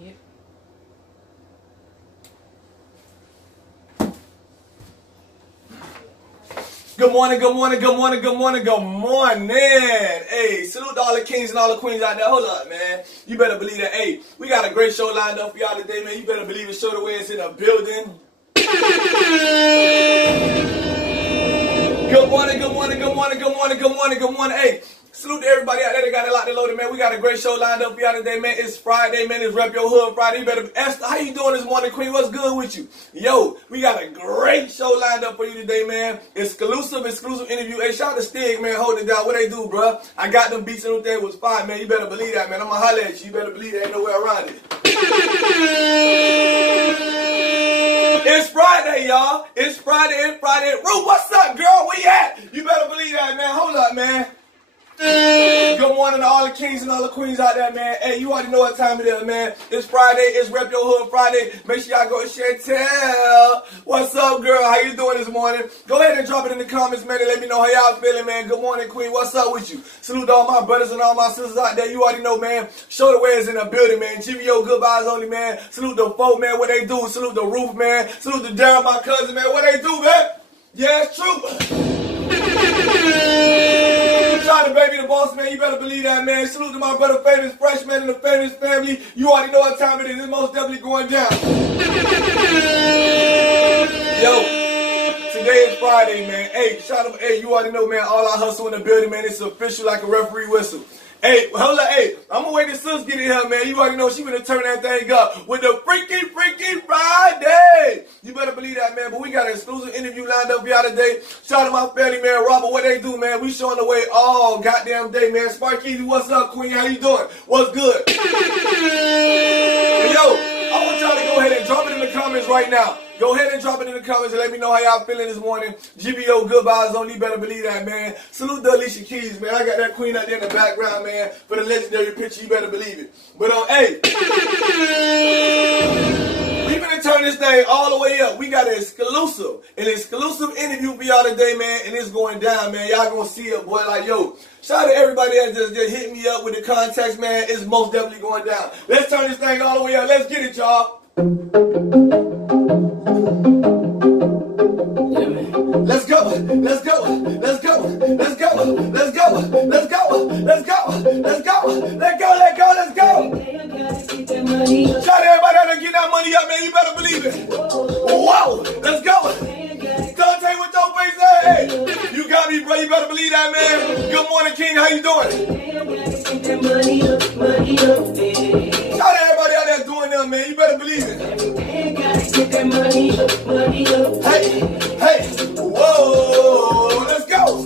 Yep. Good morning, good morning, good morning, good morning, good morning. Hey, salute to all the kings and all the queens out there. Hold up, man. You better believe that. Hey, we got a great show lined up for y'all today, man. You better believe it. Show the way it's in the building. Good morning, good morning, good morning, good morning, good morning, good morning. Hey, salute to everybody out there that got a lot to load, man. We got a great show lined up for y'all today, man. It's Friday, man. It's Rep Your Hood Friday. You better, Esther, how you doing this morning, queen? What's good with you? Yo, we got a great show lined up for you today, man. Exclusive interview. Hey, shout out to Stig, man. Hold it down. What they do, bro? I got them beats and them things was fine, man. You better believe that, man. I'm gonna holler at you. You better believe there ain't no way around it. It's Friday, y'all. It's Friday. Ruth, what's up, girl? Where you at? You better believe that, man. Hold up, man. Good morning to all the kings and all the queens out there, man. Hey, you already know what time it is, man. It's Friday. It's Rep Your Hood Friday. Make sure y'all go and share. Tell what's up, girl? How you doing this morning? Go ahead and drop it in the comments, man, and let me know how y'all feeling, man. Good morning, queen. What's up with you? Salute to all my brothers and all my sisters out there. You already know, man. Show the way it's in the building, man. GVO, good vibes only, man. Salute the folk, man. What they do? Salute the roof, man. Salute to Darren, my cousin, man. What they do, man? Yeah, it's true. Shout to baby the boss, man. You better believe that, man. Salute to my brother, famous freshman in the famous family. You already know what time it is. It's most definitely going down. Yo, today is Friday, man. Hey, shout out, hey, you already know, man. All our hustle in the building, man. It's official like a referee whistle. Hey, hold up, hey, I'm gonna wait till sis get in here, man. You already know she gonna turn that thing up with the Freaky Friday. You better believe that, man. But we got an exclusive interview lined up for y'all today. Shout out to my family, man. Robert, what they do, man? We showing the way all goddamn day, man. Sparky, what's up, queen? How you doing? What's good? Yo, I want y'all to go ahead and drop it in the comments right now. Go ahead and drop it in the comments and let me know how y'all feeling this morning. GVO, good vibes only. You better believe that, man. Salute to Alicia Keys, man. I got that queen out there in the background, man. For the legendary picture, you better believe it. But, hey. We finna turn this thing all the way up. We got an exclusive interview for y'all today, man. And it's going down, man. Y'all gonna see it, boy. Like, yo. Shout out to everybody that just hit me up with the contacts, man. It's most definitely going down. Let's turn this thing all the way up. Let's get it, y'all. Let's go, let's go, let's go, let's go, let's go, let's go, let's go, let's go, let's go, let's go, let's go. Shout out to everybody out there get that money up, man. You better believe it. Whoa, let's go. Dante with your face, hey. You got me, bro. You better believe that, man. Good morning, King. How you doing? Shout out to everybody out there doing them, man. You better believe it. Hey, hey, whoa, let's go.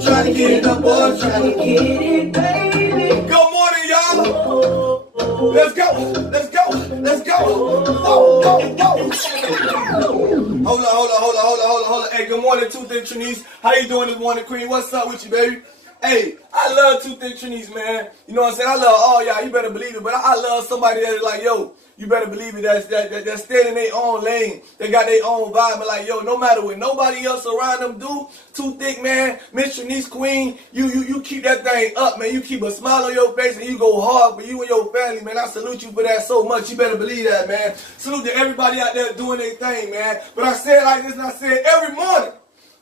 Try to get it up, boy. Try to get it, baby. Good morning, y'all. Let's go, let's go, let's go. Whoa, whoa, whoa. Hold on. Hey, good morning, Two Thick Trinice. How you doing this morning, queen? What's up with you, baby? Hey, I love Two Thick Trinice, man. You know what I'm saying? I love all y'all. You better believe it. But I love somebody that's like, yo, you better believe it. That's staying in their own lane. They got their own vibe. But like, yo, no matter what nobody else around them do, Two Thick, man, Miss Trinice Queen, you keep that thing up, man. You keep a smile on your face and you go hard for you and your family, man. I salute you for that so much. You better believe that, man. Salute to everybody out there doing their thing, man. But I say it like this and I say it every morning.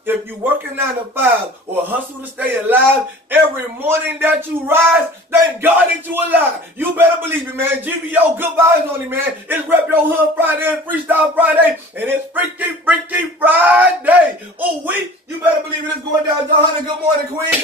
If you working 9 to 5 or hustle to stay alive, every morning that you rise, thank God that you alive. You better believe it, man. GVO, good vibes on it, man. It's Rep Your Hood Friday and Freestyle Friday, and it's Freaky Friday. Oh, you better believe it. It's going down. Johanna, good morning, queen.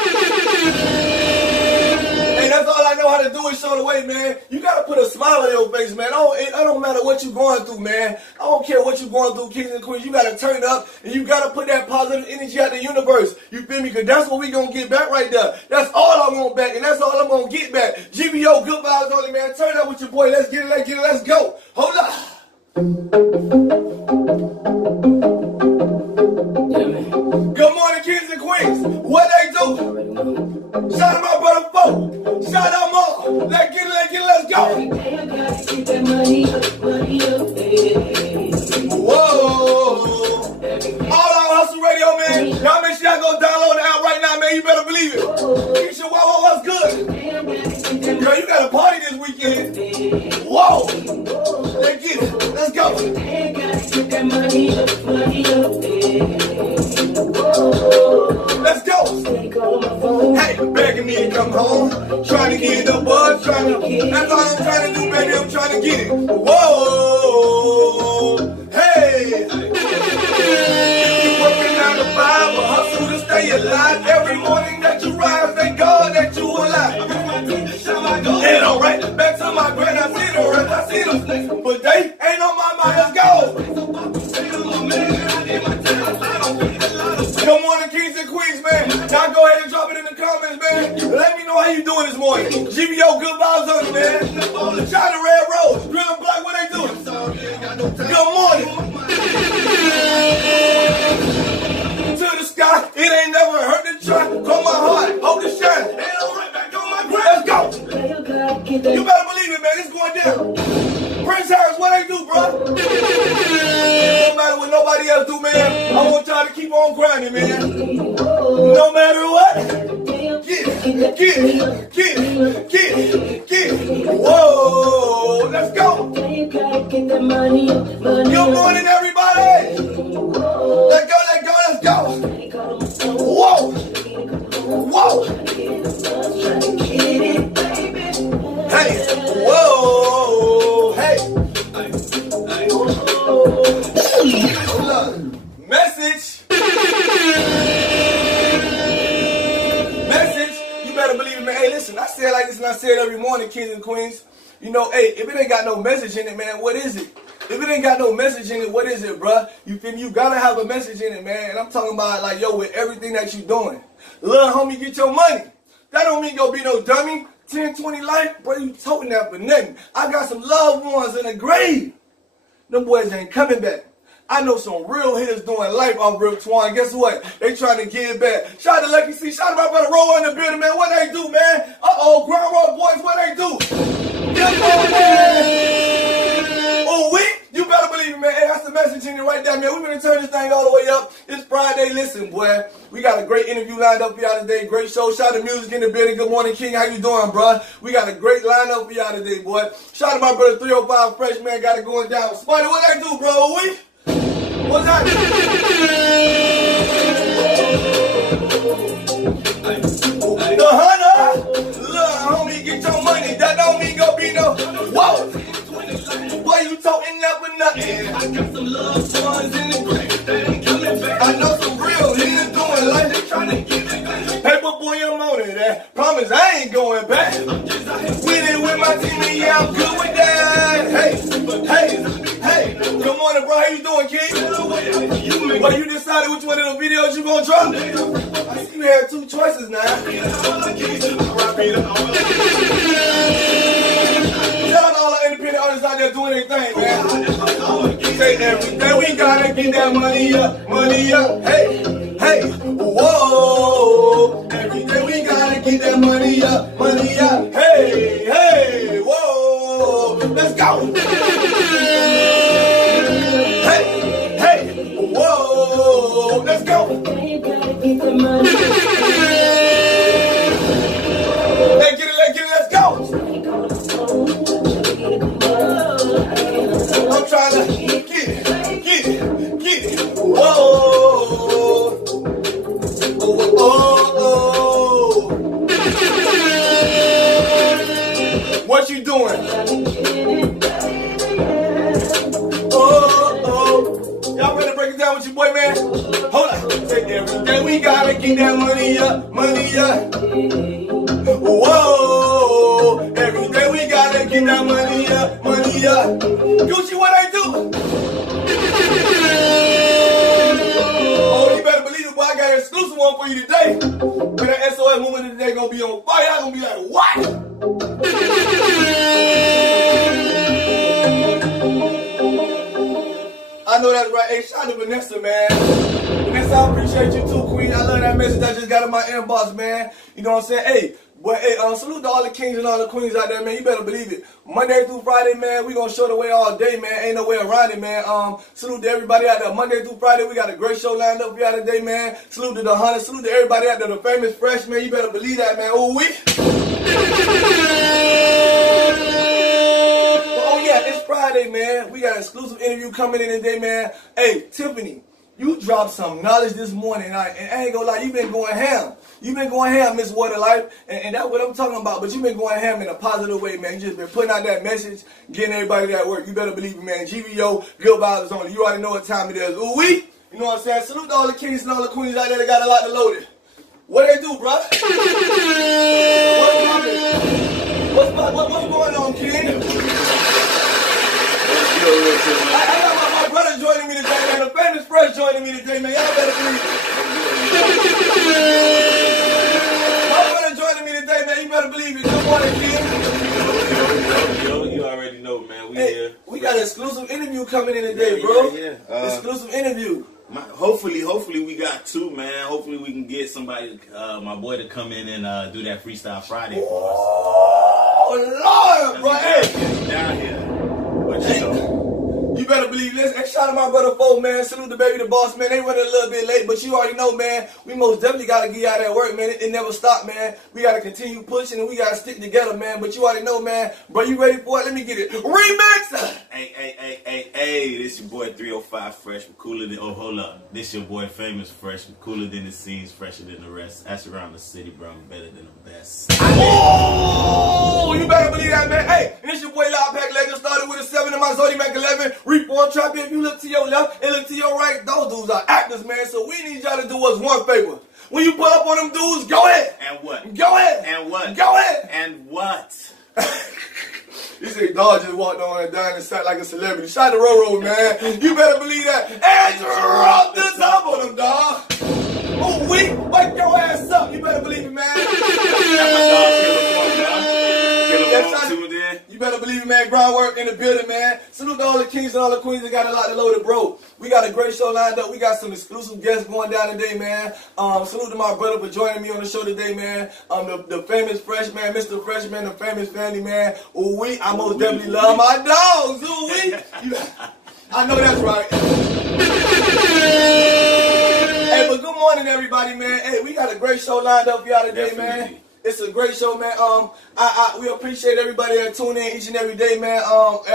Hey, that's all I know how to do is show the way, man. You got to put a smile on your face, man. It don't matter what you're going through, man. I don't care what you're going through, kings and queens. You got to turn up, and you got to put that positive energy out the universe. You feel me? Because that's what we going to get back right there. That's all I want back, and that's all I'm going to get back. GVO, good vibes only, man. Turn up with your boy. Let's get it, let's go. Hold up. Good morning, kings and queens. What they do? Shout out my brother Folk. Shout out Mom. Let's get it, let's go. Whoa. All our hustle radio, man. Y'all make sure y'all go download the app right now, man. You better believe it. Keisha, what's good? Girl, you got a party. trying to get the buzz, that's all I'm trying to do, baby, I'm trying to get it. Whoa, hey. You working 9 to 5, but hustle to stay alive. Every morning that you rise, thank God that you alive. And alright, back to my grind, I see the rest, I see them snakes, but they ain't on my mind, let's go. Good morning, kings and queens, man. Y'all go ahead and drop it in the comments, man. Let me know how you doing this morning. GBO, good vibes on you, man. Shout to Red Rose, Grill and Black, what they doing? Good morning. To the sky, it ain't never hurt to try. Call my heart, hold the shine. And I'm right back on my grind. Let's go. You better believe it, man. It's going down. Prince Harris, what they do, bro? No matter what nobody else do, man. I want y'all to keep on grinding, man. No matter what. Get it. Whoa, let's go. Good morning, everybody. Let's go. Whoa. Hey, whoa, hey. Hold up. Message. You better believe it, man. Hey, listen, I say it like this and I say it every morning, kings and queens. You know, hey, if it ain't got no message in it, man, what is it? If it ain't got no message in it, what is it, bruh? You feel me? You gotta have a message in it, man. And I'm talking about, like, yo, with everything that you doing. Little homie, get your money. That don't mean go be no dummy. 10, 20 life, bro, you toting that for nothing. I got some loved ones in the grave. Them boys ain't coming back. I know some real hitters doing life off Rip Twan. Guess what? They trying to give back. Shout out to Lucky C. Shout out to my brother Roll in the building, man. What they do, man? Uh-oh, Ground Road Boys, what they do? Good morning. Oh, you better believe it, man. Hey, that's the message in it right there, man. We're going to turn this thing all the way up. It's Friday. Listen, boy. We got a great interview lined up for y'all today. Great show. Shout out to Music in the building. Good morning, King. How you doing, bro? We got a great lineup for y'all today, boy. Shout out to my brother 305 Fresh, man. Got it going down. Spidey, what they do, bro? What's that? The hunter. Look, homie, get your money. That don't mean go be no. Whoa. Boy, you talking up with nothing. I got some loved ones in the grave. They ain't coming back. I know some real niggas doing life. They trying to get it back. Paper boy, I'm on it. Promise I ain't going back. Winning with my team, and yeah, I'm good with that. Hey. Good morning, bro. How you doing, kid? Well, you decided which one of the videos you gonna drop? I see you had 2 choices now. Shout out to all the independent artists out there doing their thing, man. Say every day we gotta get that money up. Hey, whoa. Every day we gotta get that money up. Hey, whoa. Let's go. Hey, whoa. Let's go. Let's get it, let's go. I'm trying to get it. Whoa. What you doing? Y'all ready to break it down with your boy, man? Hold on. Say every day we gotta get that money up. Whoa. Every day we gotta get that money up. Gucci, what I do? Oh, you better believe it, boy. I got an exclusive one for you today. When that SOS movement today gonna be on fire, I'm gonna be like, what? I know that's right. Hey, shout out to Vanessa, man. Vanessa, I appreciate you too, Queen. I love that message I just got in my inbox, man. You know what I'm saying? Hey, but hey, salute to all the kings and all the queens out there, man. You better believe it. Monday through Friday, man, we gonna show the way all day, man. Ain't no way around it, man. Salute to everybody out there. Monday through Friday, we got a great show lined up for y'all today, man. Salute to the hunters. Salute to everybody out there, the famous fresh, man. You better believe that, man. Oh, yeah, it's Friday, man. We got an exclusive interview coming in today, man. Hey, Tiffany, you dropped some knowledge this morning, and I ain't gonna lie, you been going ham. You've been going ham, Miss Water Life, and that's what I'm talking about. But you've been going ham in a positive way, man. You just been putting out that message, getting everybody that work. You better believe it, man. GVO, good vibes only. You already know what time it is. Ooh, we, you know what I'm saying? Salute to all the kings and all the queens out there that got a lot to load it. What they do, bro? What's going on, King? I got my brother joining me today, man. The famous Fresh joining me today, man. Y'all better believe it. My brother joining me today, man. You better believe it. Good morning, King. You already know, man. We here. We got an exclusive interview coming in today, bro. Yeah. Exclusive interview. Hopefully we got two, man. Hopefully we can get somebody, my boy, to come in and do that Freestyle Friday for us. Oh, Lord, bro. Hey. Down here. But you know. You better believe this. And shout out to my brother Fo, man. Salute the baby, the boss, man. They running a little bit late, but you already know, man. We most definitely got to get out that work, man. It never stop, man. We got to continue pushing and we got to stick together, man. But you already know, man. Bro, you ready for it? Let me get it. Remix! Hey, this your boy 305 Fresh, cooler than, oh, hold up. This your boy Famous Fresh, cooler than the scenes, fresher than the rest. That's around the city, bro. I'm better than the best. Oh, you better believe that, man. Hey, this your boy Loud Pack Legend. Started with a 7 in my Zodiac 11. Reform Trap. If you look to your left and look to your right, those dudes are actors, man. So we need y'all to do us one favor. When you pull up on them dudes, go ahead. And what? Go ahead. And what? Go ahead. And what? You say dog just walked on and down and sat like a celebrity. Shout out to Roro, man. You better believe that. And drop the top on them, dog. Oh, we wake your ass up. You better believe it, man. You better believe it, man. Groundwork in the building, man. Salute to all the kings and all the queens that got a lot to load it, bro. We got a great show lined up. We got some exclusive guests going down today, man. Salute to my brother for joining me on the show today, man. The famous Fresh, man, Mr. Freshman, the famous family, man. Ooh, I most definitely love my dogs. Ooh, I know that's right. Hey, but good morning, everybody, man. Hey, we got a great show lined up for y'all today, man. It's a great show, man. We appreciate everybody that tune in each and every day, man.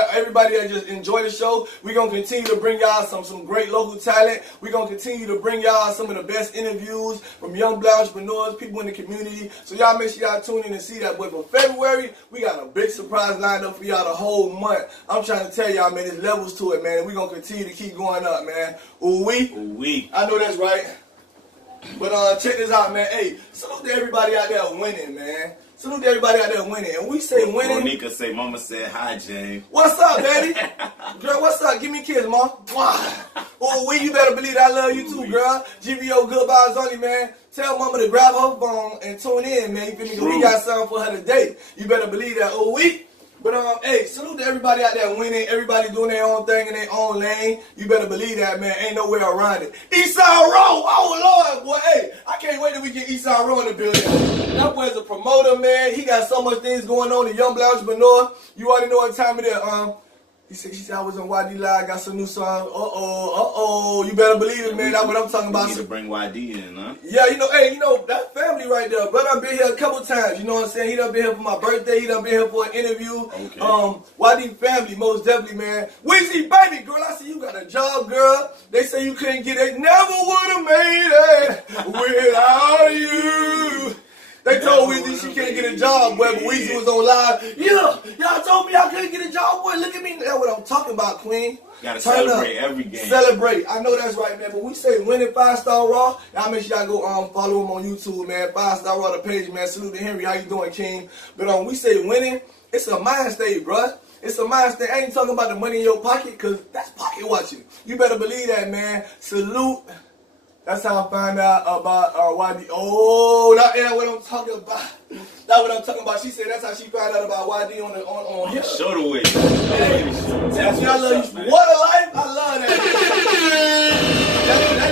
Everybody that just enjoy the show. We're going to continue to bring y'all some great local talent. We're going to continue to bring y'all some of the best interviews from young black entrepreneurs, people in the community. So y'all make sure y'all tune in and see that. But for February, we got a big surprise lined up for y'all the whole month. I'm trying to tell y'all, man, there's levels to it, man. And we're going to continue to keep going up, man. Ooh-wee. I know that's right. But check this out, man. Hey, salute to everybody out there winning, man. Salute to everybody out there winning. And we say winning. Monica say, Mama said, hi, Jane. What's up, baby? Girl, what's up? Give me a kiss, ma. Oh, you better believe that I love you too, girl. GVO, good vibes only, man. Tell mama to grab her phone and tune in, man. You feel me? We got something for her today. You better believe that. Oh, But hey, salute to everybody out there winning. Everybody doing their own thing in their own lane. You better believe that, man. Ain't no way around it. Eastside Row, oh Lord, boy. Hey, I can't wait till we get Eastside Row in the building. That boy's a promoter, man. He got so much things going on. The young black entrepreneur. You already know what time it is. He said I was on YD Live, got some new song. You better believe it, man. That's what I'm talking about. You need to bring YD in, huh? Yeah, hey, that family right there. Brother, I've been here a couple times. You know what I'm saying? He done been here for my birthday. He done been here for an interview. Okay. YD family, most definitely, man. Weezy, baby, girl, I see you got a job, girl. They say you couldn't get it. Never would have made it without you. They told Weezy she can't get a job, boy, but Weezy was on live. Yeah, y'all told me I couldn't get a job, boy. Look at me. That's what I'm talking about, queen. Gotta celebrate every game. Celebrate. I know that's right, man. But we say winning 5-Star Raw. Y'all make sure y'all go follow him on YouTube, man. 5-Star Raw, the page, man. Salute to Henry. How you doing, King? But we say winning, it's a mind state, bruh. It's a mind state. I ain't talking about the money in your pocket, because that's pocket watching. You better believe that, man. Salute. That's how I found out about YD. Oh, that's what I'm talking about. That's what I'm talking about. She said that's how she found out about YD on here. Show the way. That's what I love you. What a life. I love that.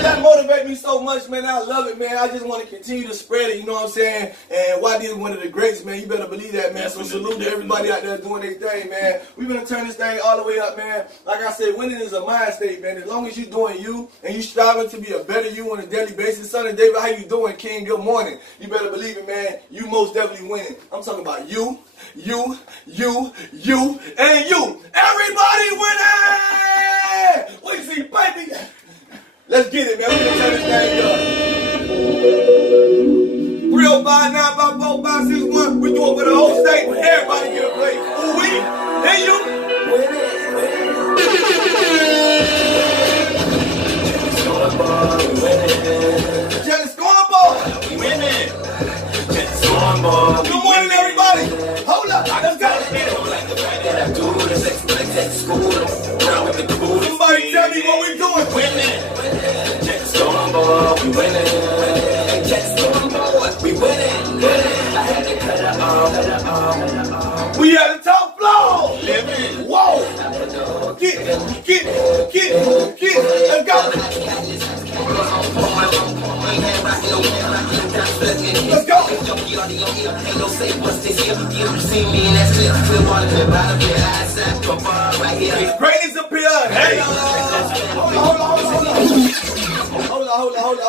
That motivates me so much, man. I love it, man. I just want to continue to spread it, you know what I'm saying? And YD is one of the greats, man. You better believe that, man. So salute to everybody out there doing their thing, man. We're going to turn this thing all the way up, man. Like I said, winning is a mind state, man. As long as you're doing you and you striving to be a better you on a daily basis. Son and David, how you doing, King? Good morning. You better believe it, man. You most definitely winning. I'm talking about you, and you. Everybody winning! We see, baby. Let's get it, man. We're going to turn this thing up. 305-954-561. We do it for the whole state. Everybody get a play. Ooh, we. Hey, you. Jelly scoreboard. We winning. Good morning, everybody. Hold up. Let's go. Somebody tell me what we doing. Winning. We winning. We winning. I had to cut it off. We at the top floor. Living. Whoa. Get. Let's go. Let's go. Greatness appear. Hey. Hold on.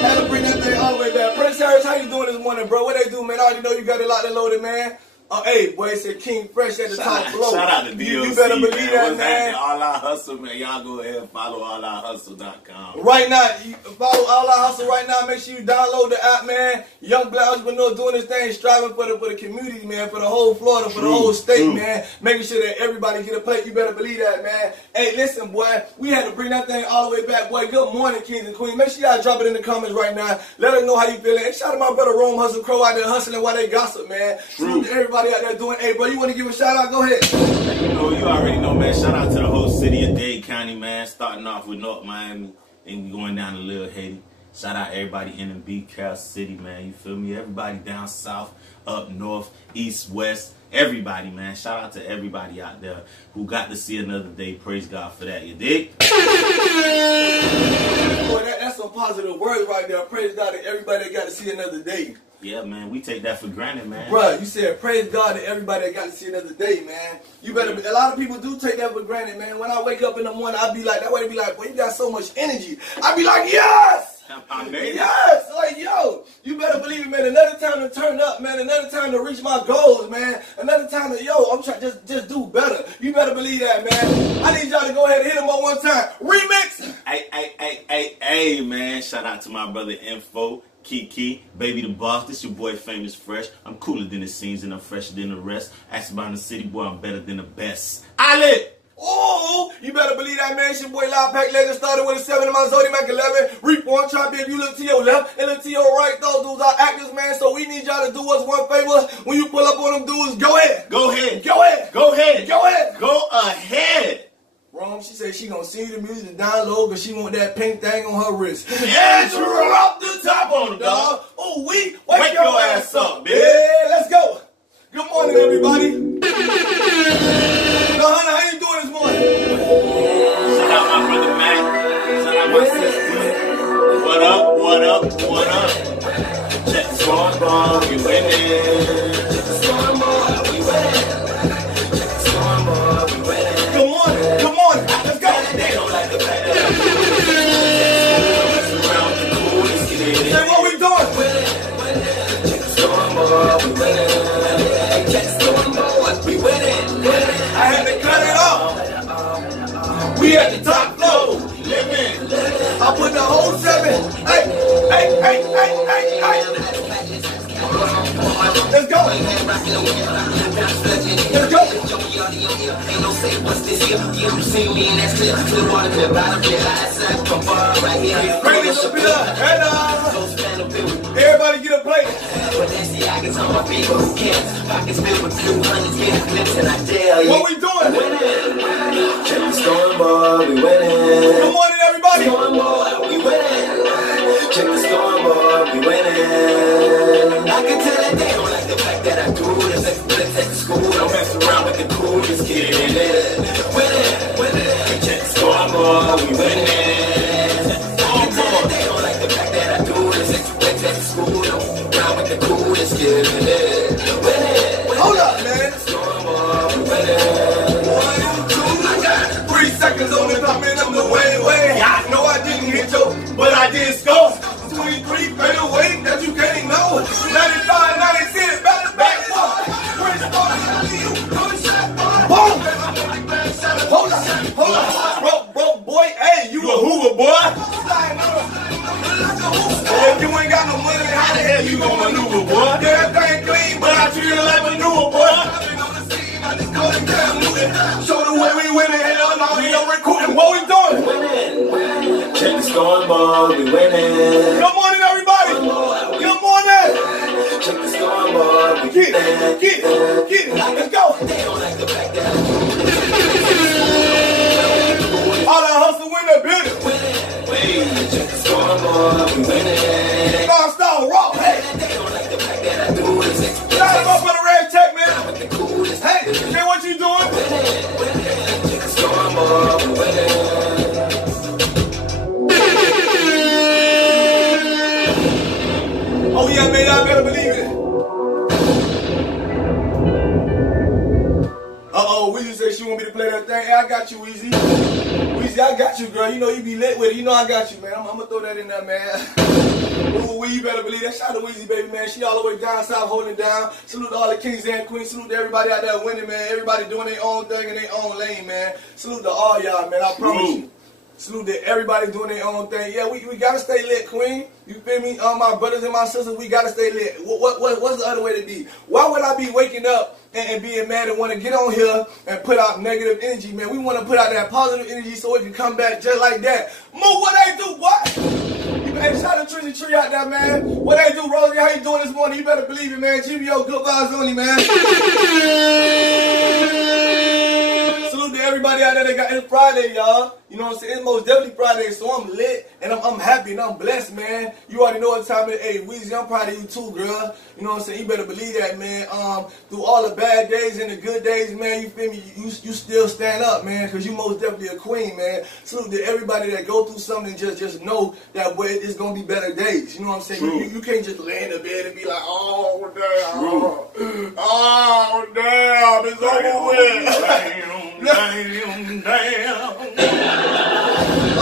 Had to bring that thing all the way back. Prince Harris, how you doing this morning, bro? What they do, man? I already know you got it locked and loaded, man. Hey, boy, it said King Fresh at the top floor. Shout out to DOC, you better believe that, man. All Our Hustle, man. Y'all go ahead and follow allourhustle.com. Right now, you follow All Our Hustle right now. Make sure you download the app, man. Young black entrepreneur doing this thing, striving for the community, man, for the whole Florida, for the whole state, man. Making sure that everybody get a plate. You better believe that, man. Hey, listen, boy, we had to bring that thing all the way back, boy. Good morning, kings and queens. Make sure y'all drop it in the comments right now. Let us know how you feeling. And shout out to my brother Rome Hustle Crow out there hustling while they gossip, man. Salute to everybody out there doing. Hey, bro, you want to give a shout out? Go ahead. You already know, man. Shout out to the whole city of Dade County, man. Starting off with North Miami and going down to Little Haiti. Shout out everybody in and B, Cal City, man. You feel me? Everybody down south, up north, east, west. Everybody, man. Shout out to everybody out there who got to see another day. Praise God for that. You dig? Boy, that's some positive words right there. Praise God to everybody that got to see another day. Yeah, man, we take that for granted, man. Bruh, you said praise God to everybody that got to see another day, man. You better. A lot of people do take that for granted, man. When I wake up in the morning, I be like, that way they be like, boy, you got so much energy. I be like, yes! I made it. Yes! Like, yo, you better believe it, man. Another time to turn up, man. Another time to reach my goals, man. Another time to, yo, I'm trying to just do better. You better believe that, man. I need y'all to go ahead and hit them up one time. Remix! Hey, man. Shout out to my brother Info. Kiki, Baby the Boss, this your boy Famous Fresh. I'm cooler than the scenes and I'm fresher than the rest. Ask about the city, boy, I'm better than the best. I lit! Oh, you better believe that, man. It's your boy Loud Pack Legend started with a 7 in my Zodiac 11. Reform, try if you look to your left and look to your right. Those dudes are actors, man. So we need y'all to do us one favor. When you pull up on them dudes, go ahead. Go ahead. Go ahead. Go ahead. Go ahead. Go ahead. Rome, she said she gonna send you the music to download, but she want that pink thing on her wrist. Yeah, drop the top on the dog. Oh, wake your ass up, bitch. Yeah, let's go. Good morning, everybody. No, honey, how you doing this morning? Shout out my brother Mac. Shout out my sister. What up? What up? What up? Check the scoreboard, we winning. Check the scoreboard, we winning. Check the scoreboard, we winning. Good morning. Good morning. Let's go. They don't like the fact that Say what we doing? Check the scoreboard, we winning. Check the scoreboard, we winning. I had to cut it off. We at the top floor. living. I put the whole 7. Hey. Let's go. Let's go. Greatness appear. And everybody get a plate. What we doing? Check the scoreboard, we winning. Good morning, everybody. Scoreboard, we winning. Check the scoreboard, we winning. I can tell that they don't like the fact that I do this. Let's take the school, don't mess around with the cool, just get it in it. Winning. Check the scoreboard, we winning. I can tell that they don't like the fact that I do this. Let's take the school, don't mess around with the cool, just get it in it. Winning. Hold up, man. Scoreboard, we winning. 1, 2, 3 seconds on the clock, man. I'm the way. I know I didn't hit you, but I did score. 23 fade away that you can't know. 95, 96, back to back. Boom. Hold up. Bro, boy. Hey, you a Hoover, boy. scoreboard, we winning. Good morning, everybody. Good morning. Check the scoreboard, we Get winning. it. Let's go. They don't like the fact that All that hustle win that building. check the scoreboard, we winning. Freestyle rock. Hey. They don't like the fact that I do this. Shout out for the red tech, man. With the coolest. Hey, man, what you doing? Check the scoreboard, we winning. Oh yeah, man, y'all better believe it. Weezy said she want me to play that thing. Hey, I got you, Weezy. Weezy, I got you, girl. You know you be lit with it. You know I got you, man. I'm gonna throw that in there, man. Ooh, you better believe that. Shout out to Weezy, baby, man. She all the way down south holding down. Salute to all the kings and queens. Salute to everybody out there winning, man. Everybody doing their own thing in their own lane, man. Salute to all y'all, man. I promise you. Salute to everybody doing their own thing. Yeah, we gotta stay lit, queen. You feel me? My brothers and my sisters, we gotta stay lit. What's the other way to be? Why would I be waking up and being mad and want to get on here and put out negative energy, man? We want to put out that positive energy so it can come back just like that. Move what they do, what? Hey, shout out to Trizzy Tree out there, man. What they do, Rosie? How you doing this morning? You better believe it, man. GBO, good vibes only, man. Salute to everybody out there that got it Friday, y'all. You know what I'm saying? It's most definitely Friday, so I'm lit and I'm happy and I'm blessed, man. You already know what time it is. Hey, Weezy, I'm proud of you too, girl. You know what I'm saying? You better believe that, man. Through all the bad days and the good days, man, you feel me? You still stand up, man, because you most definitely a queen, man. Salute to everybody that go through something and just know that way it's going to be better days. You know what I'm saying? You can't just lay in the bed and be like, oh, damn. Oh, damn. It's over with. Damn.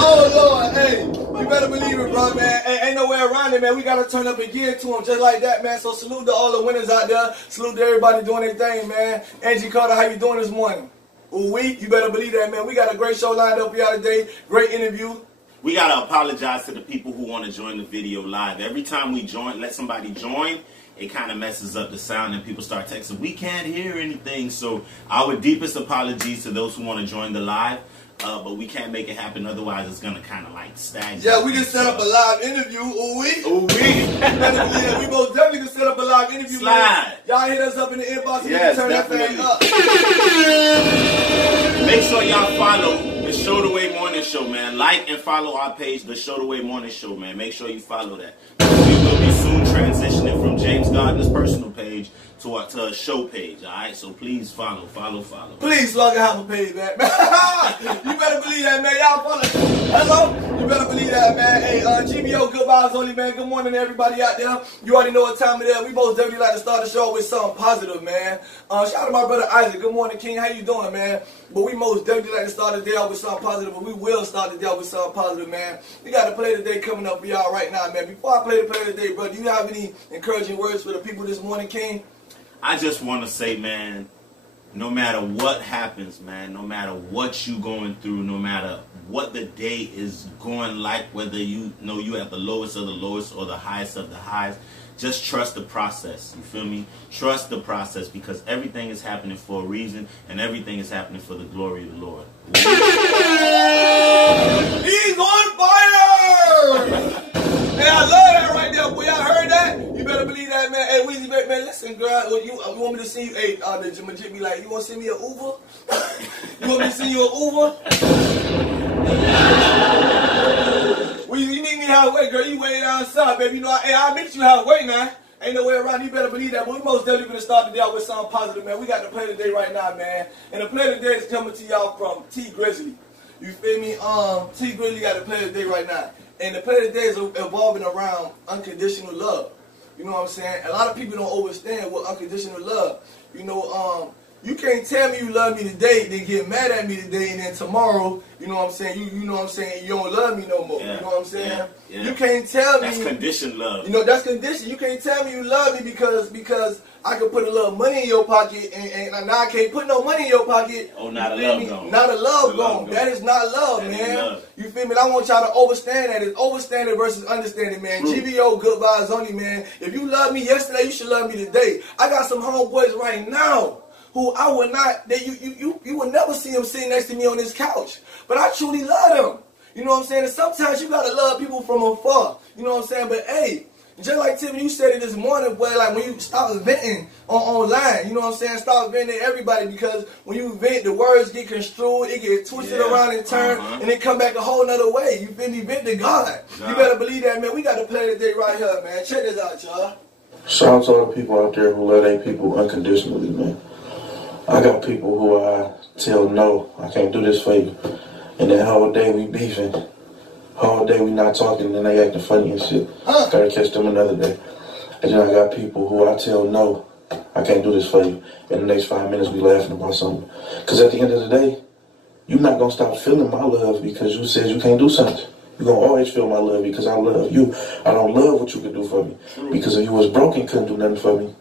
Oh, Lord, hey, you better believe it, bro, man. Ain't no way around it, man. We got to turn up and give to them just like that, man. So salute to all the winners out there. Salute to everybody doing their thing, man. Angie Carter, how you doing this morning? You better believe that, man. We got a great show lined up for y'all today. Great interview. We got to apologize to the people who want to join the video live. Every time we let somebody join, it kind of messes up the sound and people start texting, we can't hear anything. So our deepest apologies to those who want to join the live. But we can't make it happen, otherwise it's gonna kind of like stagnate. Yeah, we just set up a live interview. We most definitely can set up a live interview. Slide. Y'all hit us up in the inbox and yes, turn definitely. that thing up. Make sure y'all follow the Show the Way Morning Show, man. Like and follow our page, the Show the Way Morning Show, man. Make sure you follow that. We will be soon transitioning from James Gardner's personal page to a show page, alright? So please follow. Please, so I can have a page, man. You better believe that, man. Y'all follow. Hello? You better believe that, man. Hey, GBO, good vibes only, man. Good morning to everybody out there. You already know what time it is. We most definitely like to start the show with something positive, man. Shout out to my brother Isaac. Good morning, King. How you doing, man? But we most definitely like to start the day off with something positive, but we will start the day off with something positive, man. We got a play of the day coming up for y'all right now, man. Before I play the play of the day, bro, do you have any encouraging words for the people this morning, King? I just want to say, man, no matter what happens, man, no matter what you going through, no matter what the day is going like, whether you know you at the lowest of the lowest or the highest of the highest, just trust the process. You feel me? Trust the process, because everything is happening for a reason and everything is happening for the glory of the Lord. He's on fire! Hey, I love that right there, boy. Y'all heard that? You better believe that, man. Hey, Weezy, man, listen, girl. You want me to send you? Hey, the Majid be like, you want to send me an Uber? You want me to send you an Uber? Weezy, you meet me halfway, girl. You way down south, baby. You know, I'll meet you halfway now. Ain't no way around. You better believe that. But we most definitely going to start the day out with something positive, man. We got the play of the day right now, man. And the play of the day is coming to y'all from T Grizzly. You feel me? T Grizzly got the play of the day right now. And the play of the day is evolving around unconditional love. You know what I'm saying? A lot of people don't understand what unconditional love. You know, you can't tell me you love me today, then get mad at me today, and then tomorrow, you know what I'm saying? You know what I'm saying? You don't love me no more. Yeah. You know what I'm saying? Yeah. You can't tell me. That's conditioned love. You know, that's conditioned. You can't tell me you love me because I could put a little money in your pocket, and now I can't put no money in your pocket. Oh, not a love gone. Not a love gone. That is not love, man. Love. You feel me? And I want y'all to understand that. It's understanding versus understanding, man. GBO, good vibes only, man. If you love me yesterday, you should love me today. I got some homeboys right now who I would not, you would never see them sitting next to me on this couch. But I truly love them. You know what I'm saying? And sometimes you gotta love people from afar. You know what I'm saying? But hey, just like Tiffany, you said it this morning, boy, like when you stop venting online, you know what I'm saying? Stop venting at everybody, because when you vent, the words get construed, it get twisted around and turned, and it come back a whole nother way. You feel me? Vent to God. You better believe that, man. We got to play today right here, man. Check this out, y'all. Shout out to all the people out there who love their people unconditionally, man. I got people who I tell no, I can't do this for you. And that whole day we beefing. Whole day we not talking and they acting funny and shit. Gotta catch them another day. And then I got people who I tell no, I can't do this for you. In the next 5 minutes we laughing about something. Because at the end of the day, you're not gonna stop feeling my love because you said you can't do something. You're gonna always feel my love because I love you. I don't love what you could do for me. Because if you was broken, couldn't do nothing for me,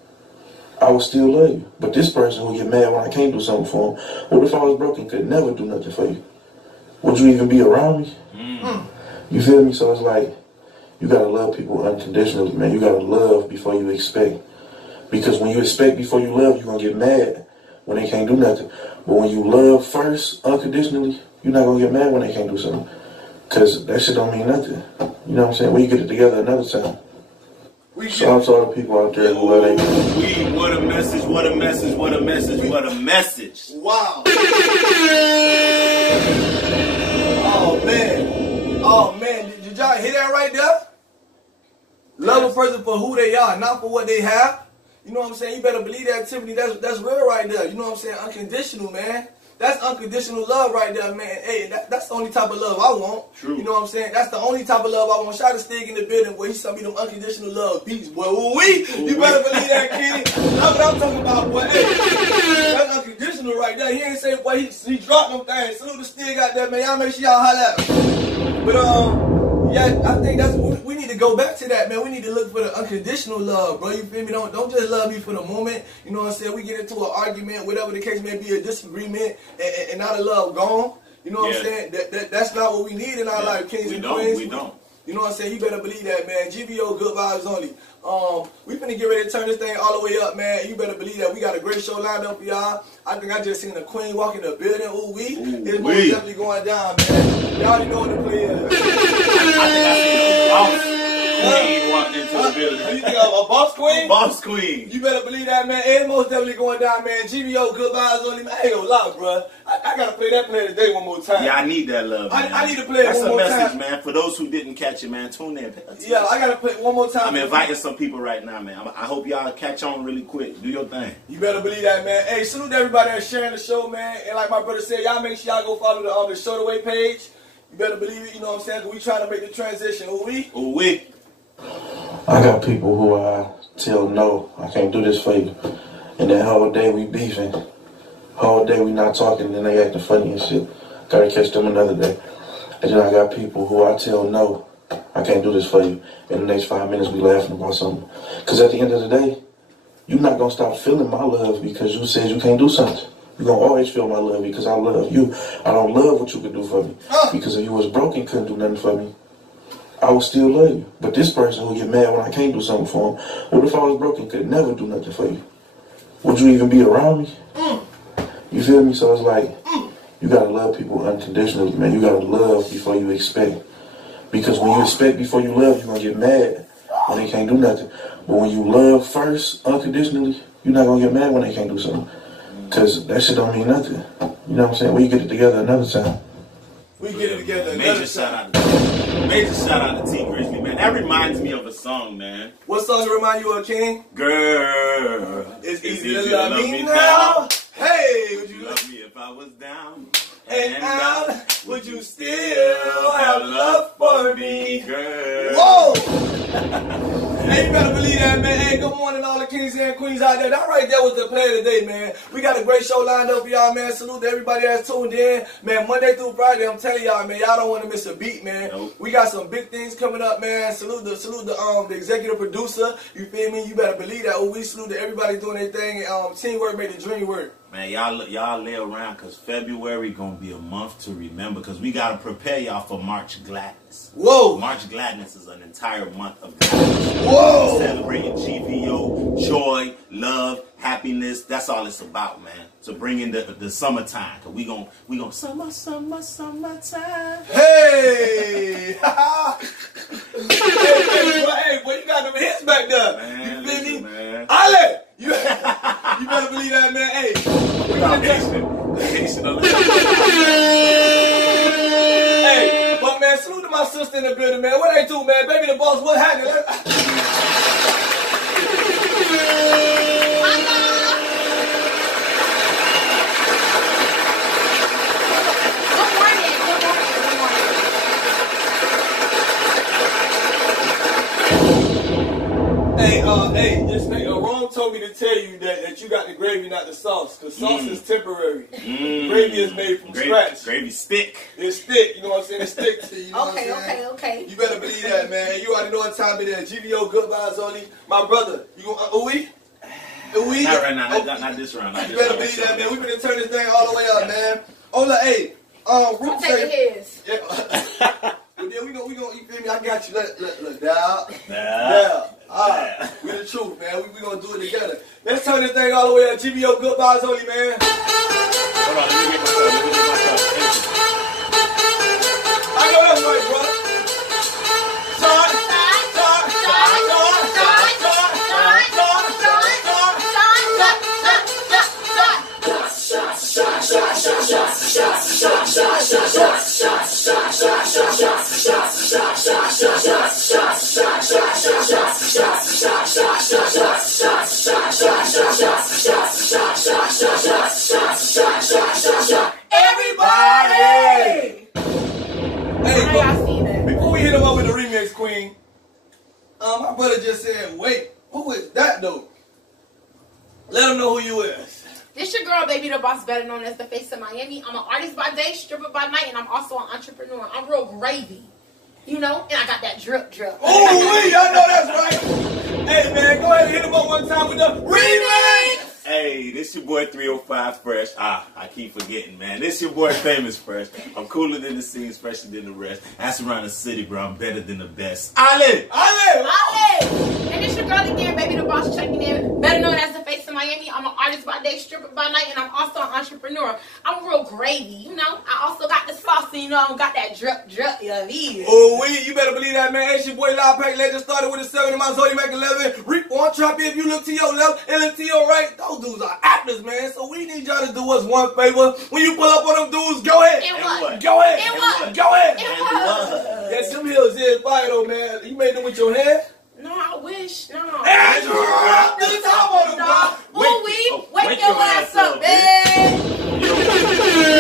I would still love you. But this person who get mad when I can't do something for him, what if I was broken, could never do nothing for you? Would you even be around me? You feel me? So it's like, you gotta love people unconditionally, man. You gotta love before you expect. Because when you expect before you love, you're gonna get mad when they can't do nothing. But when you love first, unconditionally, you're not gonna get mad when they can't do something. Because that shit don't mean nothing. You know what I'm saying? We get it together another time. Shout out to all the people out there who love their people. What a message, what a message, what a message, what a message. Wow. Oh, man. Oh, man. Did y'all hear that right there? Love a person for who they are, not for what they have. You know what I'm saying? You better believe that, Tiffany. That's real right there. You know what I'm saying? Unconditional, man. That's unconditional love right there, man. Hey, that's the only type of love I want. True. You know what I'm saying? That's the only type of love I want. Shout out to Stig in the building, boy. He sent me them unconditional love beats, boy. You better believe that, kid. That's what I'm talking about, boy. Hey, that's unconditional right there. He ain't say, boy, he dropped them things. Salute to Stig out there, man. Y'all make sure y'all holler at him. But, yeah, I think we need to go back to that, man. We need to look for the unconditional love, bro. You feel me? Don't just love me for the moment. You know what I'm saying? We get into an argument, whatever the case may be, a disagreement, and now the love gone. You know what I'm saying? That's not what we need in our life, kings and queens. We don't. You know what I'm saying? You better believe that, man. GVO, good vibes only. We finna get ready to turn this thing all the way up, man. You better believe that we got a great show lined up for y'all. I think I just seen a queen walk in the building. It's most definitely going down, man. Y'all already know what the play is. I think I seen a boss queen walk into the building. You think of a boss queen? A boss queen. You better believe that, man. It's most definitely going down, man. GVO, good vibes only, man. Hey, yo, loud, bro. I gotta play that play today one more time. Yeah, I need that love, man. I need to play it one more time. That's a message, man. For those who didn't catch it, man, tune in. Yeah, I gotta play it one more time. I'm inviting some people right now, man. I hope y'all catch on really quick. Do your thing. You better believe that, man. Hey, salute to everybody that's sharing the show, man. And like my brother said, y'all make sure y'all go follow the Show the Way page. You better believe it, you know what I'm saying? Cause we trying to make the transition. I got people who I tell no, I can't do this for you. And that whole day we beefing. Whole day we not talking and they acting funny and shit. Gotta catch them another day. And then I got people who I tell no, I can't do this for you. In the next 5 minutes we laughing about something. Because at the end of the day, you're not gonna stop feeling my love because you said you can't do something. You're gonna always feel my love because I love you. I don't love what you could do for me. Because if you was broken, couldn't do nothing for me, I would still love you. But this person who get mad when I can't do something for him, what if I was broken, could never do nothing for you? Would you even be around me? You feel me? So it's like, you gotta love people unconditionally, man. You gotta love before you expect. Because when you expect before you love, you're gonna get mad when they can't do nothing. But when you love first, unconditionally, you're not gonna get mad when they can't do something. Because that shit don't mean nothing. You know what I'm saying? We get it together another time. We get it together another Major shout out to T Grizzly, man. That reminds me of a song, man. What song remind you of, King? Girl, it's easy to love me now. Hey, would you love me if I was down? And out, would you still have love for me? Girl. Whoa! Hey, you better believe that, man. Hey, good morning all the kings and queens out there. That right there was the play today, man. We got a great show lined up for y'all, man. Salute to everybody that's tuned in. Man, Monday through Friday, I'm telling y'all, man, y'all don't want to miss a beat, man. Nope. We got some big things coming up, man. Salute the executive producer. You feel me? You better believe that. We salute to everybody doing their thing. Teamwork made the dream work. Man, y'all lay around because February gonna be a month to remember because we gotta prepare y'all for March Gladness. Whoa! March Gladness is an entire month of gladness. Whoa! Celebrating GVO joy, love, happiness. That's all it's about, man. To bring in the summertime. Cause we gon' summertime. Hey! Hey, boy, you got them hits back there. Man, You feel me? man. Ale! You better believe that, man. Hey, we got Hey, but man, salute to my sister in the building, man. What they do, man? Baby the boss, what happened? Hey, this nigga Rome told me to tell you that you got the gravy, not the sauce, because sauce is temporary. Gravy is made from scratch. Gravy stick. It's thick, you know what I'm saying? It's thick to you, you know what I'm saying? Okay. You better believe that, man. You already know what time it is. GVO, good vibes only. My brother, you gonna, ooh-wee? Ooh-wee? Not right now, not this round. You better believe that, man. We finna turn this thing all the way up, man. Ola, hey, Root I'll take his. Yeah. Well, then we gonna, you feel me? I got you. Look, down. Yeah. Alright, we the truth, man. We gonna do it together. Let's turn this thing all the way up. GVO, good vibes only, man. Hold on, let me get myself. I know that's right, brother. Before we hit him up with the remix, Queen, my brother just said, wait, who is that though? Let him know who you is. This your girl, Baby the Boss, better known as the face of Miami. I'm an artist by day, stripper by night, and I'm also an entrepreneur. I'm real gravy, you know, and I got that drip. Oh, y'all know that's right. Hey, man, go ahead and hit him up one time with the remix. Hey, this your boy 305 Fresh. I keep forgetting, man. This your boy Famous Fresh. I'm cooler than the scenes, fresher than the rest. That's around the city, bro. I'm better than the best. Ale! And this your girl again, Baby the Boss, checking in. Better known as the face of Miami. I'm an artist by day, stripper by night, and I'm also an entrepreneur. I'm real gravy, you know. I also got the sauce, you know. I got that drip, you know. Oh, you better believe that, man. It's your boy Loud Pack Legend. Started with a 7 in my Zodi Mac 11. Reap on trap if you look to your left and look to your right. Those dudes are actors, man. So we need y'all to do us one favor. When you pull up on them dudes, go ahead. Go ahead. Go ahead. That them hills is fire though, man. You made them with your hand? No, I wish. No. And you up to the top of them, dog. Wake your ass up, man. The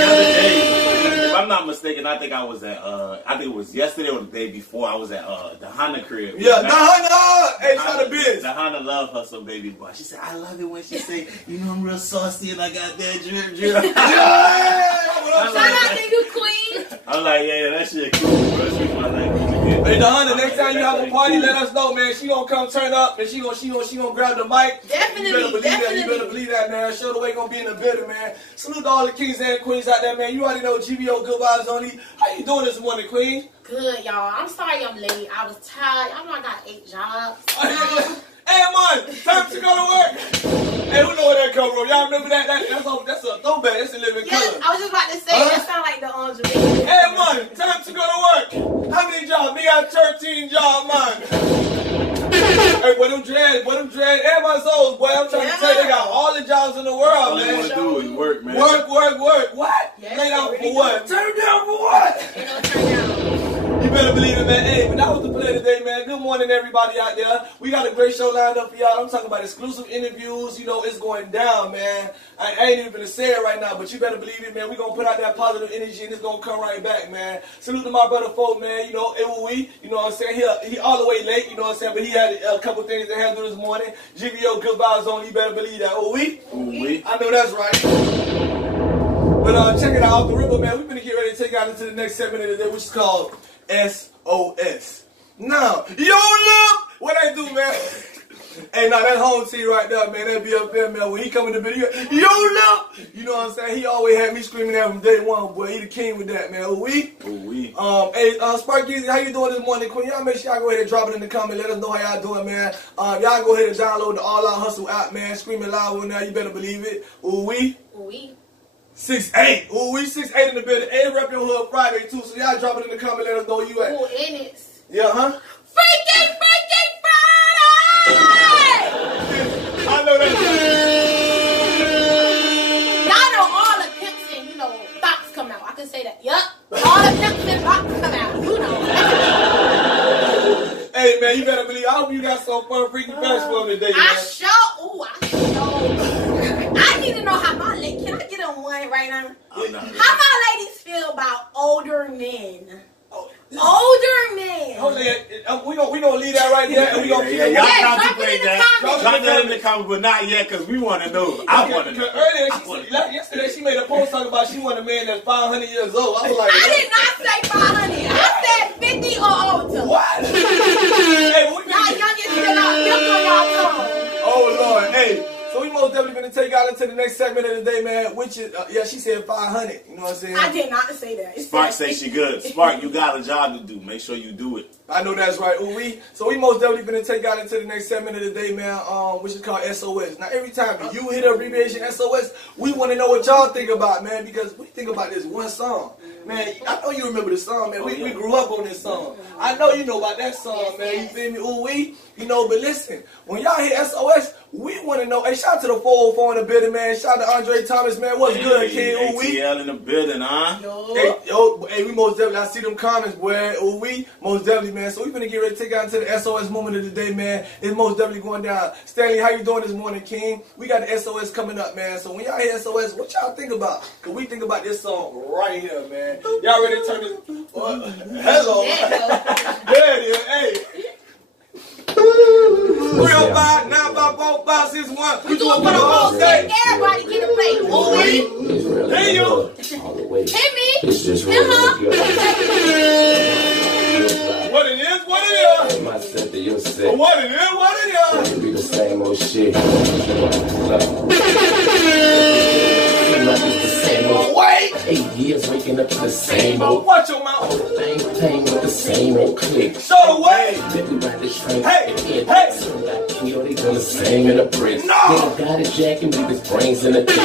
other day, if I'm not mistaken, I think I was at I think it was yesterday or the day before. I was at the Honda crib. Yeah, the Honda. Hey, shout out to Biz. The Honda love her some baby boy. She said, I love it when she say, you know, I'm real saucy and I got that drip. Shout out to you, Queen. I'm like, yeah, that shit cool, bro. She my language again. Hey, the Honda, next time you have a party, let us know, man. She gonna come turn up and she gonna grab the mic. Definitely, you better believe that, man. Show the way gonna be in the building, man. Salute to all the kings and queens out there, man. You already know GVO, good vibes only. How you doing this morning, Queen? Good, y'all. I'm sorry I'm late. I was tired. I got 8 jobs. Hey, man, time to go to work. Hey, who know where that come from? Y'all remember that? That's a throwback. That's a living color. I was just about to say, that sound like the Jamaican. Hey, man, time to go to work. How many jobs? Me got 13 jobs, man. Hey, boy, them dreads, everybody's souls, boy. I'm trying to tell you, they got all the jobs in the world, All man. you want to do is work, man. Work. What? Yes, Lay down for what? Turn down for what? Ain't no turn down. You better believe it, man. Hey, but that was the play today, man. Good morning, everybody out there. We got a great show lined up for y'all. I'm talking about exclusive interviews. You know, it's going down, man. I ain't even gonna say it right now, but you better believe it, man. We gonna put out that positive energy, and it's gonna come right back, man. Salute to my brother, folk, man. You know, you know what I'm saying? He all the way late, you know what I'm saying? But he had a couple things to handle this morning. GVO, good vibes on. You better believe that. I know that's right. But check it out, off the river, man. We've been getting ready to take out into the next segment of the day, which is called SOS. Now, yo, look what I do, man. Hey, now that home team right there, man, that be up there, man. When he come in the video, you look, you know what I'm saying? He always had me screaming at him from day one, boy. He the king with that, man. Hey, Sparky, how you doing this morning, Queen? Y'all make sure y'all go ahead and drop it in the comment. Let us know how y'all doing, man. Y'all go ahead and download the All Out Hustle app, man. Screaming loud one now. You better believe it. Ooh-wee. 6'8". Ooh-wee, 6'8" in the building. And rep your hood Friday, too. So y'all drop it in the comment. Let us know where you at. Ooh, in it. Yeah, huh? Freaking Friday! I know that. Y'all know all the pimps and, thoughts come out. I can say that. Yup. All the pimps and thoughts come out. You know. Hey, man, you better believe. I hope you got some fun freaking fast for today, man. I need to know how my ladies, can I get on one right now? How my ladies feel about older men? Older men. We gonna leave that right there. And we gonna keep it. Y'all contemplate that. Drop that in the comments, but not yet, because we want to know. I want to know. Yesterday, she made a post talking about she want a man that's 500 years old. I was like, I did not say 500. I said 50 or older. What? Hey, y'all youngest still out. Milk on y'all tongue. Oh, Lord. Hey. So we most definitely gonna take y'all into the next segment of the day, man. Which is, she said 500. You know what I'm saying? I did not say that. Spark say she good. Spark, you got a job to do. Make sure you do it. I know that's right. So we most definitely gonna take y'all into the next segment of the day, man. Which is called SOS. Now every time you hit abbreviation SOS, we want to know what y'all think about, man, because we think about this one song, man. I know you remember the song, man. We grew up on this song. I know you know about that song, man. You feel me? But listen, when y'all hit SOS, we want to know. Hey, shout out to the 404 in the building, man. Shout out to Andre Thomas, man. What's good, kid? ATL in the building, huh? Hey, we most definitely. I see them comments, boy. Most definitely, man. So we finna get ready to take out into the SOS moment of the day, man. It's most definitely going down. Stanley, how you doing this morning, King? We got the SOS coming up, man. So when y'all hear SOS, what y'all think about? Cause we think about this song right here, man. Y'all ready to turn this? Hello. There it is. Hey. 305 954 561. We do it for the whole state. Everybody get a play. Hey, you. Hit me. It's just What it is, what it is. my set to your set. What it is, what it is. It be the same old shit. Wait. 8 years waking up to the same old. Watch your mouth. Thing with the same old click. Show the way. Hey. You know they doing the same in the bricks. No. Nigga got his jack and leave his brains in the ditch.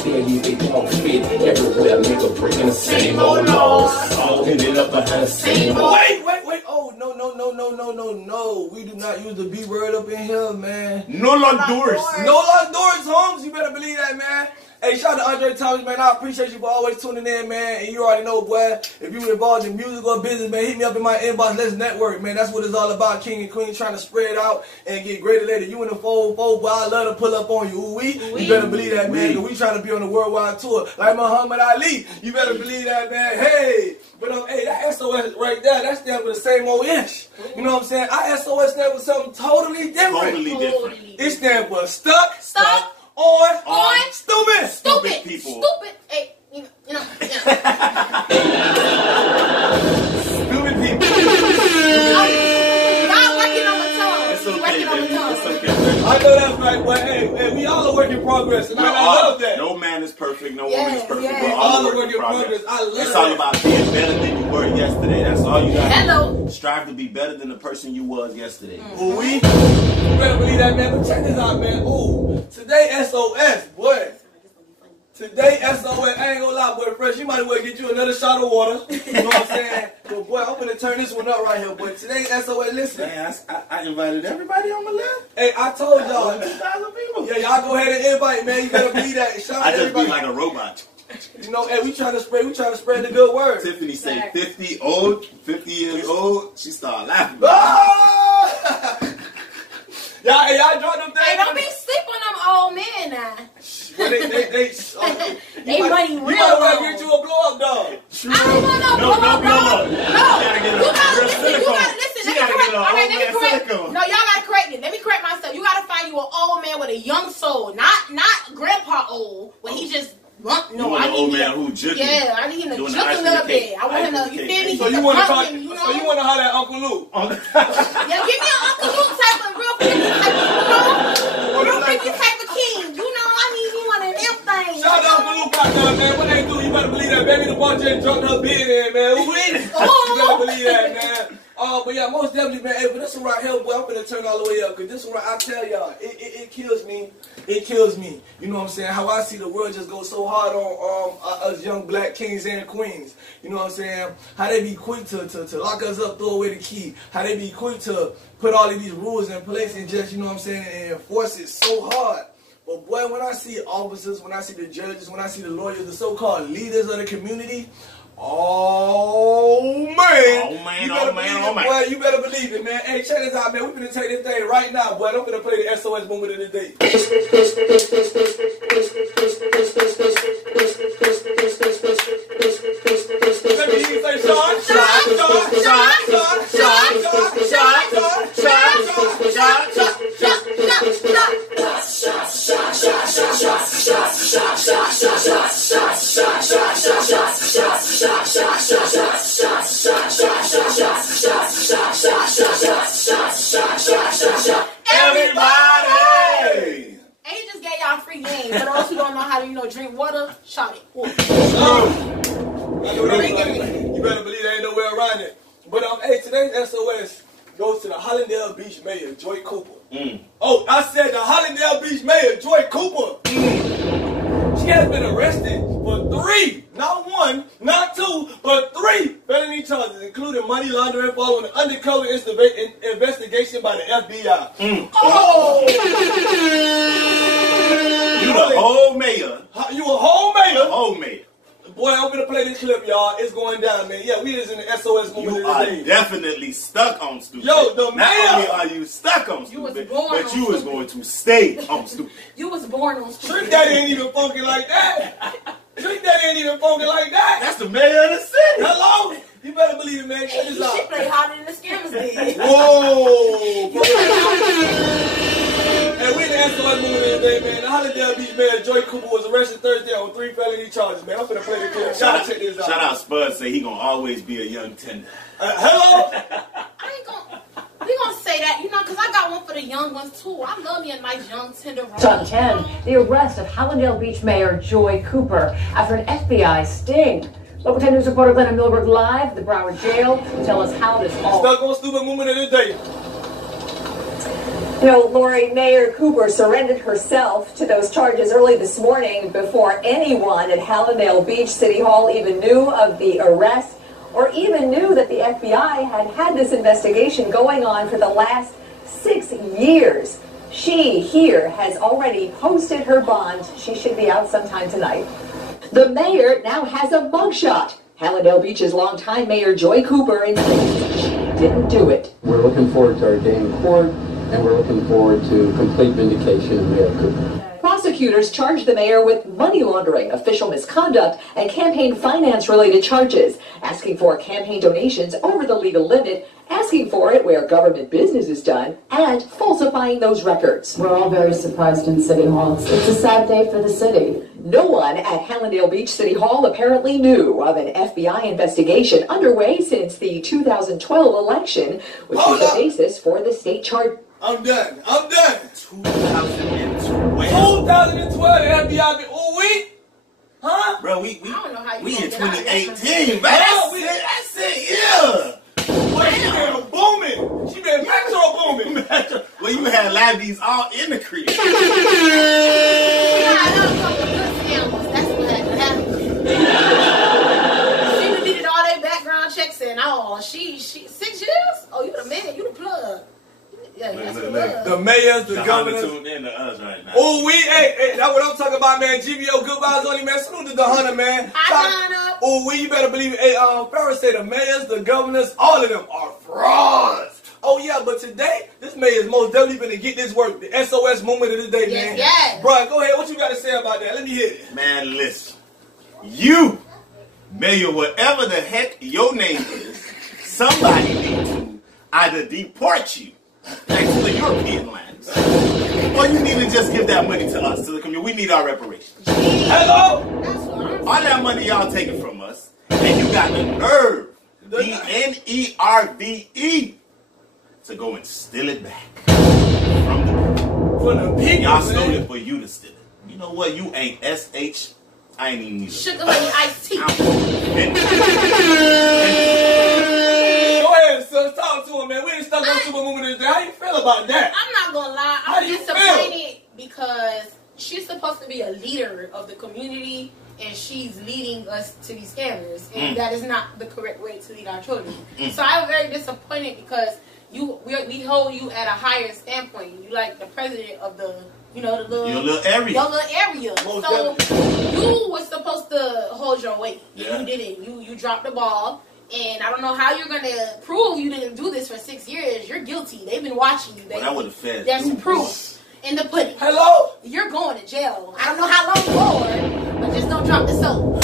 They don't fit everywhere, nigga breaking the same old laws. All ended up behind the same old. Wait. Oh, no. We do not use the B word up in here, man. No Honduras. No Honduras, Holmes. You better believe that, man. Hey, shout out to Andre Thomas, man. I appreciate you for always tuning in, man. And you already know, boy, if you involved in music or business, man, hit me up in my inbox. Let's network, man. That's what it's all about, king and queen, trying to spread out and get greater later. You in the 404, boy, I love to pull up on you. You better believe that, man, because we trying to be on a worldwide tour like Muhammad Ali. You better believe that, man. Hey, but hey, that SOS right there, that stands for the same old ish. You know what I'm saying? Our SOS stands for something totally different. It stands for stuck. On Stupid people. Stupid. Hey, you know. Stupid people. Y'all working on my tongue. It's okay, Working on my baby. tongue. It's okay. I know that's right, but hey, we all are work in progress, and I love that. No man is perfect, no woman is perfect. Yes. We're all are work in progress. I love It's all about being better than you were yesterday. That's all you got to Hello. do. Strive to be better than the person you was yesterday. You better believe that, man. But check this out, man. Today SOS, boy. Today SOS, I ain't gonna lie, boy, Fresh, you might as well get you another shot of water. You know what I'm saying? But boy, I'm gonna turn this one up right here, boy. Today SOS, listen. Man, I invited everybody on my list. Hey, I told y'all. 2,000 people. Yeah, y'all go ahead and invite, man. You better believe that. Shout out I to just everybody. be like a robot. You know, hey, we trying to spread the good word. Tiffany say 50 years old. She started laughing. Y'all drop them things. Hey, don't be sleep on them old men now. Well, they money real. You might well get you a blow up dog. I don't want no blow up dog. No, you gotta listen. Let me correct. No, y'all gotta correct it. Let me correct myself. You gotta find you an old man with a young soul, not grandpa old, when he just. No, I need an old man who juking. Yeah, I need him to juke a little bit. I want him to, you feel me? So you want to talk? know. So you want to holler at Uncle Luke? Yeah, give me an Uncle Luke type of real freaky type of, you know, real freaky type of king. You know, I need me one of them things. Shout out to Luke out there, man. What they do, you better believe that. Baby the bar just jumped her bid in, man. Who is? You better believe that, man. But yeah, most definitely, man. Hey, but this one right here, boy, I'm gonna turn all the way up. Cause this one right, I tell y'all, it kills me. It kills me. You know what I'm saying? How I see the world just go so hard on us young black kings and queens. You know what I'm saying? How they be quick to lock us up, throw away the key. How they be quick to put all of these rules in place and just, you know what I'm saying, and enforce it so hard. But boy, when I see officers, when I see the judges, when I see the lawyers, the so-called leaders of the community, oh man, boy, you better believe it, man. Hey, check this out, man. We finna take this thing right now, boy. I'm finna play the SOS moment of the day. Let me hear you say, Sean, everybody! He just gave y'all free game. For those who don't know how to, you know, drink water, shot it. You better believe there ain't no way around it. But hey, today's SOS goes to the Hollandale Beach Mayor, Joy Cooper. Oh, I said the Hollandale Beach Mayor, Joy Cooper. She has been arrested for 3, not 1, not 2, but 3 felony charges, including money laundering following an undercover investigation by the FBI. Oh! You the whole mayor. You a whole mayor? The whole mayor. Boy, I'm gonna play this clip, y'all. It's going down, man. Yeah, we is in the SOS movement. You are definitely stuck on stupid. Yo, the mayor. Not only are you stuck on stupid, but you was going to stay on stupid. You was born on stupid. Trick Daddy ain't even funky like that. Trick Daddy ain't even funky like that. That's the mayor of the city. Hello? You better believe it, man. Check this out. She played harder than the scammers did. Whoa. And we in the SOS movement today, man. The Hollandale Beach Mayor, Joy Cooper, was arrested Thursday on 3 felony charges, man. I'm finna play the clip. Shout out Spud say he gonna always be a young tender. Hello? We gonna say that, you know, because I got one for the young ones too. I love me a nice young tender. On 10, the arrest of Hollandale Beach Mayor Joy Cooper after an FBI sting. Local 10 News reporter Glenna Milberg live at the Broward Jail to tell us how this all. Stuck on stupid movement of the day. You know, Lori, Mayor Cooper surrendered herself to those charges early this morning before anyone at Hallandale Beach City Hall even knew of the arrest or even knew that the FBI had this investigation going on for the last 6 years. She here has already posted her bond. She should be out sometime tonight. The mayor now has a mugshot. Hallandale Beach's longtime mayor Joy Cooper insists she didn't do it. We're looking forward to our day in court, and we're looking forward to complete vindication of Mayor Cooper. Prosecutors charged the mayor with money laundering, official misconduct, and campaign finance-related charges, asking for campaign donations over the legal limit, asking for it where government business is done, and falsifying those records. We're all very surprised in City Hall. It's a sad day for the city. No one at Hallandale Beach City Hall apparently knew of an FBI investigation underway since the 2012 election, which was the basis for the state charge. I'm done. 2012. 2012, the FBI been, huh? Bro, we I don't know how you in gonna get out of that 2018, man. That's it, yeah. Boy, she been booming. She been metro booming. Well, you had lobbies all in the creek. Yeah, I know a couple of good scammers. That's what happened. She deleted all their background checks and all. She 6 years? Oh, you the man. You the plug. Yeah, that's the plug. The mayors, the governors. tuned in to us right now. Oh, hey, that's what I'm talking about, man. GBO, good vibes only, man. Salute to the hunter, man. Oh, you better believe it. Hey, Farrah say the mayors, the governors, all of them are frauds. Oh, yeah, but today, this mayor is most definitely going to get this work. The SOS moment of the day, man. Yes. Brian, go ahead. What you got to say about that? Let me hear it. Man, listen. You, mayor, whatever the heck your name is, somebody needs to either deport you back to the European lands, or you need to just give that money to us, to the community. We need our reparations. Hello? All that money y'all taking from us, and you got the nerve P-N-E-R-V-E, to go and steal it back from the people. Y'all stole it for you to steal it. You know what? You ain't S-H. I ain't even need it. Sugar honey iced tea. Go ahead, son. Talk to him, man. We ain't stuck on Super Movie today. How you feel about that? I'm not gonna lie. I'm disappointed because she's supposed to be a leader of the community, and she's leading us to these scammers, and that is not the correct way to lead our children. So I'm very disappointed because we hold you at a higher standpoint. You like the president of the, you know, the little area. Your little area. Most so definitely. you were supposed to hold your weight. Yeah. You didn't. You dropped the ball. And I don't know how you're going to prove you didn't do this for 6 years. You're guilty. They've been watching you. Well, that would have fed. There's proof in the pudding. Hello? You're going to jail. I don't know how long for, but just don't drop the soap.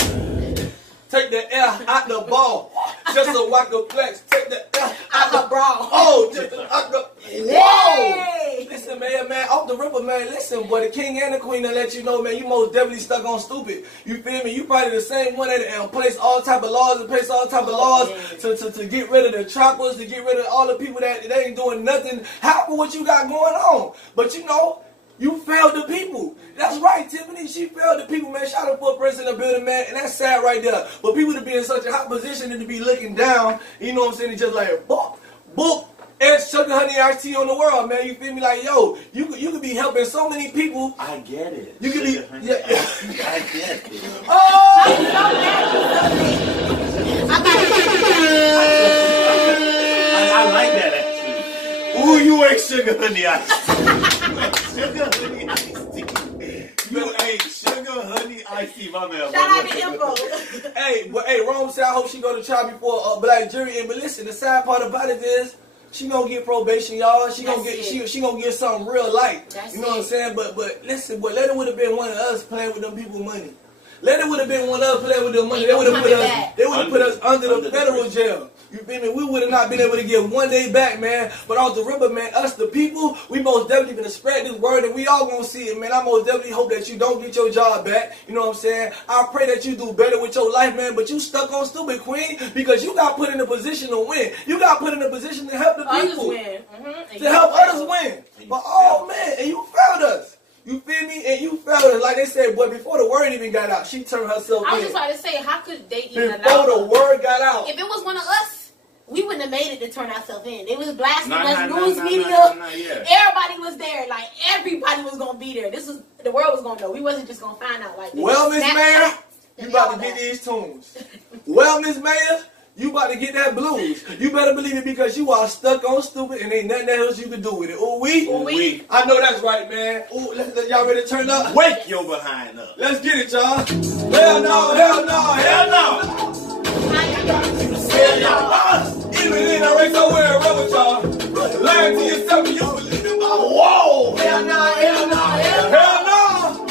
Take the air out the ball. Just so I can flex. Take the air Out the bra. Oh, just out the... Yay! Whoa! Listen, man, off the ripper, man. Listen, boy, the king and the queen to let you know, man, you most definitely stuck on stupid. You feel me? You probably the same one that place all type of laws and place all type of laws to get rid of the trappers, to get rid of all the people that they ain't doing nothing half of what you got going on. But you know, you failed the people. That's right, Tiffany. She failed the people, man. Shout out for a person in the building, man. And that's sad right there. But people to be in such a high position and to be looking down, you know what I'm saying? It's just like, boop, boop. It's sugar honey iced tea on the world, man. You feel me? Like, yo, you could be helping so many people. I get it. You could be, yeah. I get it. Oh! I like that actually. Ooh, you ain't sugar honey iced tea. You ain't sugar honey iced tea. You ain't sugar honey iced tea, my man. Shout out to Info. Hey, Rome said I hope she go to trial before a black jury. But listen, the sad part about it is, she gonna get probation, y'all. She gonna get something real light. You know what I'm saying? But listen, boy, let it would have been one of us playing with them people's money. Let it would have been one of us playing with their money. They would have put us under the federal jail. You feel me? We would have not been able to get 1 day back, man. But off the river, man, us the people, we most definitely gonna spread this word, and we all gonna see it, man. I most definitely hope that you don't get your job back. You know what I'm saying? I pray that you do better with your life, man. But you stuck on stupid, queen, because you got put in a position to win. You got put in a position to help the people. To help others win. But oh man, and you failed us. You feel me? And you failed us. Like they said, boy, before the word even got out, she turned herself in. I was just about to say, how could they even before the word got out? If it was one of us, we wouldn't have made it to turn ourselves in. It was blasting us, news media. Everybody was there. Like, everybody was going to be there. The world was going to know. We wasn't just going to find out. Like, well, Miss Mayor, you about to get these tunes. Well, Miss Mayor, you about to get that blues. You better believe it because you are stuck on stupid and ain't nothing else you can do with it. Ooh, we? Ooh, we. I know that's right, man. Ooh, y'all ready to turn up? Wake your behind up. Let's get it, y'all. Hell no, hell no, hell no. Hell no. Even in a race, I wear a rubber, y'all. Lying to yourself, you believe it. Whoa. Hell no, hell no, hell no. Hell no.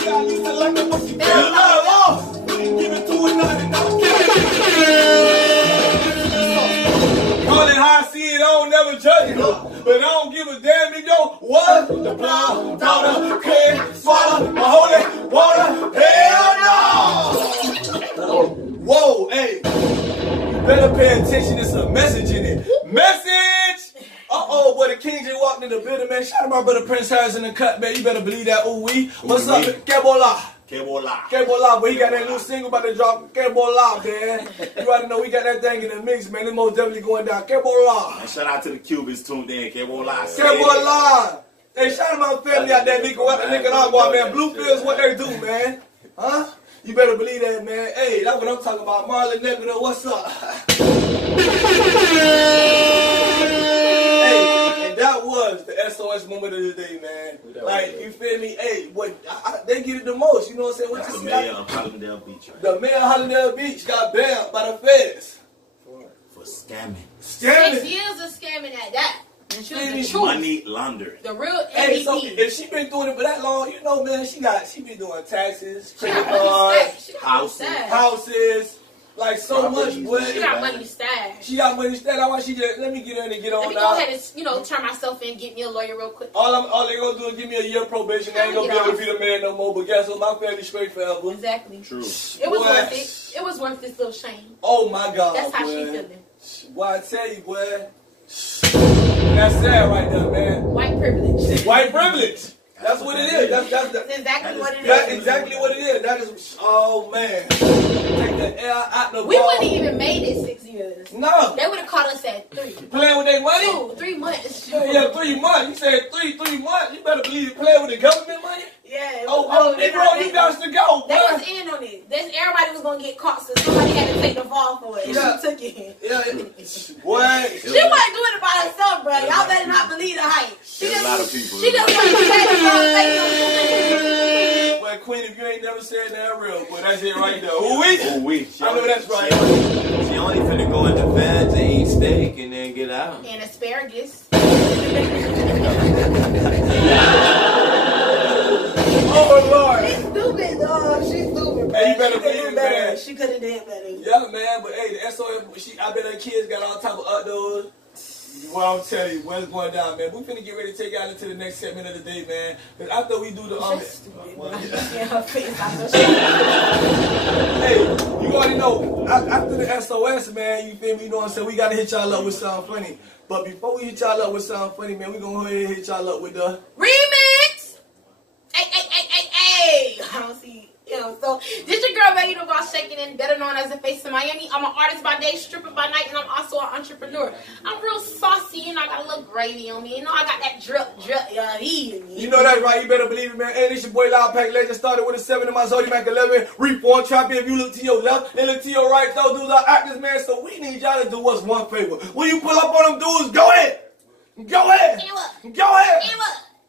Yeah, I used to like the what you hell no. Give it to another, no. Call it how I see it, I don't never judge it. But I don't give a damn if yo, what? The plow, daughter, can't swallow my holy water. Hell no! Whoa, hey. You better pay attention, there's a message in it. Message! Uh-oh, boy, the king just walked in the building, man. Shout out my brother Prince Harris in the cut, man. You better believe that, ooh wee. What's up, Kebola? Kebola, but he got that new single about to drop. Kebola, man. You already know we got that thing in the mix, man. It's most definitely going down. Kebola. And shout out to the Cubans tuned in. Kebola. Kebola. Hey, shout out my family out there, Nicaragua, man. Bluefields, what they do, man. Huh? You better believe that, man. Hey, that's what I'm talking about. Marlon Negro, what's up? Hey, and that was the SOS moment of the day, man. Like, you feel me? Hey, they get it the most, you know what I'm saying? What the mayor of Hollandale Beach. Right? The mayor of Hollandale Beach got banned by the feds. For scamming. 6 years of scamming at that. And she was the truth. Money laundering. The real MVP. Hey, so if she been doing it for that long, you know, man, she been doing taxes, credit cards, houses, like so much. Boy. She got money stashed. She got money stashed. That's why she just let me get in and get on. Let me go ahead and turn myself in, get me a lawyer real quick. All they gonna do is give me a year probation. I ain't gonna be able to be the man no more. But guess what? My family straight forever. Exactly. True. It was worth it. It was worth this little shame. Oh my God. That's how she feeling. Boy, I tell you, boy. That's sad right there, man. White privilege. White privilege. That's what it is. That's exactly what it is. That's exactly what it is. That is, oh man. Take the air out the ball. We wouldn't even made it 6 years. No. They would have caught us at 3. Playing with their money? 3 months. Yeah, 3 months. You said 3 months. You better believe you playing with the government money? Yeah. Oh, Negro, you got to go. They was in on it. Everybody was going to get caught, so somebody had to take the fall for it. Yeah. She took it. Yeah. What? She wasn't doing it by herself, bro. Y'all better not believe the hype. There's a lot of people. She just wanted to say the song, say Well, Queen, if you ain't never said that real, boy, that's it right there. Ooh-wee. Ooh-wee. I know that's right. She only finna go in the bed to eat steak and then get out. and asparagus. Oh, Lord. She's stupid, dog. She's stupid, bro. Hey, you better She could've believe done it, better. man. She could have done better. Yeah, man, but hey, the SOS, I bet her kids got all type of outdoors. Well, I'm telling you, what's going down, man. We finna get ready to take y'all into the next segment of the day, man. But after we do the hey, you already know, after the SOS, man, you feel me? You know what I'm saying? We gotta hit y'all up with something funny. But before we hit y'all up with something funny, man, we gonna go ahead and hit y'all up with the remix. Hey. I don't see. You know, so this your girl Ready to Boss Shaking In, better known as the face of Miami. I'm an artist by day, stripper by night, and I'm also an entrepreneur. I'm real saucy, you know, I got a little gravy on me. You know, I got that drip, You know that's right, you better believe it, man. Hey, this your boy Loud Pack Legend, started with a 7 in my Zodiac 11. Reform Trap. If you look to your left and look to your right, those dudes are actors, man. So we need y'all to do us one favor. When you pull up on them dudes, go ahead. Go ahead. Go ahead.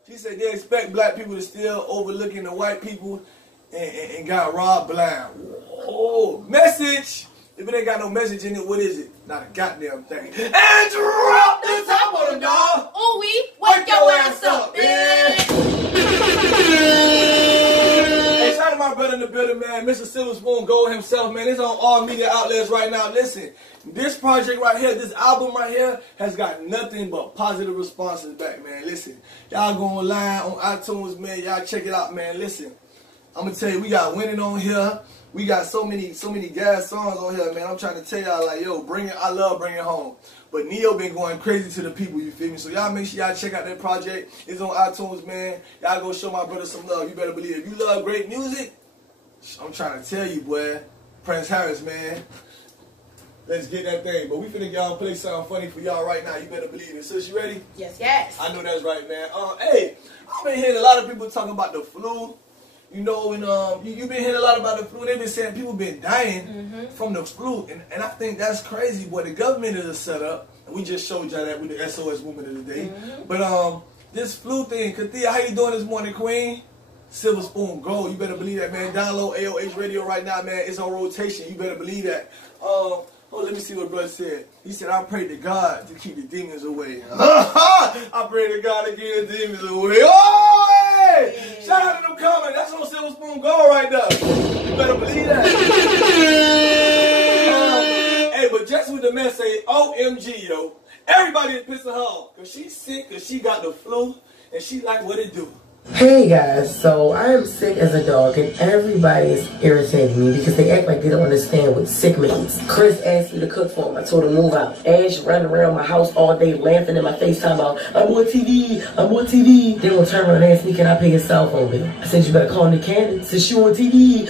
She said they expect black people to still overlooking the white people and got robbed blind. Oh, message. If it ain't got no message in it, what is it? Not a goddamn thing. And drop the top on the dog. Ooh, we wake your ass up, bitch. Hey, shout out to my brother in the building, man. Mr. Silver Spoon Gold himself, man. It's on all media outlets right now. Listen, this project right here, this album right here, has got nothing but positive responses back, man. Listen, y'all go online on iTunes, man. Y'all check it out, man. Listen, I'm gonna tell you, we got Winning on here. We got so many gas songs on here, man. I'm trying to tell y'all, like, yo, bring it. I love Bring It Home. But Neo been going crazy to the people, you feel me? So y'all make sure y'all check out that project. It's on iTunes, man. Y'all go show my brother some love. You better believe it. If you love great music, I'm trying to tell you, boy. Prince Harris, man. Let's get that thing. But we finna y'all play something funny for y'all right now. You better believe it. Sis, you ready? Yes. I know that's right, man. Hey, I've been hearing a lot of people talking about the flu. You know, and you've been hearing a lot about the flu. They've been saying people been dying from the flu. And I think that's crazy, boy. The government is a setup. And we just showed y'all that with the SOS Woman of the Day. But this flu thing, Kathia, how you doing this morning, Queen? Silver Spoon Gold. You better believe that, man. Download AOH Radio right now, man. It's on rotation. You better believe that. Oh, let me see what brother said. He said, I pray to God to keep the demons away. I pray to God to keep the demons away. Oh, hey! Shout out to them comments. That's on Silver Spoon Gold right there. You better believe that. Hey, but just with the man say, OMG, yo. Everybody is pissing her off. Because she's sick, because she got the flu, and she like what it do. Hey guys, so I am sick as a dog and everybody is irritating me because they act like they don't understand what sick means. Chris asked me to cook for him. I told him move out. Ash running around my house all day laughing in my face talking about, I'm on TV. Then he'll turn around and ask me, can I pay his cell phone bill? I said, you better call Nick Cannon. Since you on TV.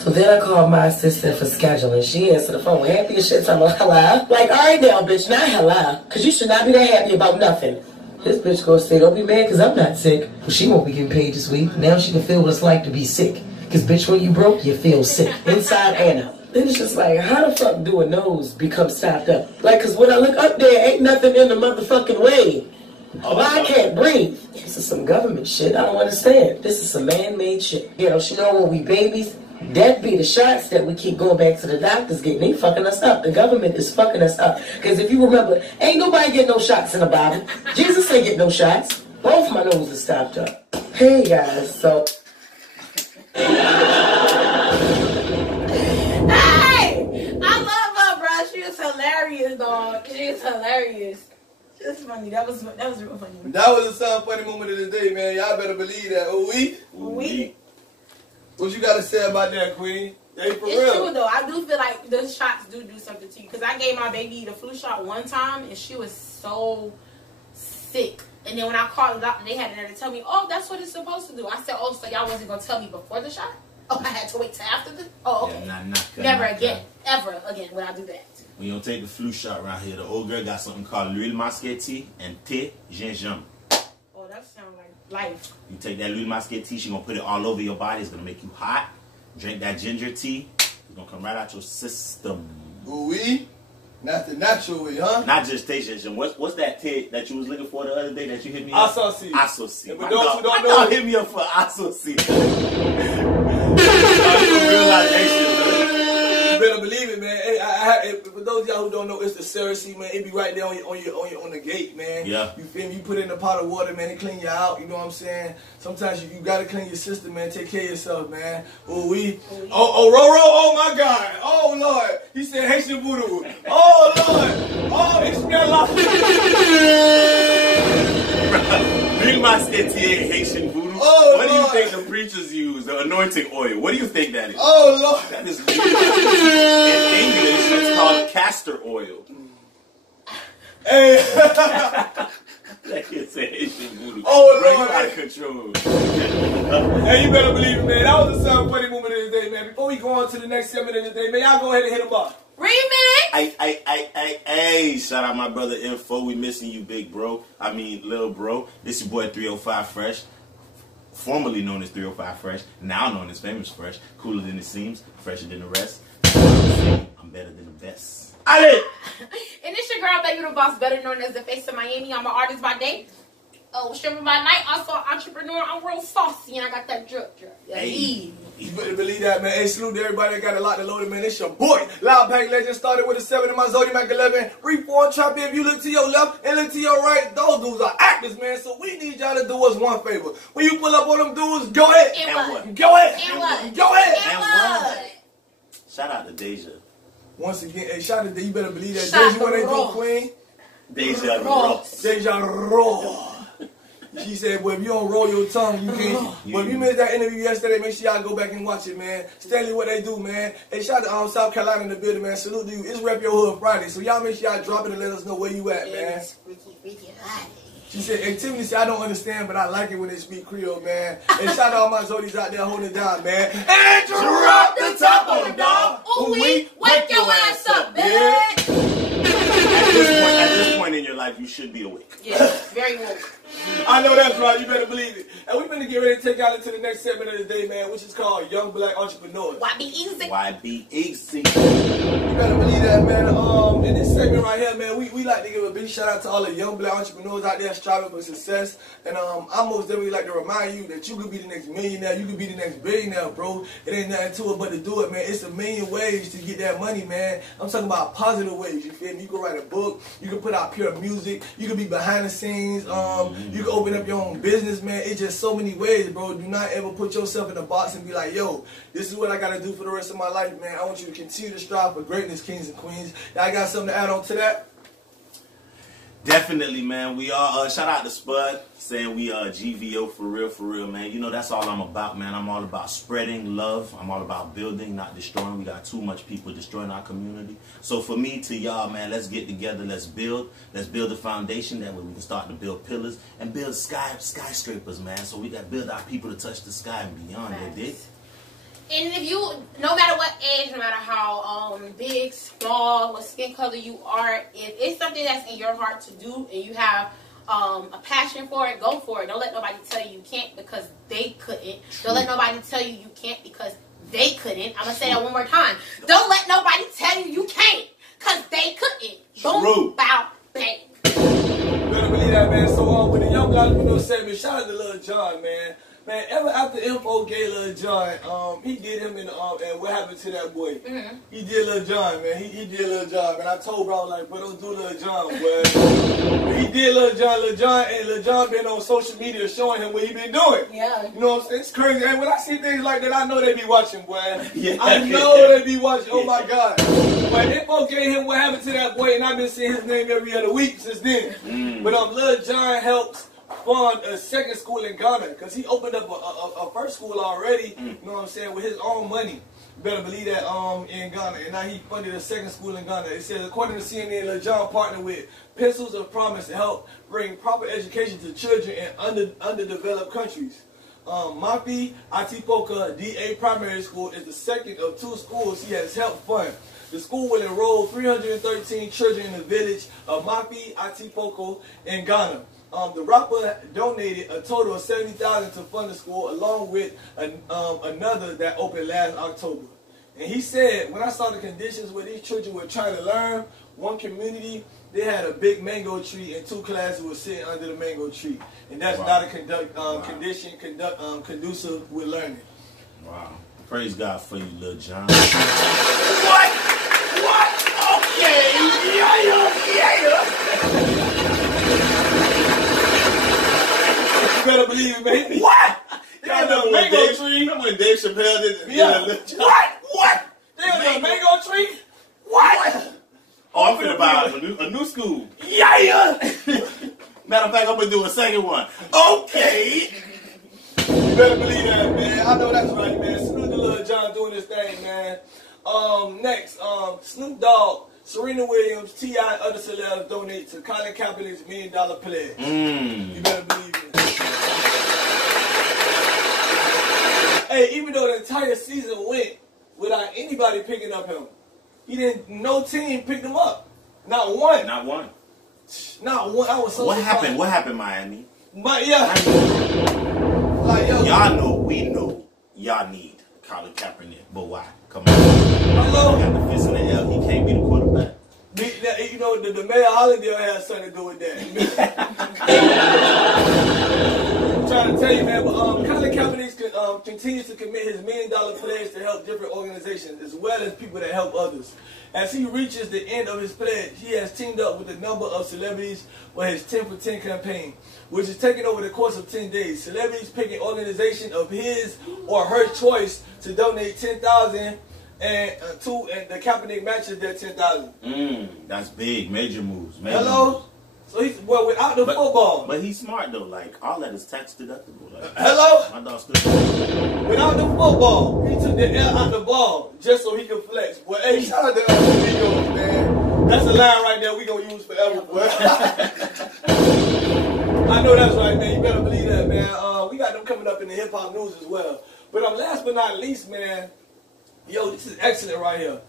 So then I called my assistant for scheduling. She answered the phone happy as shit talking about hello. Like, alright now bitch, not hello. Cause you should not be that happy about nothing. This bitch gonna say, don't be mad because I'm not sick. Well, she won't be getting paid this week. Now she can feel what it's like to be sick. Because, bitch, when you broke, you feel sick. Inside and out. Then it's just like, how the fuck do a nose become stopped up? Like, because when I look up there, ain't nothing in the motherfucking way. Why I can't breathe? This is some government shit. I don't understand. This is some man-made shit. You know, she know when we babies, that be the shots that we keep going back to the doctors getting. They fucking us up. The government is fucking us up. Because if you remember, ain't nobody get no shots in the Bible. Jesus ain't get no shots. Both my noses stopped up. Hey guys, so... Hey! I love her, bro. She was hilarious, dog. She was hilarious. That's funny. That was real funny. That was a something funny moment of the day, man. Y'all better believe that. Oh, we? We? What you got to say about that, Queen? Hey, for It's real. true though. I do feel like the shots do something to you. Because I gave my baby the flu shot one time and she was so sick. And then when I called the doctor, they had to tell me, oh, that's what it's supposed to do. I said, oh, so y'all wasn't going to tell me before the shot? Oh, I had to wait till after the... Oh, okay. Yeah, Never again. Ever again would I do that. We don't take the flu shot right here. The old girl got something called l'huile masquetie and thé gingembre. Oh, that sounds like life. You take that l'huile masquetie, she gonna put it all over your body. It's gonna make you hot. Drink that ginger tea. It's gonna come right out your system. Ooh-wee. Not the natural way, huh? Not just thé gingembre. What's that tea that you was looking for the other day that you hit me up? Associate. Associate. Yeah, but those who don't know, y'all hit me up for associate. Real life action, man. You better believe it, man. Hey, for those of y'all who don't know, it's the Cersei, man. It be right there on the gate, man. Yeah. You feel me? You put it in a pot of water, man. It clean you out. You know what I'm saying? Sometimes you gotta clean your system, man. Take care of yourself, man. Oh, Roro. Oh my God. Oh Lord. He said Haitian voodoo. Oh Lord. Oh, it's smell like. L'huile masquetie ain't Haitian voodoo. Oh, what do Lord. you think the preachers use? The anointing oil. What do you think that is? Oh Lord. That is in English. It's called castor oil. Hey. That kid said Haitian voodoo. Oh, bro, Lord. you out of control. Hey, you better believe it, man. That was a sound funny moment of the day, man. Before we go on to the next segment of the day, man, y'all go ahead and hit them up. Remix! Hey, shout out my brother Info. We missing you, big bro. I mean, little bro. This your boy 305 Fresh. Formerly known as 305 Fresh. Now known as Famous Fresh. Cooler than it seems. Fresher than the rest. I'm better than the best. Allez! And it's your girl, Baby the Boss, better known as the face of Miami. I'm an artist by day. Oh, stripper by night. Also an entrepreneur. I'm real saucy and I got that drip. Yeah, Hey. You better believe that, man. Hey, salute to everybody that got a lot to load it, man. It's your boy, Loud Pack Legend. Started with a 7 in my Zodiac 11. Reform Trap. If you look to your left and look to your right, those dudes are actors, man. So we need y'all to do us one favor. When you pull up on them dudes, go ahead. And what? Go ahead. And what? Go ahead. And what? Shout out to Deja. Once again, hey, shout out to you. Better believe that. Shout Deja, when they do Ross. Queen. Deja Ross. Deja Raw. She said, well, if you don't roll your tongue, you can't. But if you missed that interview yesterday, make sure y'all go back and watch it, man. Stanley, what they do, man. Hey, shout out to South Carolina in the building, man. Salute to you. It's Rep Your Hood Friday. So y'all make sure y'all drop it and let us know where you at, man. She said, hey, Tiffany said, I don't understand, but I like it when they speak Creole, man. And shout out all my Zodies out there holding it down, man. And drop the top on them, dog. Ooh, wake your ass up, bitch. At this point in your life, you should be awake. Yeah, very woke. I know that's right. You better believe it. And we're going to get ready to take y'all into the next segment of the day, man, which is called Young Black Entrepreneurs. Why be easy? Why be easy? You better believe that, man. In this segment right here, man, we like to give a big shout out to all the young black entrepreneurs out there striving for success. And I most definitely like to remind you that you could be the next millionaire, you could be the next billionaire, bro. It ain't nothing to it but to do it, man. It's a million ways to get that money, man. I'm talking about positive ways, you feel me? You can write a book, you can put out pure music, you can be behind the scenes, you can open up your own business, man. It's just so many ways, bro. Do not ever put yourself in a box and be like, yo, this is what I gotta do for the rest of my life, man. I want you to continue to strive for greatness, kings and queens. Y'all got something to add on to that? Definitely, man. We are, shout out to Spud, saying we are GVO for real, man. You know, that's all I'm about, man. I'm all about spreading love. I'm all about building, not destroying. We got too much people destroying our community. So for me to y'all, man, let's get together. Let's build a foundation. That way we can start to build pillars and build skyscrapers, man. So we got to build our people to touch the sky and beyond. You dig? And if you, no matter what age, no matter how big, small, what skin color you are, if it's something that's in your heart to do and you have a passion for it, go for it. Don't let nobody tell you you can't because they couldn't. Don't let nobody tell you you can't because they couldn't. I'm going to say that one more time. Don't let nobody tell you you can't because they couldn't. Boom, bow, bang. You better believe that, man. So with the young entrepreneur segment, shout out to Lil Jon, man. Man, ever after Info gave Lil Jon, he did him in the and what happened to that boy? He did Lil Jon, man. He did Lil Jon, man. I told bro, like, bro, don't do Lil Jon, boy. He did Lil Jon, and Lil Jon been on social media showing him what he been doing. Yeah. You know what I'm saying? It's crazy. And when I see things like that, I know they be watching, boy. Yeah. I know they be watching. Oh my God. But Info gave him what happened to that boy, and I've been seeing his name every other week since then. But Lil Jon helps fund a second school in Ghana because he opened up a first school already, you know what I'm saying, with his own money. You better believe that in Ghana. And now he funded a second school in Ghana. It says, according to CNN, Lil Jon partnered with Pencils of Promise to help bring proper education to children in underdeveloped countries. Mafi Atipoka DA Primary School is the second of 2 schools he has helped fund. The school will enroll 313 children in the village of Mafi Atipoka in Ghana. The rapper donated a total of $70,000 to fund the school, along with another that opened last October. And he said, when I saw the conditions where these children were trying to learn, one community, they had a big mango tree and 2 classes were sitting under the mango tree. And that's not a condition conducive with learning. Wow. Praise God for you, Lil Jon. What? Okay. Yeah. You better believe it, baby. What? They had a mango tree. Remember when Dave Chappelle did Lil Jon? What? They had a mango tree? What? Oh, I'm finna buy a new school. Yeah. Matter of fact, I'm gonna do a second one. Okay. You better believe that, man. I know that's right, man. Salute to Lil Jon doing this thing, man. Next, Snoop Dogg, Serena Williams, T.I. and other celebs donate to Colin Kaepernick's $1 million pledge. You better believe it. Hey, even though the entire season went without anybody picking up him, no team picked him up. Not one. Not one. Not one. I was so What surprised. happened? What happened, Miami? But yeah. Like, yo. Y'all know, we know, y'all need Colin Kaepernick. But why? Come on. Hello? He got the fist in the air. He can't be the quarterback. You know, the Mayor Holiday has something to do with that. I'm trying to tell you, man, but Colin Kaepernick continues to commit his $1 million pledge to help different organizations as well as people that help others. As he reaches the end of his pledge, he has teamed up with a number of celebrities for his 10 for 10 campaign, which is taken over the course of 10 days. Celebrities pick an organization of his or her choice to donate $10,000 and the Kaepernick matches their $10,000. That's big, major moves. Hello? So he's without the football. But he's smart though. Like all that is tax deductible. Like, hello? My dog's good. Without the football, he took the air out the ball just so he could flex. Well, hey, shout out to Migos, man. That's a line right there we gonna use forever, boy. I know that's right, man. You better believe that, man. We got them coming up in the hip hop news as well. But last but not least, man. Yo, this is excellent right here.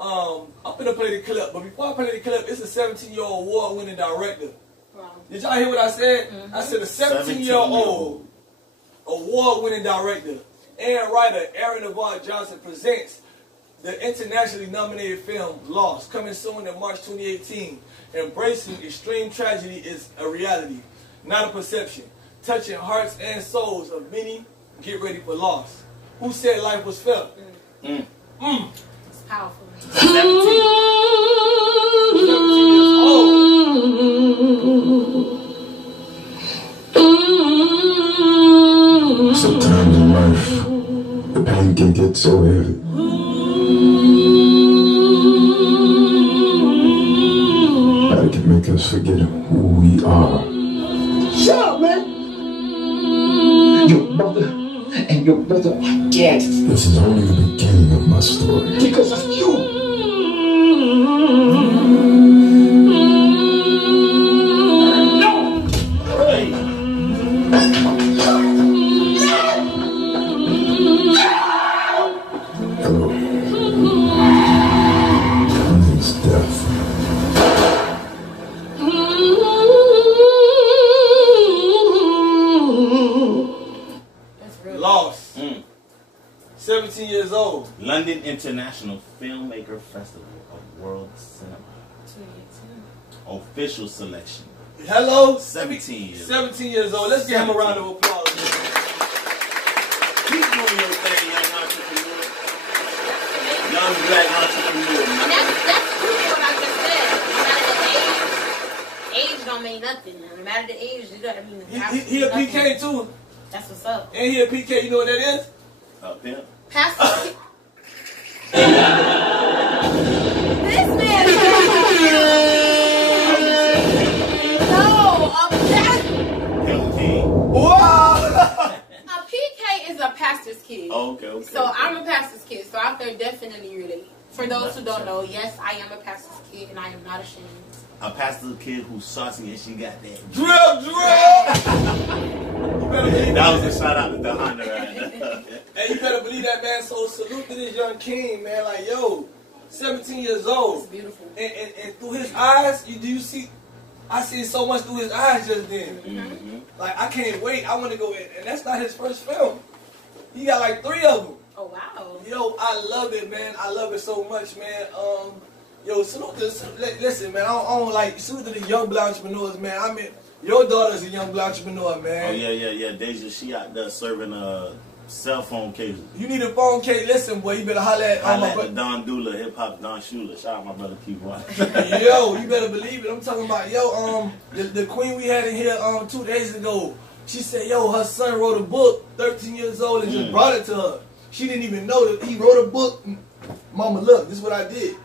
I'm gonna play the clip, but before I play the clip, it's a 17-year-old award-winning director. Wow. Did y'all hear what I said? I said a 17-year-old award-winning director and writer Aaron Yvonne Johnson presents the internationally nominated film Lost, coming soon in March 2018. Embracing extreme tragedy is a reality, not a perception. Touching hearts and souls of many, get ready for Lost. Who said life was fair? It's powerful. 17 years old. Sometimes in life, the pain can get so heavy. That it can make us forget who we are. Shut up, man! Your mother and your brother are dead. This is only the beginning of my story. Because of you. No! Hey. Hello. My name is Death. Lost. 17 years old. London International Filmmaker Festival of World Cinema. Official selection. Hello? 17 years. 17 years old. Let's give him a round of applause. Keep doing your thing, young entrepreneur. Young black entrepreneur. And that's what I just said. No matter the age don't mean nothing. No matter the age, you gotta mean He a PK too. That's what's up. And he a PK, you know what that is? Pimp. Pastor. This man. No, a pastor. Pimp King. Oh, okay. So I'm a pastor's kid, so I can definitely relate. For those who don't know, yes, I am a pastor's kid, and I am not ashamed. A pastor's kid who's saucy and she got that drill. That was a shout out to the Honda right now. Hey, you better believe that, man. So salute to this young king, man. Like, yo, 17 years old. It's beautiful. And through his eyes, do you see? I see so much through his eyes just then. Mm-hmm. Like, I can't wait. I want to go in. And that's not his first film. He got like 3 of them. Oh, wow. Yo, I love it, man. I love it so much, man. Yo, salute to, listen, man. I don't like, salute to the young black entrepreneurs, man. I mean, your daughter's a young black entrepreneur, man. Oh, yeah. Deja, she out there serving cell phone cases. You need a phone case. Listen, boy, you better holler at my brother. Don Dula, hip hop Don Shula. Shout out my brother Keith White. Yo, you better believe it. I'm talking about, yo, the queen we had in here 2 days ago. She said, yo, her son wrote a book, 13 years old, and just brought it to her. She didn't even know that he wrote a book. Mama, look, this is what I did.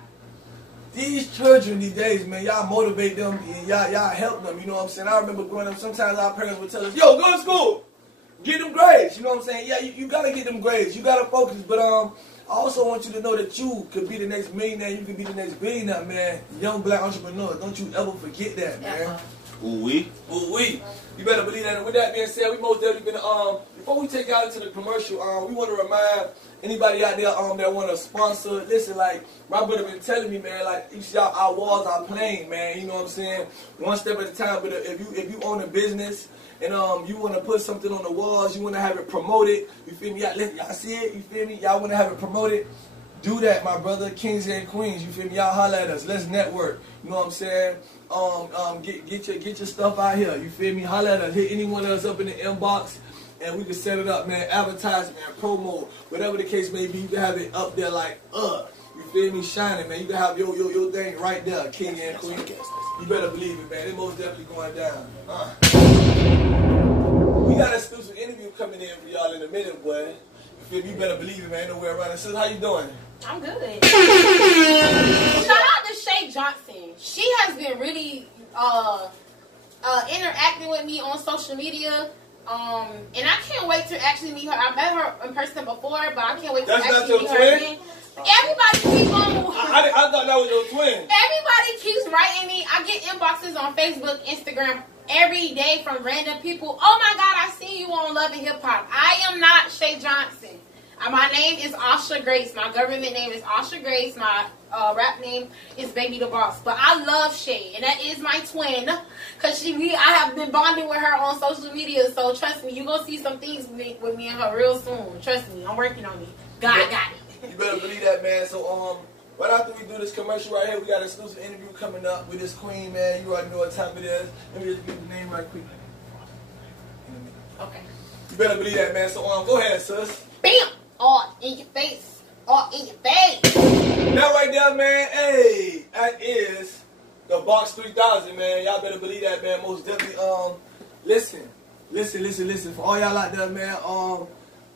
These children these days, man, y'all motivate them and y'all help them. You know what I'm saying? I remember growing up, sometimes our parents would tell us, yo, go to school. Get them grades. You know what I'm saying? Yeah, you got to get them grades. You got to focus. But I also want you to know that you could be the next millionaire. You could be the next billionaire, man. Young black entrepreneur. Don't you ever forget that, man. Ooh-wee. Ooh-wee. You better believe that. And with that being said, we most definitely been, before we take out into the commercial, we want to remind anybody out there that want to sponsor. Listen, like, my brother been telling me, man, like, you see our walls are plain, man. You know what I'm saying? One step at a time. But if you own a business, and you want to put something on the walls, you want to have it promoted, you feel me? Y'all see it, you feel me? Y'all want to have it promoted? Do that, my brother, kings and queens, you feel me? Y'all holler at us, let's network, you know what I'm saying? Get your stuff out here, you feel me? Holler at us, hit any one of us up in the inbox, and we can set it up, man, advertise, man, promo, whatever the case may be, you can have it up there like, you feel me, shining, man, you can have your thing right there, king and queen. You better believe it, man, it's most definitely going down. We got an exclusive interview coming in for y'all in a minute, boy. You better believe it, man. Ain't nowhere around it. Sis, how you doing? I'm good. Shout out to Shay Johnson. She has been really interacting with me on social media. And I can't wait to actually meet her. I met her in person before, but I can't wait to actually meet her again. Everybody keeps on. I thought that was your twin. Everybody keeps writing me. I get inboxes on Facebook, Instagram every day from random people. Oh my God, I see you on Love and Hip Hop. I am not Shay Johnson. My name is Asha Grace. My government name is Asha Grace. My rap name is Baby the Boss. But I love Shay, and that is my twin. Because I have been bonding with her on social media. So trust me, you're going to see some things with me and her real soon. Trust me, I'm working on it. God got it. You better believe that, man. So, right after we do this commercial right here, we got an exclusive interview coming up with this queen, man. You already know what time it is. Let me just give the name right quick. Okay. You better believe that, man. So, go ahead, sis. Bam! All in your face. All in your face. That right there, man. Hey, that is the Box 3000, man. Y'all better believe that, man. Most definitely, listen. For all y'all out there, man,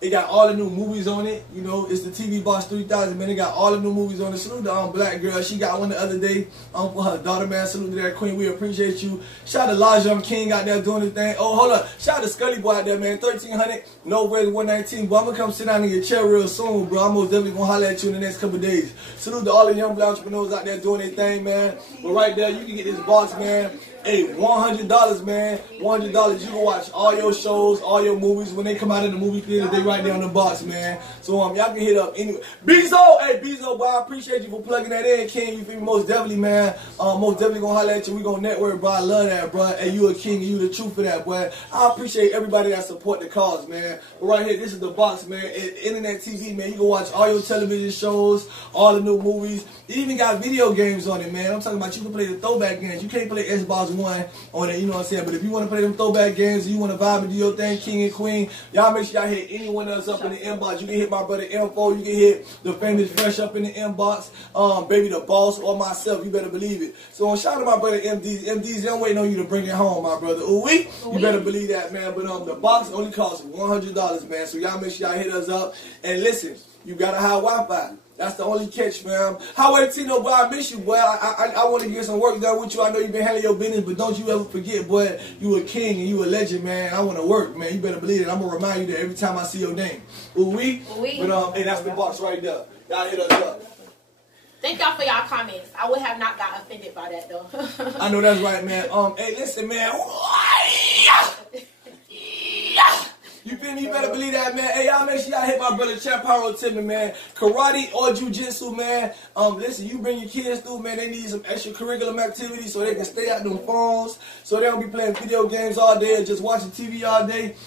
it got all the new movies on it. You know, it's the TV Box 3000, man. It got all the new movies on it. Salute to black girl. She got one the other day for her daughter, man. Salute to that queen. We appreciate you. Shout out to Lajum King out there doing his thing. Oh, hold up. Shout out to Scully Boy out there, man. 1300 Northwest 119. Boy, I'm going to come sit down in your chair real soon, bro. I'm most definitely going to holler at you in the next couple of days. Salute to all the young black entrepreneurs out there doing their thing, man. But right there, you can get this box, man. Hey, $100, man. $100. You can watch all your shows, all your movies. When they come out in the movie theater, they right there on the box, man. So y'all can hit up anyway. Bezo, hey Bezo, boy, I appreciate you for plugging that in, King. You feel me? Most definitely, man. Most definitely gonna holler at you. We gonna network, bro. I love that, bro. Hey, you a king, and you the truth for that, boy. I appreciate everybody that support the cause, man. But right here, this is the box, man. Internet TV, man. You can watch all your television shows, all the new movies. It even got video games on it, man. I'm talking about you can play the throwback games. You can't play Xbox One on it, you know what I'm saying? But if you want to play them throwback games and you want to vibe and do your thing, king and queen, y'all make sure y'all hit anyone else up in the inbox. You can hit my brother Info. You can hit the famous Fresh up in the inbox. Baby the Boss or myself. You better believe it. So shout out to my brother MDs. MDs, I'm waiting on you to bring it home, my brother. Ooh-wee. You better believe that, man. But the box only costs $100, man. So y'all make sure y'all hit us up. And listen, you got to have Wi-Fi. That's the only catch, fam. Highway Tino, boy, I miss you, boy. I want to get some work done with you. I know you've been handling your business, but don't you ever forget, boy, you a king and you a legend, man. I want to work, man. You better believe it. I'm going to remind you that every time I see your name. Ooh-wee. But, hey, that's the box right there. Y'all hit us up. Thank y'all for y'all comments. I would have not got offended by that, though. I know that's right, man. Hey, listen, man. You feel me? You better believe that, man. Hey, y'all make sure y'all hit my brother Champ Pyro Tippin, man. Karate or jiu-jitsu, man. Listen, you bring your kids through, man. They need some extracurricular activities so they can stay out them phones, so they don't be playing video games all day or just watching TV all day.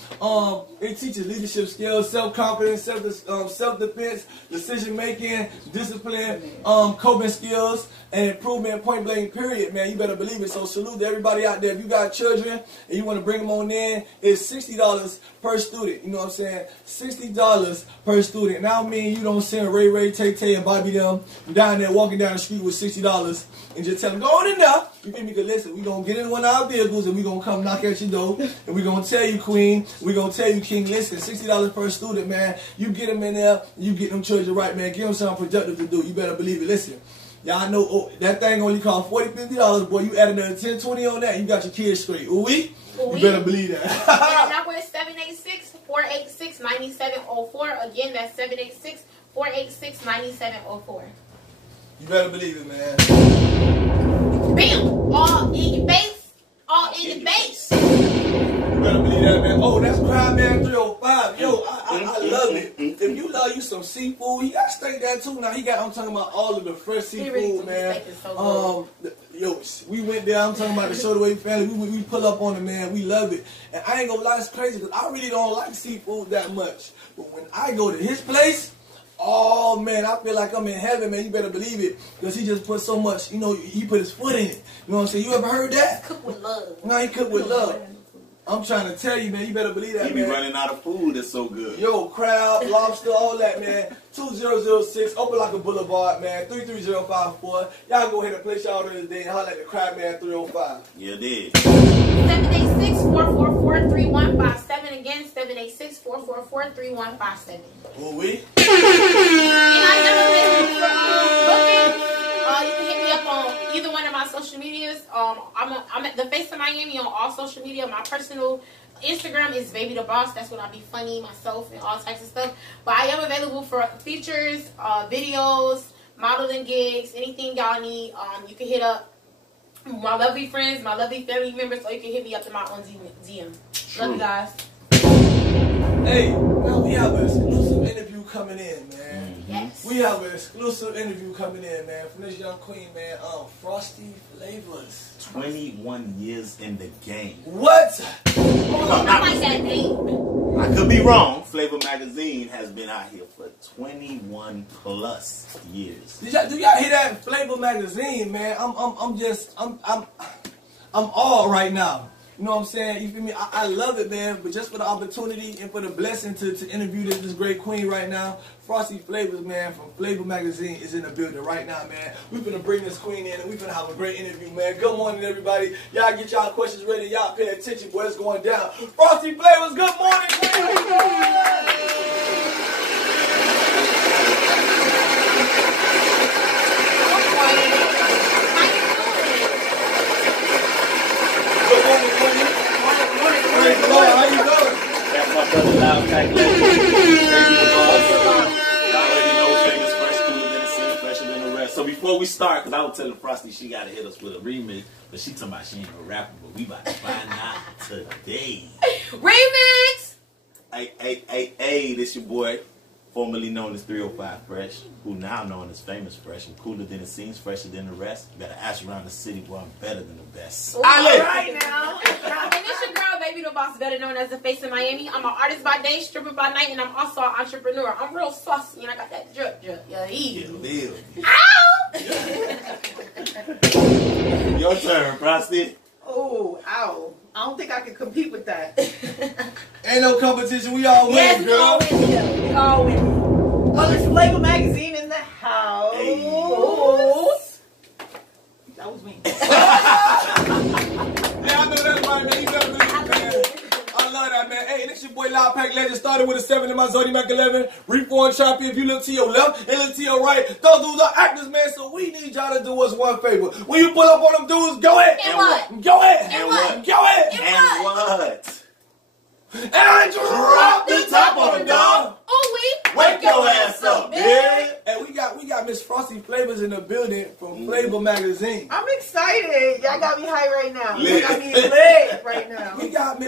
It teaches leadership skills, self-confidence, self-defense, decision-making, discipline, coping skills, and improvement, point blank, period, man. You better believe it. So salute to everybody out there. If you got children and you want to bring them on in, it's $60 per student. You know what I'm saying? $60 per student. Now, I mean, you don't send Ray, Tay, and Bobby them down there walking down the street with $60 and just tell them, go on in there. You feel me? Because listen, we're going to get in one of our vehicles and we're going to come knock at your door and we're going to tell you, Queen, we're going to tell you, King, listen, $60 per student, man. You get them in there, you get them children right, man. Give them something productive to do. You better believe it. Listen. Y'all know that thing only cost $40, $50, boy. You add another $10, $20 on that, you got your kids straight. Ooh-wee? You better believe that. That number is 786-486-9704. Again, that's 786-486-9704. You better believe it, man. Bam! All in your face. All in your face. You better believe that, man. Oh, that's Crowdman 305. Yo, I love it. If you love you some seafood, he got steak there too. Now I'm talking about all of the fresh seafood, really, man. Yo, we went there. I'm talking about the Show the Way family. We pull up on it, man. We love it. And I ain't gonna lie, it's crazy because I really don't like seafood that much. But when I go to his place, oh man, I feel like I'm in heaven, man. You better believe it. Because he just put so much, you know, he put his foot in it. You know what I'm saying? You ever heard that? Cook with love. No, he cook with love. I'm trying to tell you, man, you better believe that, man. He be running out of food, it's so good. Yo, crab, lobster, all that, man. 2006, Opelika Boulevard, man, 33054. Y'all go ahead and place y'all order today and holler at the Crabman 305. Yeah, did. 786-444-3157. Again, 786-444-3157. Ooh-wee. You can hit me up on either one of my social medias. I'm at the Face of Miami on all social media. My personal Instagram is Baby the Boss. That's when I be funny myself and all types of stuff. But I am available for features, videos, modeling gigs, anything y'all need. You can hit up my lovely friends, my lovely family members, or you can hit me up in my own DM. Love you guys. Hey, now we have an exclusive interview coming in, man. Yes. We have an exclusive interview coming in, man, from this young queen, man. Frosty Flavors. 21 years in the game. What? I like that name. I could be wrong. Flavor Magazine has been out here for 21 plus years. Do y'all hear that? Flavor Magazine, man. I'm all right now. You know what I'm saying? You feel me? I love it, man. But just for the opportunity and for the blessing to interview this great queen right now, Frosty Flavors, man, from Flavor Magazine is in the building right now, man. We're going to bring this queen in and we're going to have a great interview, man. Good morning, everybody. Y'all get y'all questions ready. Y'all pay attention, boy. It's going down. Frosty Flavors, good morning, queen. How you doing? That's my brother Loud Calculation. So before we start, because I was telling Frosty she got to hit us with a remix, but she talking about she ain't no rapper, but we about to find out today. Remix! Hey, this your boy, formerly known as 305 Fresh, who now known as Famous Fresh. I'm cooler than it seems, fresher than the rest. You better ask around the city, boy, I'm better than the best. All right now. And it's your girl, Baby the Boss, better known as the Face of Miami. I'm an artist by day, stripper by night, and I'm also an entrepreneur. I'm real saucy, and I got that drip. Yeah, easy. Ow! Your turn, Frosty. Oh, ow. I don't think I can compete with that. Ain't no competition. We all win, yes, girl. We all win. Oh, it's Flavor Magazine in the house. Hey. That was me. Yeah, I know that's right, man. You better believe it, man. I love that, man. Hey, and it's your boy Loud Pack Legend. Started with a 7 in my Zodiac 11. Reform Champion. If you look to your left and look to your right, those dudes are actors, man. So we need y'all to do us one favor. When you pull up on them dudes, go ahead. And what? Go ahead. And what? Go ahead. And what? And drop the top on them, dog. Wake your ass up, bitch. And we got Miss Frosty Flavors in the building from Flavor Magazine. I'm excited. Y'all got me high right now. Lit. Y'all got me lit right now. We got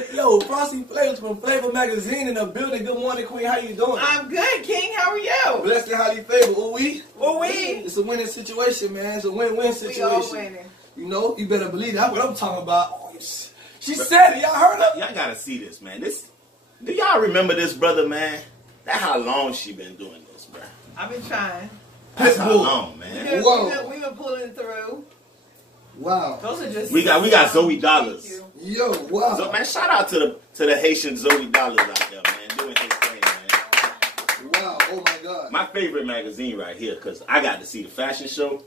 Frosty Flavors from Flavor Magazine in the building. Good morning, Queen. How you doing? I'm good, King. How are you? Blessed and highly favored. Ooh-wee. Ooh-wee. It's a winning situation, man. It's a win-win situation. We all winning. You know, you better believe that. That's what I'm talking about. Oh, she said it. Y'all heard her? Y'all gotta see this, man. Do y'all remember this, brother, man? That's how long she been doing this, bro. I've been trying. That's how long, man. We've been pulling through. Wow. Those are just We got Zoe Dollars. Yo, wow. So, man, shout out to the Haitian Zoe Dollars out there, man, doing his thing, man. Wow. Oh my God. My favorite magazine right here, cause I got to see the fashion show.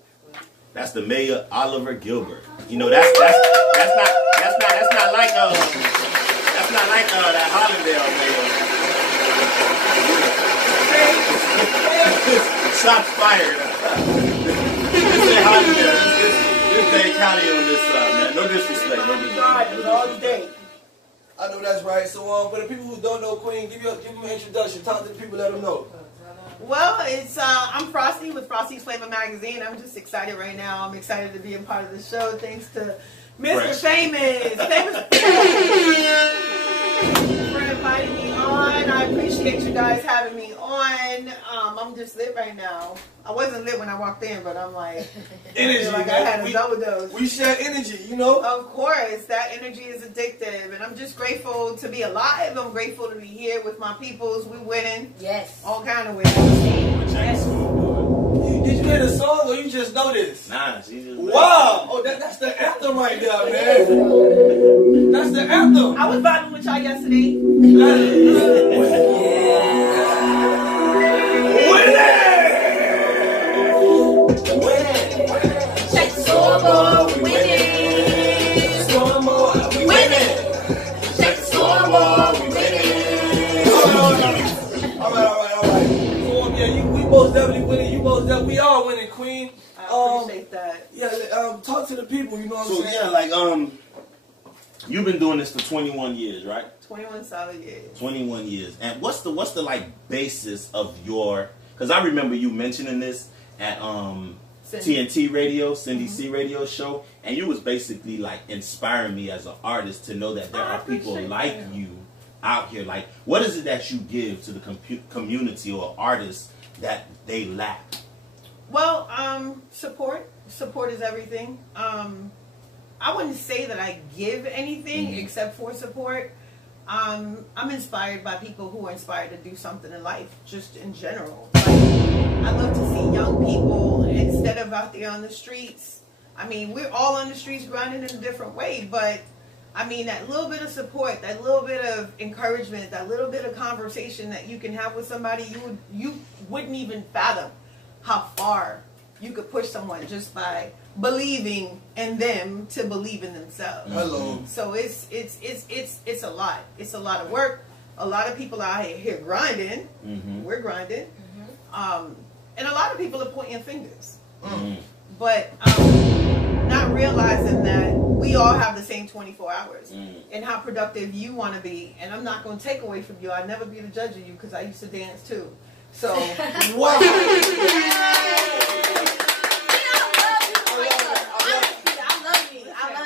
That's the mayor Oliver Gilbert. You know that's not like that Hollandale mayor. Shots fired. This ain't Hollandale. This Bay County on this side, man. No disrespect. No disrespect. all day. I know that's right. So, for the people who don't know Queen, give them an introduction. Talk to the people, let them know. Well, it's I'm Frosty with Frosty's Flavor Magazine. I'm just excited right now. I'm excited to be a part of the show. Thanks to Mr. Famous for inviting me on. I appreciate you guys having me on. I'm just lit right now. I wasn't lit when I walked in, but I'm like, energy, I had a double dose. We share energy, you know? Of course, that energy is addictive, and I'm just grateful to be alive. I'm grateful to be here with my peoples. We winning. Yes. All kind of winning. Yes. Did you hear the song or you just know this? Nah, she just wow! Oh, that's the anthem right there, man. That's the anthem. I was vibing with y'all yesterday. Check the scoreboard, winning. Scoreboard, we winning. Check the scoreboard, we winning. All right. So, yeah, we most definitely winning. You most definitely, we all winning, Queen. I appreciate that. Yeah, talk to the people. You know what I'm saying? So yeah, like you've been doing this for 21 years, right? 21 solid years. 21 years. And what's the like basis of your? Because I remember you mentioning this at TNT Radio, Cindy C Radio show, and you was basically like inspiring me as an artist to know that there are people like you out here. Like, what is it that you give to the community or artists that they lack? Well, support. Support is everything. I wouldn't say that I give anything except for support. I'm inspired by people who are inspired to do something in life, just in general. Like, I love to see young people instead of out there on the streets. I mean, we're all on the streets grinding in a different way, but I mean, that little bit of support, that little bit of encouragement, that little bit of conversation that you can have with somebody, you wouldn't even fathom how far you could push someone just by believing in them to believe in themselves. Hello. So it's a lot. It's a lot of work. A lot of people out here grinding. We're grinding. And a lot of people are pointing fingers. But not realizing that we all have the same 24 hours and how productive you want to be. And I'm not going to take away from you. I'll never be the judge of you because I used to dance too. So, wow.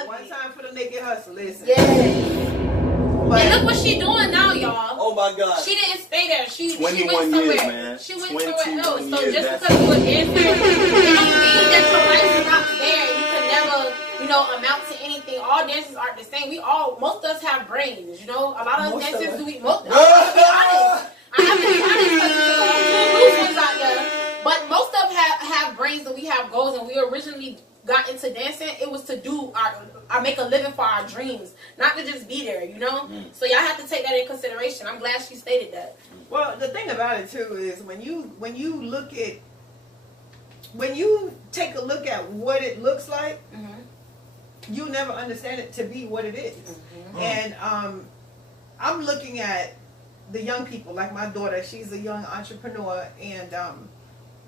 One time for the naked hustle, listen. And look what she doing now, y'all. Oh my God. She didn't stay there. She 21 went somewhere. years, man. She went somewhere else. So years, just because you a dancer, it don't mean that your life stops there. You can never, amount to anything. All dancers aren't the same. Most of us have brains, A lot of us dancers do. I'm gonna be honest. I have to be honest because there's loose ones out there. But most of us have brains and we have goals, and we originally got into dancing. It was to do our make a living for our dreams, not to just be there, So y'all have to take that in consideration. I'm glad she stated that. Well, the thing about it too is when you take a look at what it looks like, you never understand it to be what it is. And I'm looking at the young people, like my daughter. She's a young entrepreneur, and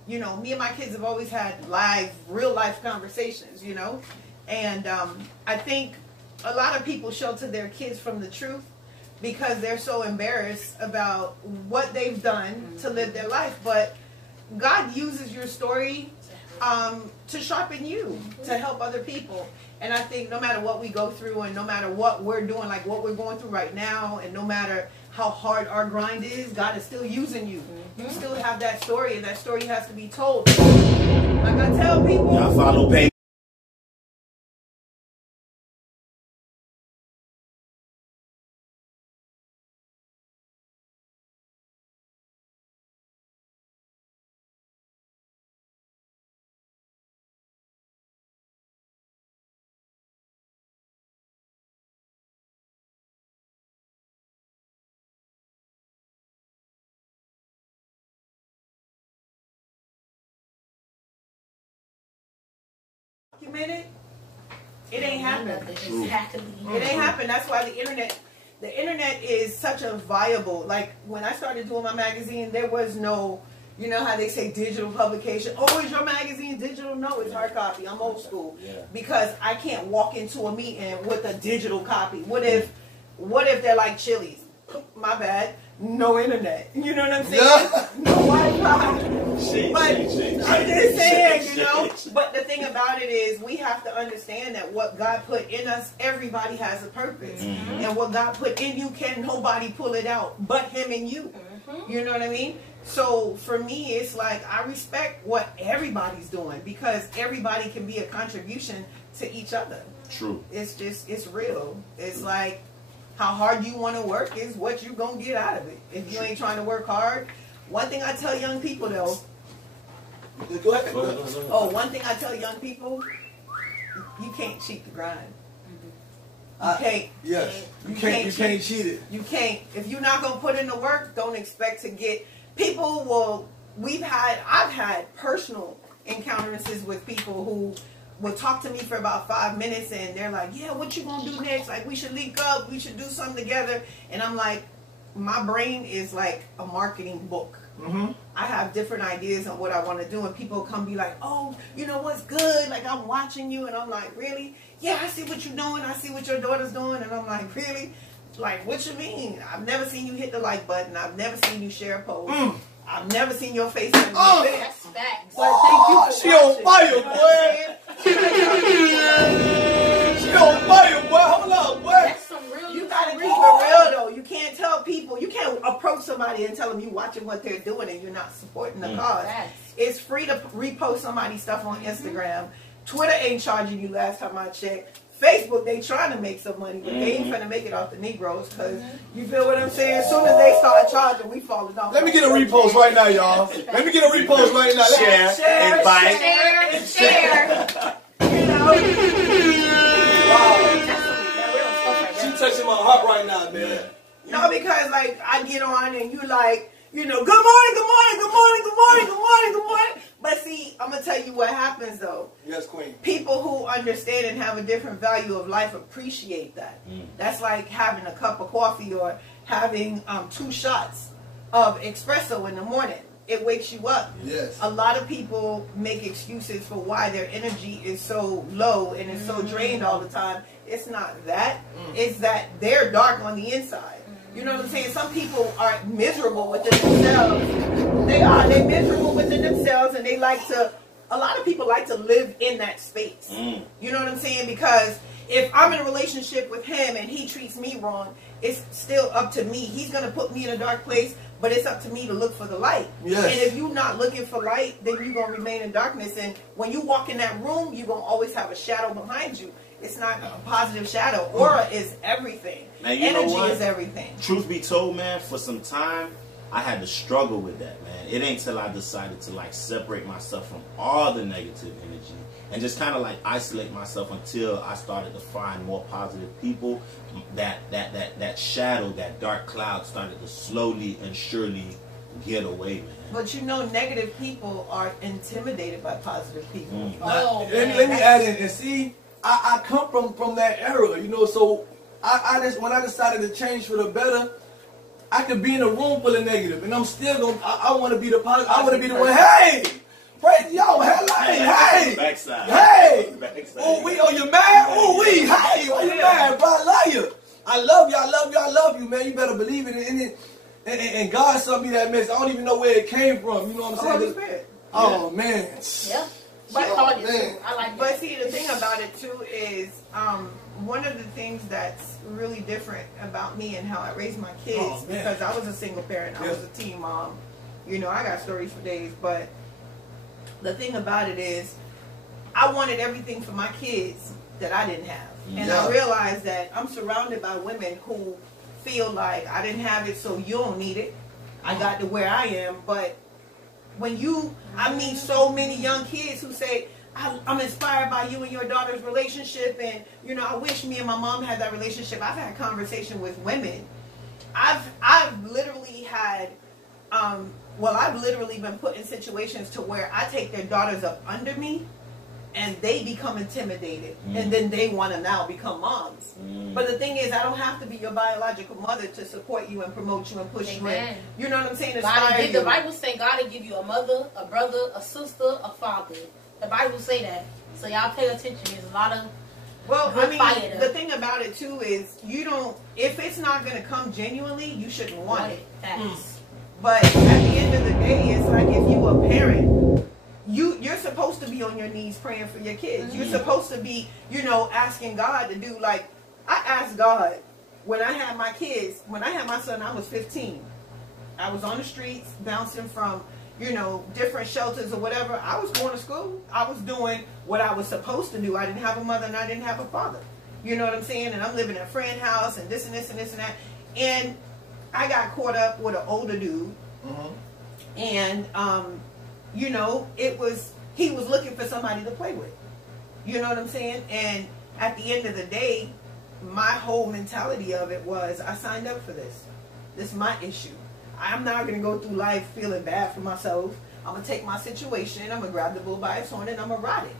you know, me and my kids have always had live, real life conversations, you know, and I think a lot of people shelter their kids from the truth because they're so embarrassed about what they've done to live their life. But God uses your story to sharpen you, to help other people. And I think no matter what we go through and no matter what we're doing, like what we're going through right now, and no matter how hard our grind is, God is still using you. You still have that story, and that story has to be told. Like I tell people, y'all follow page. documented, it ain't happened. Exactly. It ain't happened. That's why the internet is such a viable. Like when I started doing my magazine, there was no, you know how they say digital publication. Oh, is your magazine digital? No, it's hard copy. I'm old school because I can't walk into a meeting with a digital copy. What if they're like Chili's? My bad. No internet. You know what I'm saying? No Wi-Fi. But I'm just saying, you know. But the thing about it is, we have to understand that what God put in us, everybody has a purpose, and what God put in you, can nobody pull it out but Him and you. You know what I mean? So for me, it's like I respect what everybody's doing because everybody can be a contribution to each other. True. It's just, it's real. It's like, how hard you want to work is what you're going to get out of it. If you ain't trying to work hard. One thing I tell young people, though. Go ahead. Oh, one thing I tell young people, you can't cheat the grind. You can't. Yes. You can't cheat it. You can't. If you're not going to put in the work, don't expect to get. People will, I've had personal encounters with people who will talk to me for about 5 minutes and they're like, yeah, what you gonna do next? Like, we should link up, we should do something together. And I'm like, my brain is like a marketing book. I have different ideas on what I want to do, and people come be like, oh, you know what's good? Like, I'm watching you, and I'm like, really? Yeah, I see what you're doing. I see what your daughter's doing. And I'm like, really? Like, what you mean? I've never seen you hit the like button. I've never seen you share a post. I've never seen your face. That's facts. But thank you for she on fire, boy. She on fire, boy. Hold up, boy. That's some real. You gotta keep it real though. You can't tell people. You can't approach somebody and tell them you watching what they're doing and you're not supporting the cause. It's free to repost somebody's stuff on Instagram. Twitter ain't charging you. Last time I checked. Facebook, they trying to make some money, but they ain't finna make it off the Negroes, because you feel what I'm saying? As soon as they start charging, we falling off. Let me get a repost right now, y'all. Let me get a repost right now. Share, invite. Share. You know? Wow. She touching my heart right now, man. No, because like I get on and you like, you know, good morning, good morning, good morning, good morning, good morning, good morning. But see, I'm gonna tell you what happens though. Yes, Queen. People who understand and have a different value of life appreciate that. That's like having a cup of coffee or having 2 shots of espresso in the morning. It wakes you up. Yes. A lot of people make excuses for why their energy is so low and is so drained all the time. It's not that. It's that they're dark on the inside. You know what I'm saying? Some people are miserable within themselves. They are. They're miserable within themselves, and they like to, a lot of people like to live in that space. You know what I'm saying? Because if I'm in a relationship with him and he treats me wrong, it's still up to me. He's going to put me in a dark place, but it's up to me to look for the light. Yes. And if you're not looking for light, then you're going to remain in darkness. And when you walk in that room, you're going to always have a shadow behind you. It's not a positive shadow. Aura is everything. Now, you know Energy what? is everything. Truth be told, man, for some time, I had to struggle with that, man. It ain't till I decided to like separate myself from all the negative energy and just kind of like isolate myself until I started to find more positive people. That shadow, that dark cloud started to slowly and surely get away, man. But you know, negative people are intimidated by positive people. Let me add in and see. I come from that era, you know, so when I decided to change for the better, I could be in a room full of negative, and I'm still gonna. I want to be the positive. I want to be the one. Hey, praise yo, hey, backside. Hey, Backside. oh we, oh you mad? Oh we, hey, why you mad, bro? I love you. I love you. I love you. I love you, man. You better believe it. And God sent me that message. I don't even know where it came from. You know what I'm saying? Oh man. Yeah. But, I like but see, the thing about it too is one of the things that's really different about me and how I raised my kids, because I was a single parent, I was a teen mom. You know, I got stories for days, but the thing about it is I wanted everything for my kids that I didn't have. And I realized that I'm surrounded by women who feel like I didn't have it, so you don't need it. I got to where I am. But when I meet so many young kids who say, I'm inspired by you and your daughter's relationship, and you know, I wish me and my mom had that relationship. I've had conversation with women. I've literally had I've literally been put in situations to where I take their daughters up under me and they become intimidated, and then they want to now become moms. But the thing is, I don't have to be your biological mother to support you and promote you and push you in. You know what I'm saying? The Bible say God will give you a mother, a brother, a sister, a father. The Bible say that. So y'all pay attention. There's a lot of the thing about it too is if it's not going to come genuinely, you shouldn't want it. But at the end of the day, it's like if you a parent, you're supposed to be on your knees praying for your kids. You're supposed to be, asking God to do, like, I asked God when I had my kids, when I had my son, I was 15. I was on the streets bouncing from, different shelters or whatever. I was going to school. I was doing what I was supposed to do. I didn't have a mother and I didn't have a father. You know what I'm saying? And I'm living in a friend house and this and this and this and that. And I got caught up with an older dude. And, he was looking for somebody to play with. You know what I'm saying? And at the end of the day, my whole mentality of it was, I signed up for this. This is my issue. I'm not going to go through life feeling bad for myself. I'm going to take my situation, I'm going to grab the bull by its horn, and I'm going to ride it.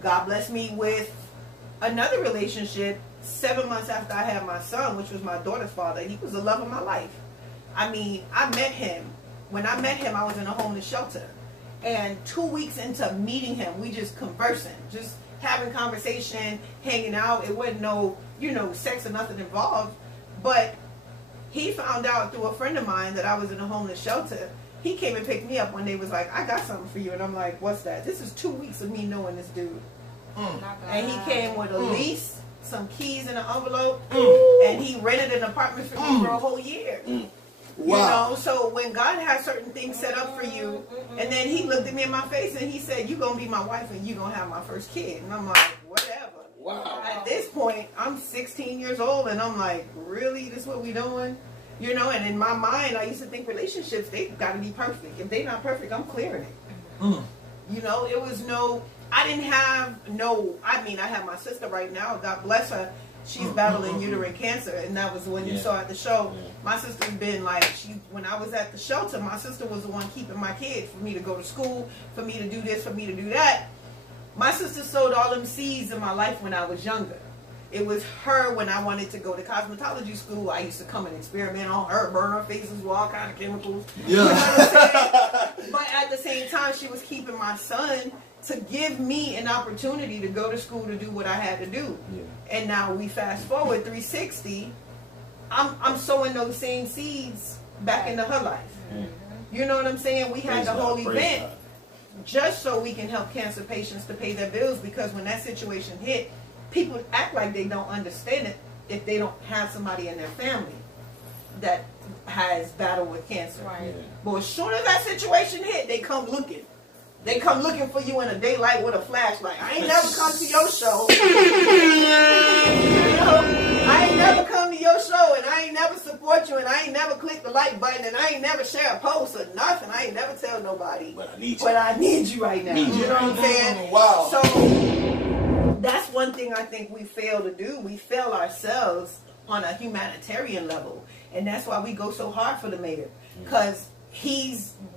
God blessed me with another relationship 7 months after I had my son, which was my daughter's father. He was the love of my life. I mean, I met him. When I met him, I was in a homeless shelter. And 2 weeks into meeting him, we just conversing, just having conversation, hanging out. It wasn't no, sex or nothing involved. But he found out through a friend of mine that I was in a homeless shelter. He came and picked me up one day, was like, I got something for you. And I'm like, what's that? This is 2 weeks of me knowing this dude. And he came with a lease, some keys in an envelope, and he rented an apartment for me for a whole year. Wow. So when God has certain things set up for you, and then he looked at me in my face and he said, you're going to be my wife and you're going to have my first kid. And I'm like, whatever. Wow. At this point, I'm 16 years old and I'm like, really? This is what we doing? And in my mind, I used to think relationships, they've got to be perfect. If they're not perfect, I'm clearing it. It was I didn't have I have my sister right now, God bless her. She's battling uterine cancer, and that was when you saw at the show. My sister's been like, when I was at the shelter, my sister was the one keeping my kids, for me to go to school, for me to do this, for me to do that. My sister sowed all them seeds in my life when I was younger. It was her when I wanted to go to cosmetology school. I used to come and experiment on her, burn her faces with all kind of chemicals. You know what I'm saying? But at the same time, she was keeping my son to give me an opportunity to go to school to do what I had to do. And now we fast forward 360, I'm sowing those same seeds back into her life. You know what I'm saying? We had the whole event just so we can help cancer patients to pay their bills, because when that situation hit, people act like they don't understand it if they don't have somebody in their family that has battled with cancer. But as soon as that situation hit, they come looking. They come looking for you in the daylight with a flashlight. I ain't never come to your show. I ain't never come to your show, and I ain't never support you, and I ain't never click the like button, and I ain't never share a post or nothing. I ain't never tell nobody. But I need you. But I need you right now. You know what I'm saying? Wow. So that's one thing I think we fail to do. We fail ourselves on a humanitarian level, and that's why we go so hard for the mayor, because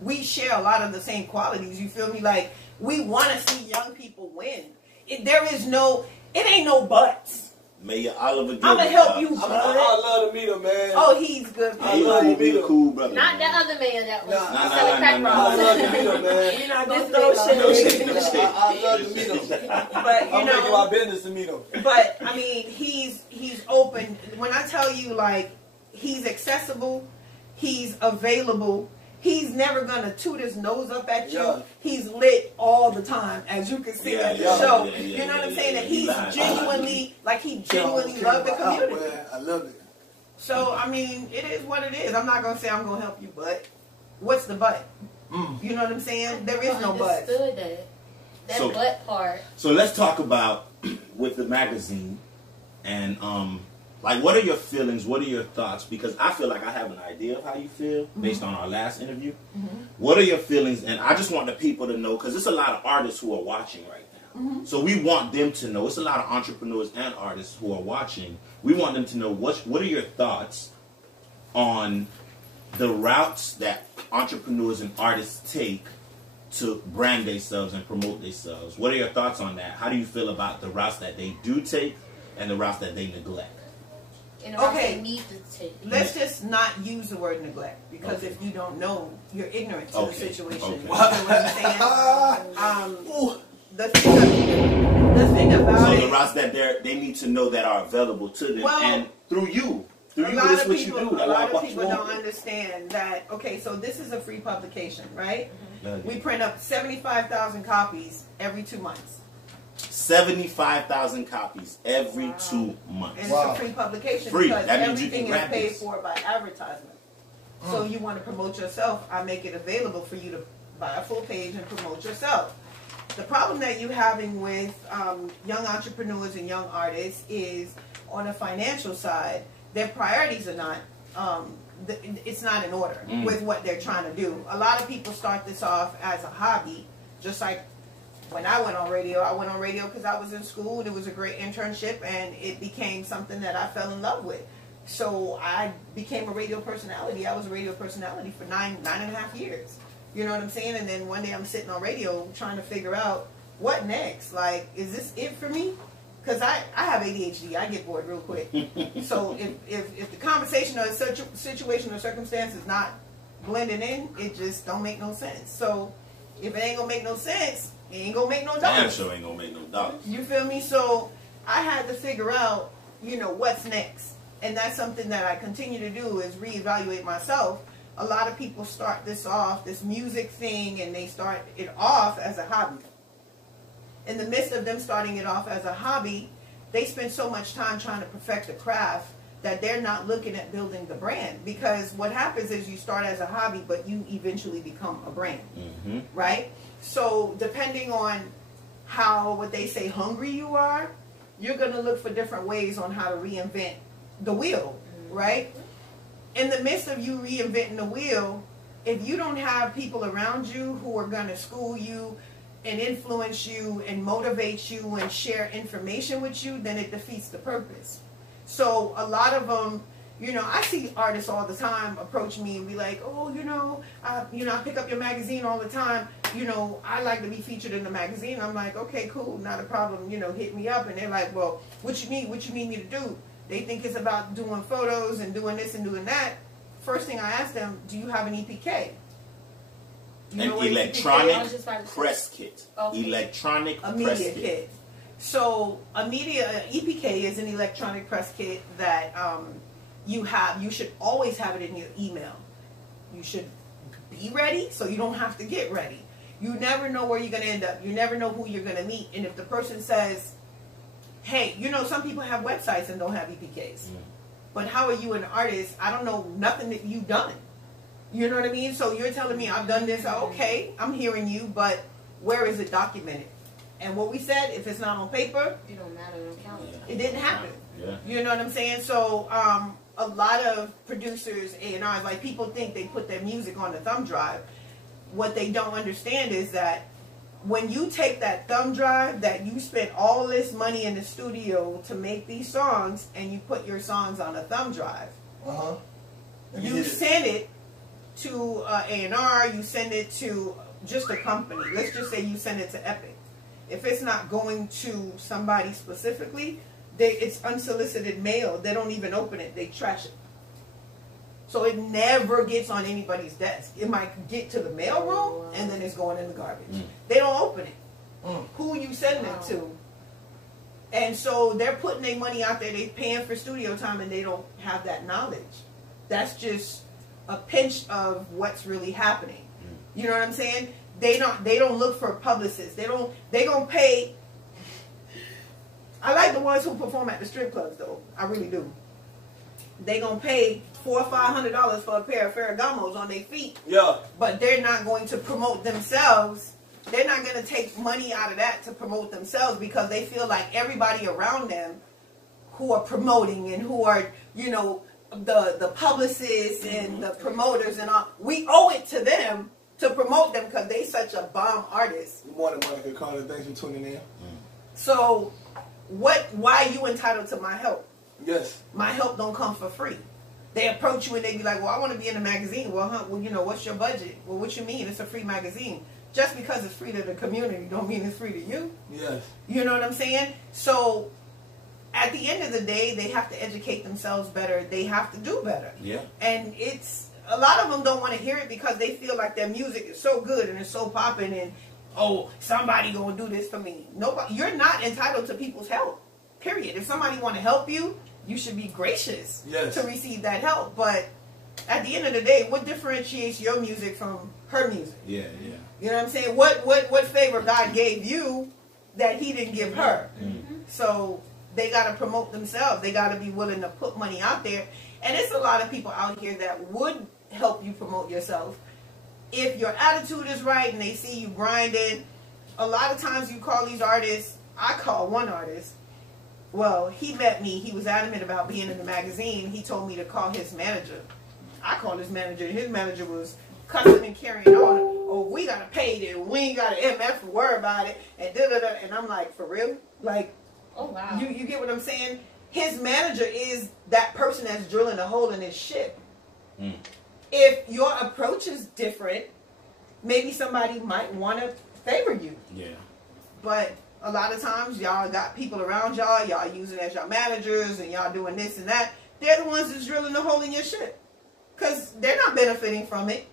we share a lot of the same qualities. You feel me? Like, we want to see young people win. It ain't no buts. Mayor Oliver Gilbert. I'ma help you, bud. I love to meet him, man. Oh, he's good. I love to meet him. Cool brother. Not that other man that was Nah, selling crack nah. I rock. love to meet him, man. You're not gonna This throw big shade. No shade, no shade. I love to meet him. But you I'm making know, my business to meet him. but I mean, he's open. When I tell you, like, he's accessible, he's available. He's never gonna toot his nose up at you. Yeah. He's lit all the time, as you can see Yeah, at the yeah, show. yeah, You know what I'm yeah, saying? yeah, That he's yeah. genuinely, like, he genuinely loved the community. I love it. So I mean, it is what it is. I'm not gonna say I'm gonna help you, but what's the but? You know what I'm saying? There is no but. Understood that So- butt part. So let's talk about with the magazine and like, what are your feelings? What are your thoughts? Because I feel like I have an idea of how you feel based on our last interview. What are your feelings? And I just want the people to know, because there's a lot of artists who are watching right now. So we want them to know. It's a lot of entrepreneurs and artists who are watching. We want them to know what are your thoughts on the routes that entrepreneurs and artists take to brand themselves and promote themselves. What are your thoughts on that? How do you feel about the routes that they do take and the routes that they neglect? And Okay. they need to take. Let's just not use the word neglect, because if you don't know, you're ignorant to the situation. Okay. You know what I'm saying? The thing about So it, the routes that they need to know that are available to them, Well, and through you, a this lot is of what people, you do. a lot of what people you don't want. understand that. Okay, so this is a free publication, right? Mhm. We print up 75,000 copies every 2 months, 75,000 copies every 2 months. and it's a free publication Free. because That means you everything can is grab paid this. for by advertisement. So you want to promote yourself, I make it available for you to buy a full page and promote yourself. The problem that you're having with young entrepreneurs and young artists is on the financial side, their priorities are not, it's not in order with what they're trying to do. A lot of people start this off as a hobby, just like when I went on radio because I was in school and it was a great internship and it became something that I fell in love with. So I became a radio personality. I was a radio personality for nine and a half years. You know what I'm saying? And then one day I'm sitting on radio trying to figure out what next. Like, is this it for me? Because I have ADHD. I get bored real quick. So if the conversation or situation or circumstance is not blending in, it just don't make no sense. So if it ain't going to make no sense, it ain't going to make no Damn dollars. sure ain't gonna make no dollars. You feel me? So I had to figure out, you know, what's next. And that's something that I continue to do is reevaluate myself. A lot of people start this off, this music thing, and they start it off as a hobby. In the midst of them starting it off as a hobby, they spend so much time trying to perfect the craft that they're not looking at building the brand. Because what happens is you start as a hobby, but you eventually become a brand, right? So depending on how, what they say, hungry you are, you're going to look for different ways on how to reinvent the wheel, right? In the midst of you reinventing the wheel, if you don't have people around you who are going to school you and influence you and motivate you and share information with you, then it defeats the purpose. So a lot of them, you know, I see artists all the time approach me and be like, oh, I pick up your magazine all the time. You know, I like to be featured in the magazine. I'm like, okay, cool, not a problem. You know, hit me up. And they're like, well, what you need? What you need me to do? They think it's about doing photos and doing this and doing that. First thing I ask them, do you have an EPK? An electronic press kit. Okay. Electronic A press media kit. So EPK is an electronic press kit that you should always have it in your email. You should be ready so you don't have to get ready. You never know where you're going to end up. You never know who you're going to meet. And if the person says, hey, you know, some people have websites and don't have EPKs. But how are you an artist? I don't know nothing that you've done. You know what I mean? So you're telling me I've done this. Okay, I'm hearing you, but where is it documented? And what we said, if it's not on paper, It don't matter. It don't count. it didn't happen. Yeah. You know what I'm saying? So a lot of producers, A&Rs, like people think they put their music on the thumb drive. What they don't understand is that when you take that thumb drive that you spent all this money in the studio to make these songs and you put your songs on a thumb drive, you send it to A&R, you send it to just a company. Let's just say you send it to Epic. If it's not going to somebody specifically, it's unsolicited mail. They don't even open it. They trash it. So it never gets on anybody's desk. It might get to the mail room and then it's going in the garbage. They don't open it. Who you sending it to? And so they're putting their money out there. They're paying for studio time and they don't have that knowledge. That's just a pinch of what's really happening. You know what I'm saying? They don't look for publicists. They gonna pay. I like the ones who perform at the strip clubs though. I really do. They gonna pay $400 or $500 for a pair of Ferragamos on their feet. Yeah. But they're not going to promote themselves. They're not going to take money out of that to promote themselves because they feel like everybody around them who are promoting and who are, you know, the publicists and the promoters and all, we owe it to them to promote them because they such a bomb artist. Good morning, Monica Carter. Thanks for tuning in. So, why are you entitled to my help? Yes. My help don't come for free. They approach you and they be like, well, I want to be in a magazine. Well, you know, what's your budget? Well, what you mean? It's a free magazine. Just because it's free to the community don't mean it's free to you. Yes. You know what I'm saying? So, at the end of the day, they have to educate themselves better. They have to do better. Yeah. And it's, a lot of them don't want to hear it because they feel like their music is so good and it's so popping and, oh, somebody gonna do this for me. Nobody, you're not entitled to people's help. Period. If somebody want to help you, you should be gracious to receive that help. But at the end of the day, what differentiates your music from her music? Yeah, yeah. You know what I'm saying? What favor God gave you that he didn't give her? So they got to promote themselves. They got to be willing to put money out there. And it's a lot of people out here that would help you promote yourself. If your attitude is right and they see you grinding, a lot of times you call these artists. I call one artist. Well, he met me. He was adamant about being in the magazine. He told me to call his manager. I called his manager, and his manager was cussing and carrying on. Oh, we got to pay this. We ain't got an MF to worry about it. And da-da-da. And I'm like, for real? Like, oh, wow. You get what I'm saying? His manager is that person that's drilling a hole in his ship. If your approach is different, maybe somebody might want to favor you. Yeah. But a lot of times, y'all got people around y'all. Y'all using as your managers and y'all doing this and that. They're the ones that's drilling the hole in your ship. Because they're not benefiting from it.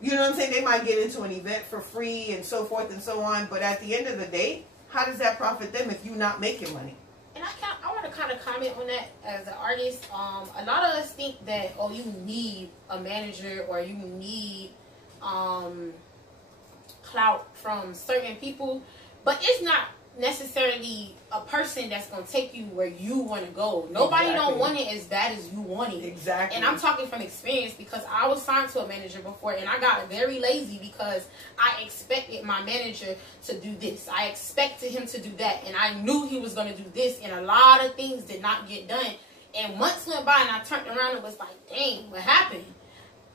You know what I'm saying? They might get into an event for free and so forth and so on. But at the end of the day, how does that profit them if you're not making money? And I want to kind of comment on that as an artist. A lot of us think that, oh, you need a manager or you need clout from certain people. But it's not necessarily a person that's going to take you where you want to go. Nobody don't want it as bad as you want it. Exactly. And I'm talking from experience because I was signed to a manager before and I got very lazy because I expected my manager to do this. I expected him to do that. And I knew he was going to do this and a lot of things did not get done. And months went by and I turned around and was like, dang, what happened?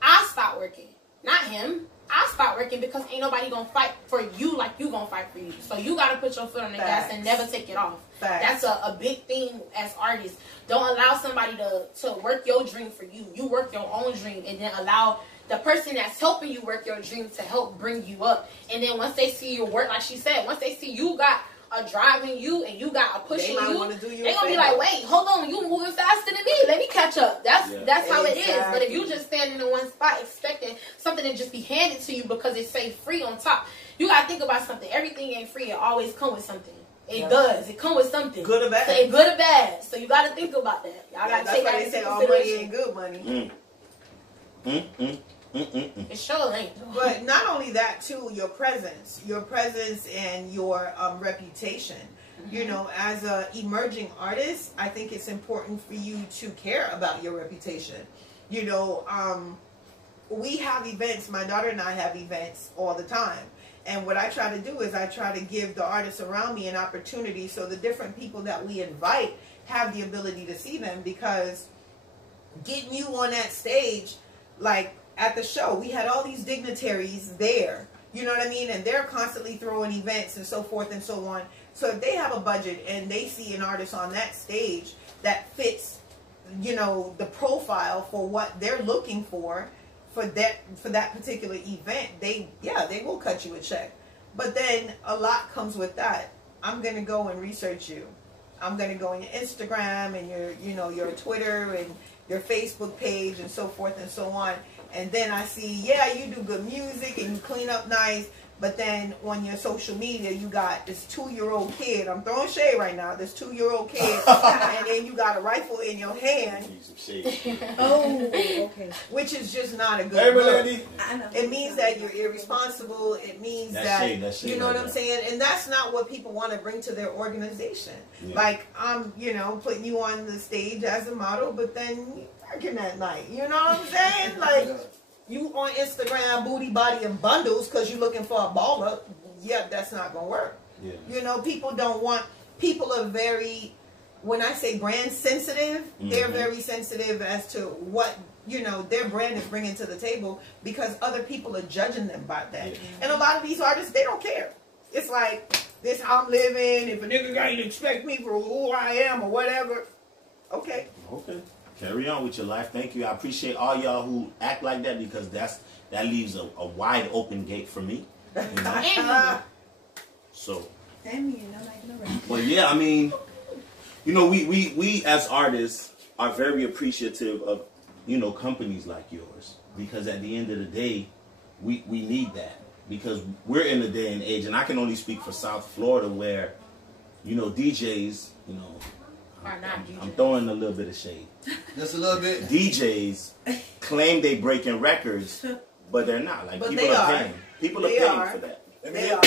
I stopped working. Not him. I stopped working because ain't nobody gonna fight for you like you gonna fight for you. So you gotta put your foot on the gas and never take it off. That's a big thing as artists. Don't allow somebody to work your dream for you. You work your own dream and then allow the person that's helping you work your dream to help bring you up. And then once they see your work, like she said, once they see you got a driving you and you got a pushing you, they're gonna be like, wait, hold on, you moving faster than me. Let me catch up. That's how it is. But if you just standing in one spot expecting something to just be handed to you because it say free on top, you gotta think about something. Everything ain't free. It always come with something. It does. It come with something. Good or bad. Say good or bad. So you gotta think about that. Y'all gotta take that into all money ain't good money. It sure ain't. But not only that, too, your presence and your reputation. You know, as a emerging artist, I think it's important for you to care about your reputation. You know, we have events. My daughter and I have events all the time. And what I try to do is I try to give the artists around me an opportunity so the different people that we invite have the ability to see them, because getting you on that stage, like at the show, we had all these dignitaries there, you know what I mean? And they're constantly throwing events and so forth and so on. So if they have a budget and they see an artist on that stage that fits, you know, the profile for what they're looking for that particular event, they will cut you a check. But then a lot comes with that. I'm going to go and research you. I'm gonna go on your Instagram and your Twitter and your Facebook page and so forth and so on. And then I see, yeah, you do good music and you clean up nice. But then on your social media, you got this 2-year-old kid. I'm throwing shade right now. This 2-year-old kid, and then you got a rifle in your hand. Oh, okay. Which is just not a good look. It means that you're irresponsible. It means that you know what I'm saying. And that's not what people want to bring to their organization. Yeah. Like I'm, putting you on the stage as a model, but then you working that night. You know what I'm saying? Like. You on Instagram, booty, body, and bundles because you're looking for a baller. Yeah, that's not going to work. Yeah. People don't want, people are very, when I say brand sensitive, they're very sensitive as to what, their brand is bringing to the table because other people are judging them by that. Yeah. And a lot of these artists, they don't care. It's like, this how I'm living. If a nigga can't expect me for who I am or whatever, okay. Okay. Carry on with your life. Thank you. I appreciate all y'all who act like that because that leaves a wide open gate for me. So. But yeah, I mean, we as artists are very appreciative of, companies like yours because at the end of the day, we need that because we're in a day and age, and I can only speak for South Florida where, DJs, I'm throwing a little bit of shade. Just a little bit. DJs claim they breaking records, but they're not. Like but people are paying. People are paying for that. They are.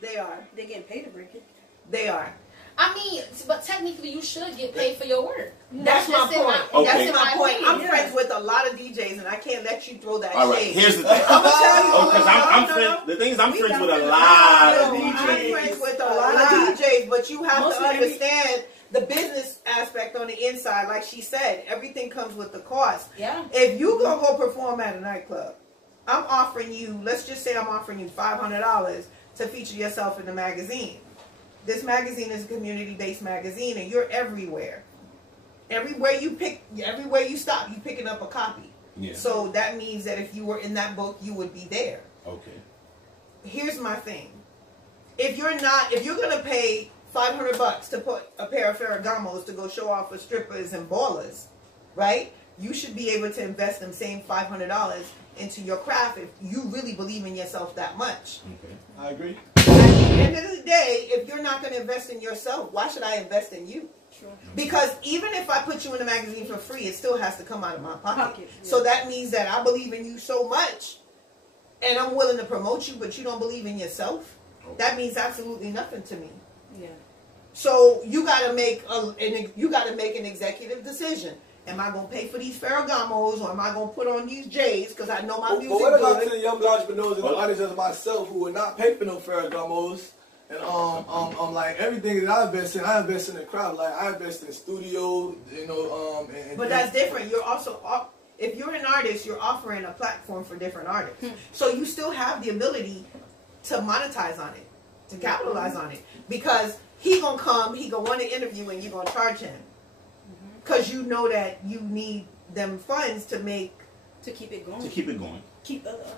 They are. They're getting paid to break it. They are. I mean, but technically you should get paid for your work. That's my point. Okay. That's my point. I'm friends with a lot of DJs, and I can't let you throw that All right, shade. here's the thing. I'm gonna tell you. Because I'm friends. The thing is, I'm friends with a lot of DJs. I'm friends with a lot of DJs, but you have to understand the business aspect on the inside. Like she said, everything comes with the cost. Yeah. If you gonna go perform at a nightclub, I'm offering you. Let's just say I'm offering you $500 to feature yourself in the magazine. This magazine is a community-based magazine, and you're everywhere. Everywhere you stop, you picking up a copy. Yeah. So that means that if you were in that book, you would be there. Okay. Here's my thing: if you're gonna pay $500 to put a pair of Ferragamos to go show off for strippers and ballers, right? You should be able to invest them same $500 into your craft if you really believe in yourself that much. Okay. I agree. At the end of the day, if you're not going to invest in yourself, why should I invest in you? Sure. Because even if I put you in a magazine for free, it still has to come out of my pocket. Yeah. So that means that I believe in you so much, and I'm willing to promote you, but you don't believe in yourself. Okay. That means absolutely nothing to me. Yeah. So you got to make an executive decision. Am I going to pay for these Ferragamos, or am I going to put on these J's because I know my music But what about good? to the young entrepreneurs and the artists as myself who would not pay for no Ferragamos? And like everything that I invest in the crowd. Like I invest in studio, But that's different. You're also, if you're an artist, you're offering a platform for different artists. So you still have the ability to monetize on it, to capitalize on it, because he gonna come, he gonna want to interview, and you're gonna charge him. Because you know that you need them funds to keep it going. To keep it going.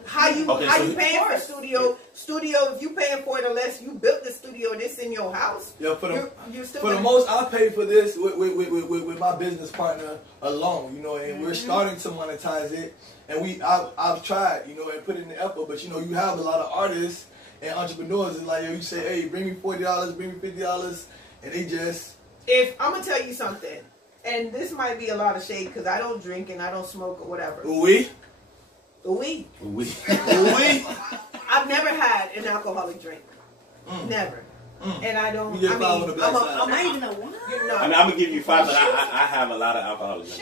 How you paying for studio? If you paying for it, unless you built the studio and it's in your house. Yeah, for the most, I pay for this with my business partner alone. And we're starting to monetize it. And I've tried, and put in the effort. But you have a lot of artists and entrepreneurs. It's like you say, hey, bring me $40, bring me $50, and they just. If I'm gonna tell you something. And this might be a lot of shade because I don't drink and I don't smoke or whatever. Oui. Oui. Oui. I've never had an alcoholic drink. Never. And I don't. I'm not even a wine. I'm gonna give you 5, but I have a lot of alcoholism.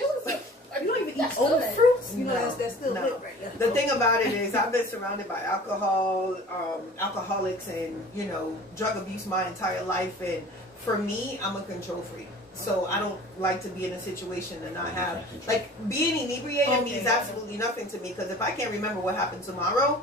You don't even eat old fruits. That's still good right now. The thing about it is, I've been surrounded by alcohol, alcoholics, and drug abuse my entire life. And for me, I'm a control freak. So I don't like to be in a situation and not have, like, being inebriated means absolutely nothing to me, because if I can't remember what happened tomorrow,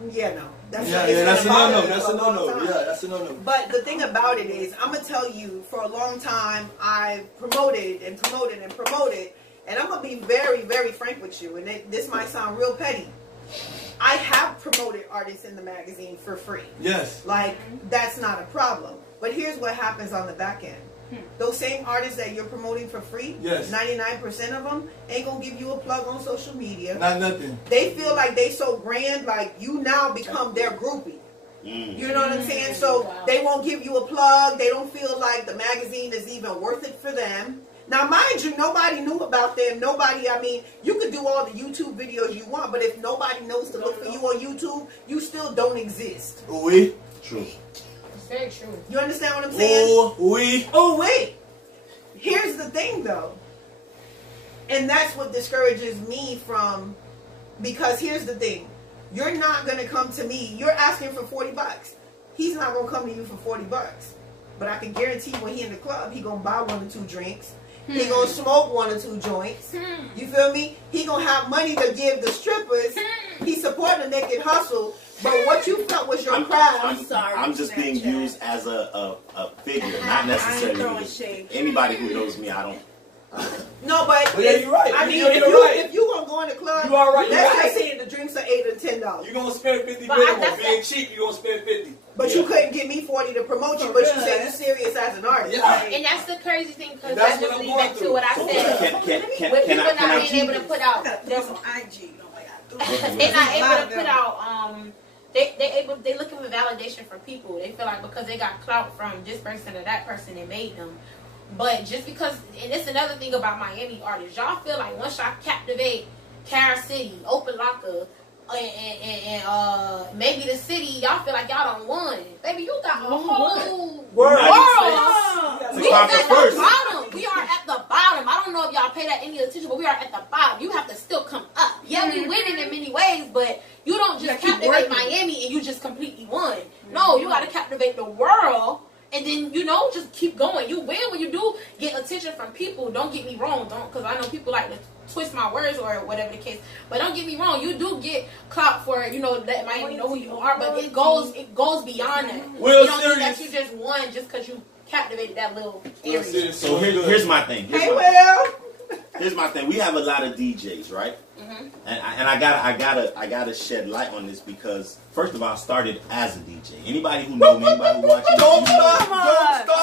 no. That's a no-no. That's a no-no. Yeah, that's a no-no. But the thing about it is, I'm going to tell you, for a long time, I've promoted, and I'm going to be very, very frank with you, and this might sound real petty. I have promoted artists in the magazine for free. Yes. Like, that's not a problem. But here's what happens on the back end. Those same artists that you're promoting for free, 99% of them ain't gonna give you a plug on social media. Not nothing. They feel like they so grand, like you now become their groupie. You know what I'm saying? So they won't give you a plug. They don't feel like the magazine is even worth it for them. Now, mind you, nobody knew about them. Nobody, I mean, you could do all the YouTube videos you want, but if nobody knows to look for you on YouTube, you still don't exist. Oui. True. It's very true. You understand what I'm saying? Oh, oui. Oh, wait. Here's the thing, though. And that's what discourages me from, because here's the thing. You're not going to come to me. You're asking for 40 bucks. He's not going to come to you for 40 bucks. But I can guarantee when he in the club, he going to buy 1 or 2 drinks. He going to smoke 1 or 2 joints. You feel me? He going to have money to give the strippers. He's supporting the naked hustle. But what you felt was your crowd. I'm just being used as a figure, not necessarily anybody who knows me. I don't. No, but yeah, you're right. I mean, you're if you gonna go in the club, you are right. Let's just say the drinks are $8 or $10. You're gonna spend 50 minimum. Being cheap, you're gonna spend 50. But you couldn't give me 40 to promote you, but you say you're serious as an artist. Yeah. And that's the crazy thing, because that just leads back to what I said. With people not being able to put out, they're not able to put out. They looking for validation from people. They feel like because they got clout from this person or that person, it made them. But just because, and it's another thing about Miami artists, y'all feel like once y'all captivate Carol City, Open Locker, and maybe the city, y'all feel like y'all done won. Baby, you got a whole world. We are at the bottom. We are at the bottom. I don't know if y'all pay that any attention, but we are at the bottom. You have to still come up. Yeah, we winning in many ways, but you don't just captivate Miami and you just completely won. No, you got to captivate the world. And then, you know, just keep going. You win when you do get attention from people. Don't get me wrong. Because I know people like to twist my words or whatever the case. But don't get me wrong. You do get clout for, you know, that Miami know who you are. But it goes beyond that. You don't think that you just won just because you captivated that little area. So here's my thing. Here's my thing. We have a lot of DJs, right? And I gotta shed light on this because first of all, I started as a DJ. Anybody who know me, anybody who watches, don't stop.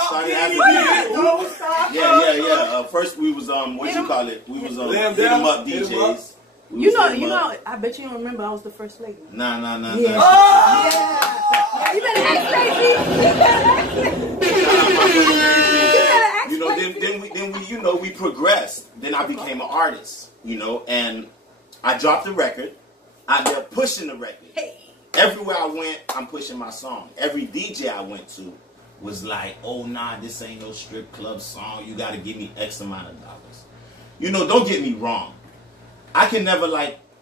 Started as a DJ. Don't stop. Yeah. First we was what you call it? We was hit 'em up DJs. You know. I bet you don't remember. I was the first lady. Nah. Yeah. Oh! You better ask lady. You know, then we progressed. Then I became an artist. You know, and I dropped the record. Out there pushing the record. Hey. Everywhere I went, I'm pushing my song. Every DJ I went to was like, oh, nah, this ain't no strip club song. You got to give me X amount of dollars. You know, don't get me wrong. I can never,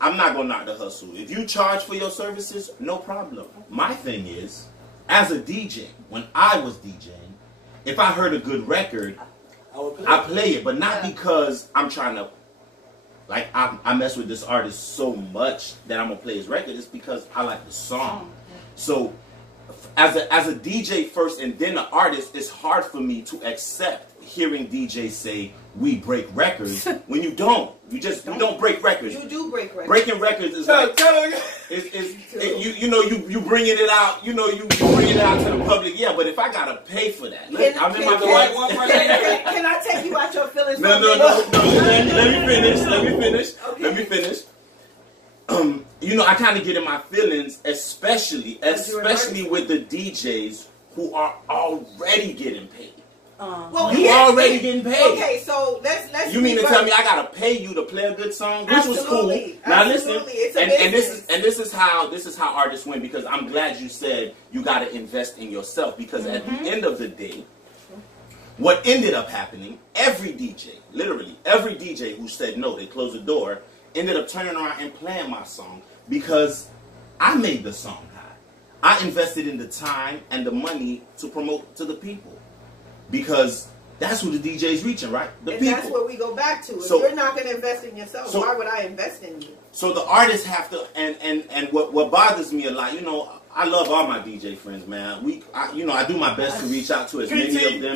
I'm not going to knock the hustle. If you charge for your services, no problem. My thing is, as a DJ, when I was DJing, if I heard a good record, I play it. But not because I'm trying to, I mess with this artist so much that I'm going to play his record. It's because I like the song. So, as a DJ first and then an artist, it's hard for me to accept hearing DJs say, we break records, when you don't. You don't break records. You do break records. Breaking records is you bringing it out, you bringing it out to the public. Yeah, but if I gotta pay for that, I'm in my Can I take you out your feelings? No. Let me finish. I kind of get in my feelings, especially with the DJs who are already getting paid. You already getting paid. Okay, so let's. You mean to tell me I gotta pay you to play a good song, which was cool? Now listen, and this is how artists win, because I'm glad you said you gotta invest in yourself, because at the end of the day, what ended up happening, every DJ who said no, they closed the door, ended up turning around and playing my song because I made the song high. I invested in the time and the money to promote to the people. Because that's who the DJ's reaching, right? The people. That's what we go back to. If you're not going to invest in yourself, why would I invest in you? So the artists have to, and what bothers me a lot, I love all my DJ friends, man. I do my best to reach out to as many of them,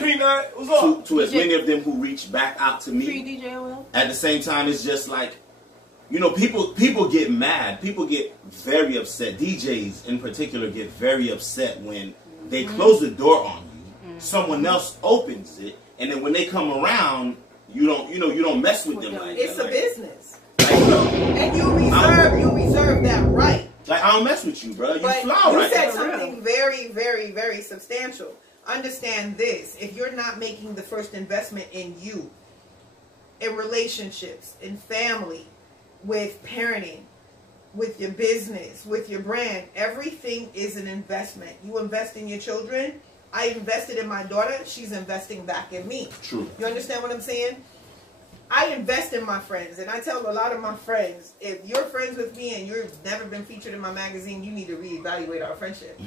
to as many of them who reach back out to me. At the same time, it's just like, people get mad. People get very upset. DJs in particular get very upset when they close the door on you. someone else opens it, and then when they come around, you don't mess with them like it's that. a business. Like, and you reserve that right. Like, I don't mess with you, bro. You but fly you right said now. something very, very, very substantial. Understand this: if you're not making the first investment in you, in relationships, in family, with parenting, with your business, with your brand, everything is an investment. You invest in your children. I invested in my daughter. She's investing back in me. True. You understand what I'm saying? I invest in my friends, and I tell a lot of my friends, if you're friends with me and you've never been featured in my magazine, you need to reevaluate our friendship.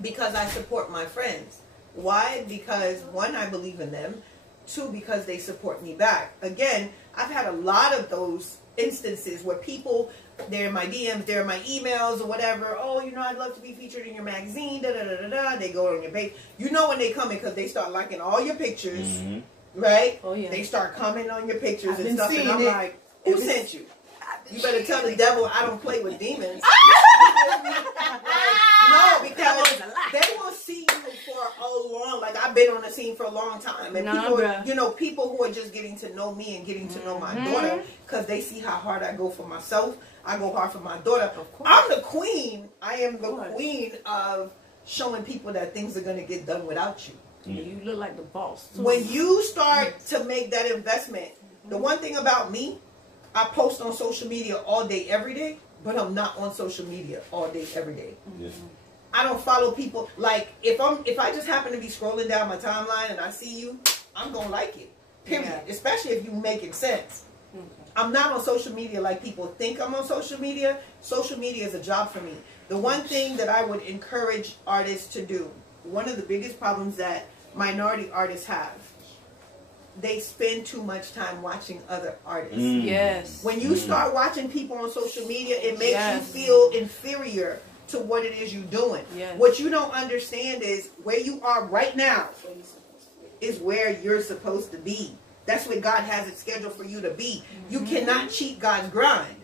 Because I support my friends. Why? Because, one, I believe in them. Two, because they support me back. Again, I've had a lot of those instances where people, they're in my DMs, they're in my emails or whatever. Oh, you know, I'd love to be featured in your magazine. Da da da da da. They go on your page. You know when they come in because they start liking all your pictures. Mm-hmm. Right? Oh, yeah. They start commenting on your pictures I've and stuff, and I'm it. like, who sent you? You better tell the devil I don't play with demons. No, because they will see you for a long, like I've been on the scene for a long time. And people, you know, people who are just getting to know me and getting to know my daughter, because they see how hard I go for myself. I go hard for my daughter. I'm the queen. I am the queen of showing people that things are going to get done without you. You look like the boss. When you start to make that investment, the one thing about me, I post on social media all day, every day, but I'm not on social media all day, every day. Yes. I don't follow people. Like, if I just happen to be scrolling down my timeline and I see you, I'm going to like it. Period. Yeah. Especially if you making sense. I'm not on social media like people think I'm on social media. Social media is a job for me. The one thing that I would encourage artists to do, one of the biggest problems that minority artists have, they spend too much time watching other artists. Yes. When you start watching people on social media, it makes you feel inferior to what it is you're doing. Yes. What you don't understand is where you are right now is where you're supposed to be. That's where God has it scheduled for you to be. You cannot cheat God's grind.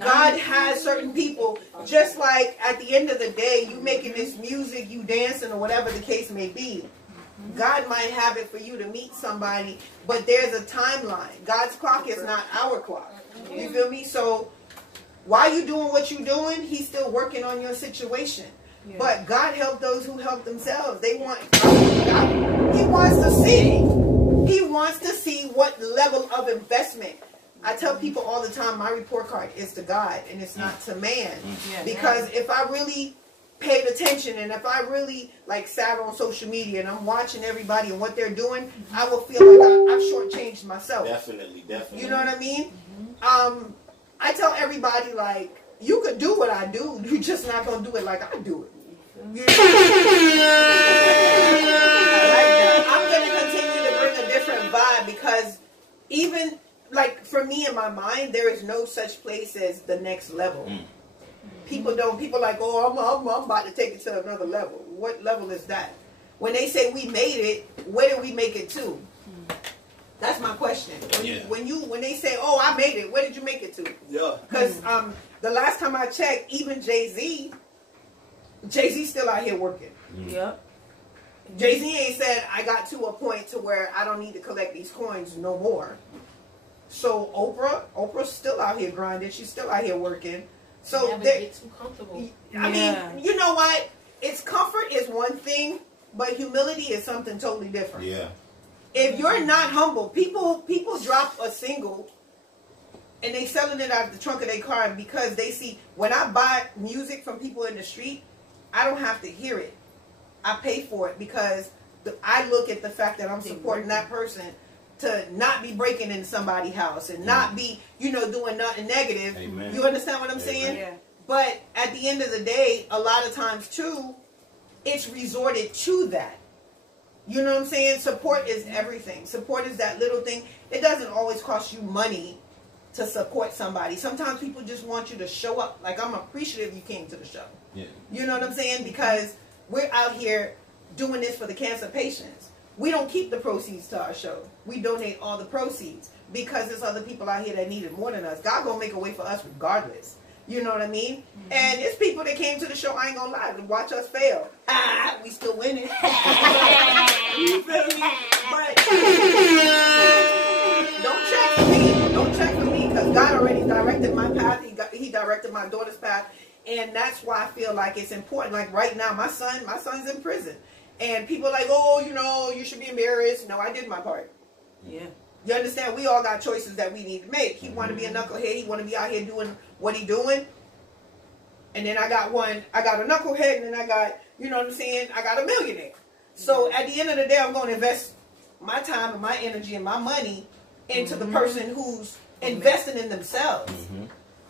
God has certain people, just like at the end of the day, you making this music, you dancing or whatever the case may be. God might have it for you to meet somebody, but there's a timeline. God's clock is not our clock. You feel me? So while you doing what you're doing, he's still working on your situation. Yeah. But God helped those who help themselves. He wants to see. He wants to see what level of investment. I tell people all the time, my report card is to God and it's not to man. Because if I really paid attention and if I really like sat on social media and I'm watching everybody and what they're doing, I will feel like I've shortchanged myself. Definitely. You know what I mean? I tell everybody, like, you could do what I do, you're just not going to do it like I do it. You know? I'm going to continue to bring a different vibe because even, like, for me in my mind, there is no such place as the next level. People like, oh, I'm about to take it to another level. What level is that? When they say we made it, where did we make it to? That's my question. When they say, oh, I made it, where did you make it to? Yeah. Because the last time I checked, even Jay-Z's still out here working. Yep. Jay-Z ain't said, I got to a point to where I don't need to collect these coins no more. So Oprah's still out here grinding. She's still out here working. So never get too comfortable. I mean, you know what? It's comfort is one thing, but humility is something totally different. Yeah. If you're not humble, people drop a single and they selling it out of the trunk of their car because they see, when I buy music from people in the street, I don't have to hear it. I pay for it because I look at the fact that I'm supporting that person to not be breaking into somebody's house and not be, doing nothing negative. Amen. You understand what I'm saying? Yeah. But at the end of the day, a lot of times too, it's resorted to that. You know what I'm saying? Support is everything. Support is that little thing. It doesn't always cost you money to support somebody. Sometimes people just want you to show up. Like, I'm appreciative you came to the show. Yeah. You know what I'm saying? Because we're out here doing this for the cancer patients. We don't keep the proceeds to our show. We donate all the proceeds because there's other people out here that need it more than us. God gonna make a way for us regardless. You know what I mean? And it's people that came to the show, I ain't gonna lie, to watch us fail. We still winning. You feel me? But don't check for me. Don't check for me, because God already directed my path. He directed my daughter's path. And that's why I feel like it's important. Like right now, my son's in prison. And people are like, oh, you know, you should be embarrassed. No, I did my part. Yeah. You understand? We all got choices that we need to make. He want to be a knucklehead. He want to be out here doing what he doing. And then I got a knucklehead, and then I got, you know what I'm saying, I got a millionaire. So at the end of the day, I'm going to invest my time and my energy and my money into the person who's investing in themselves.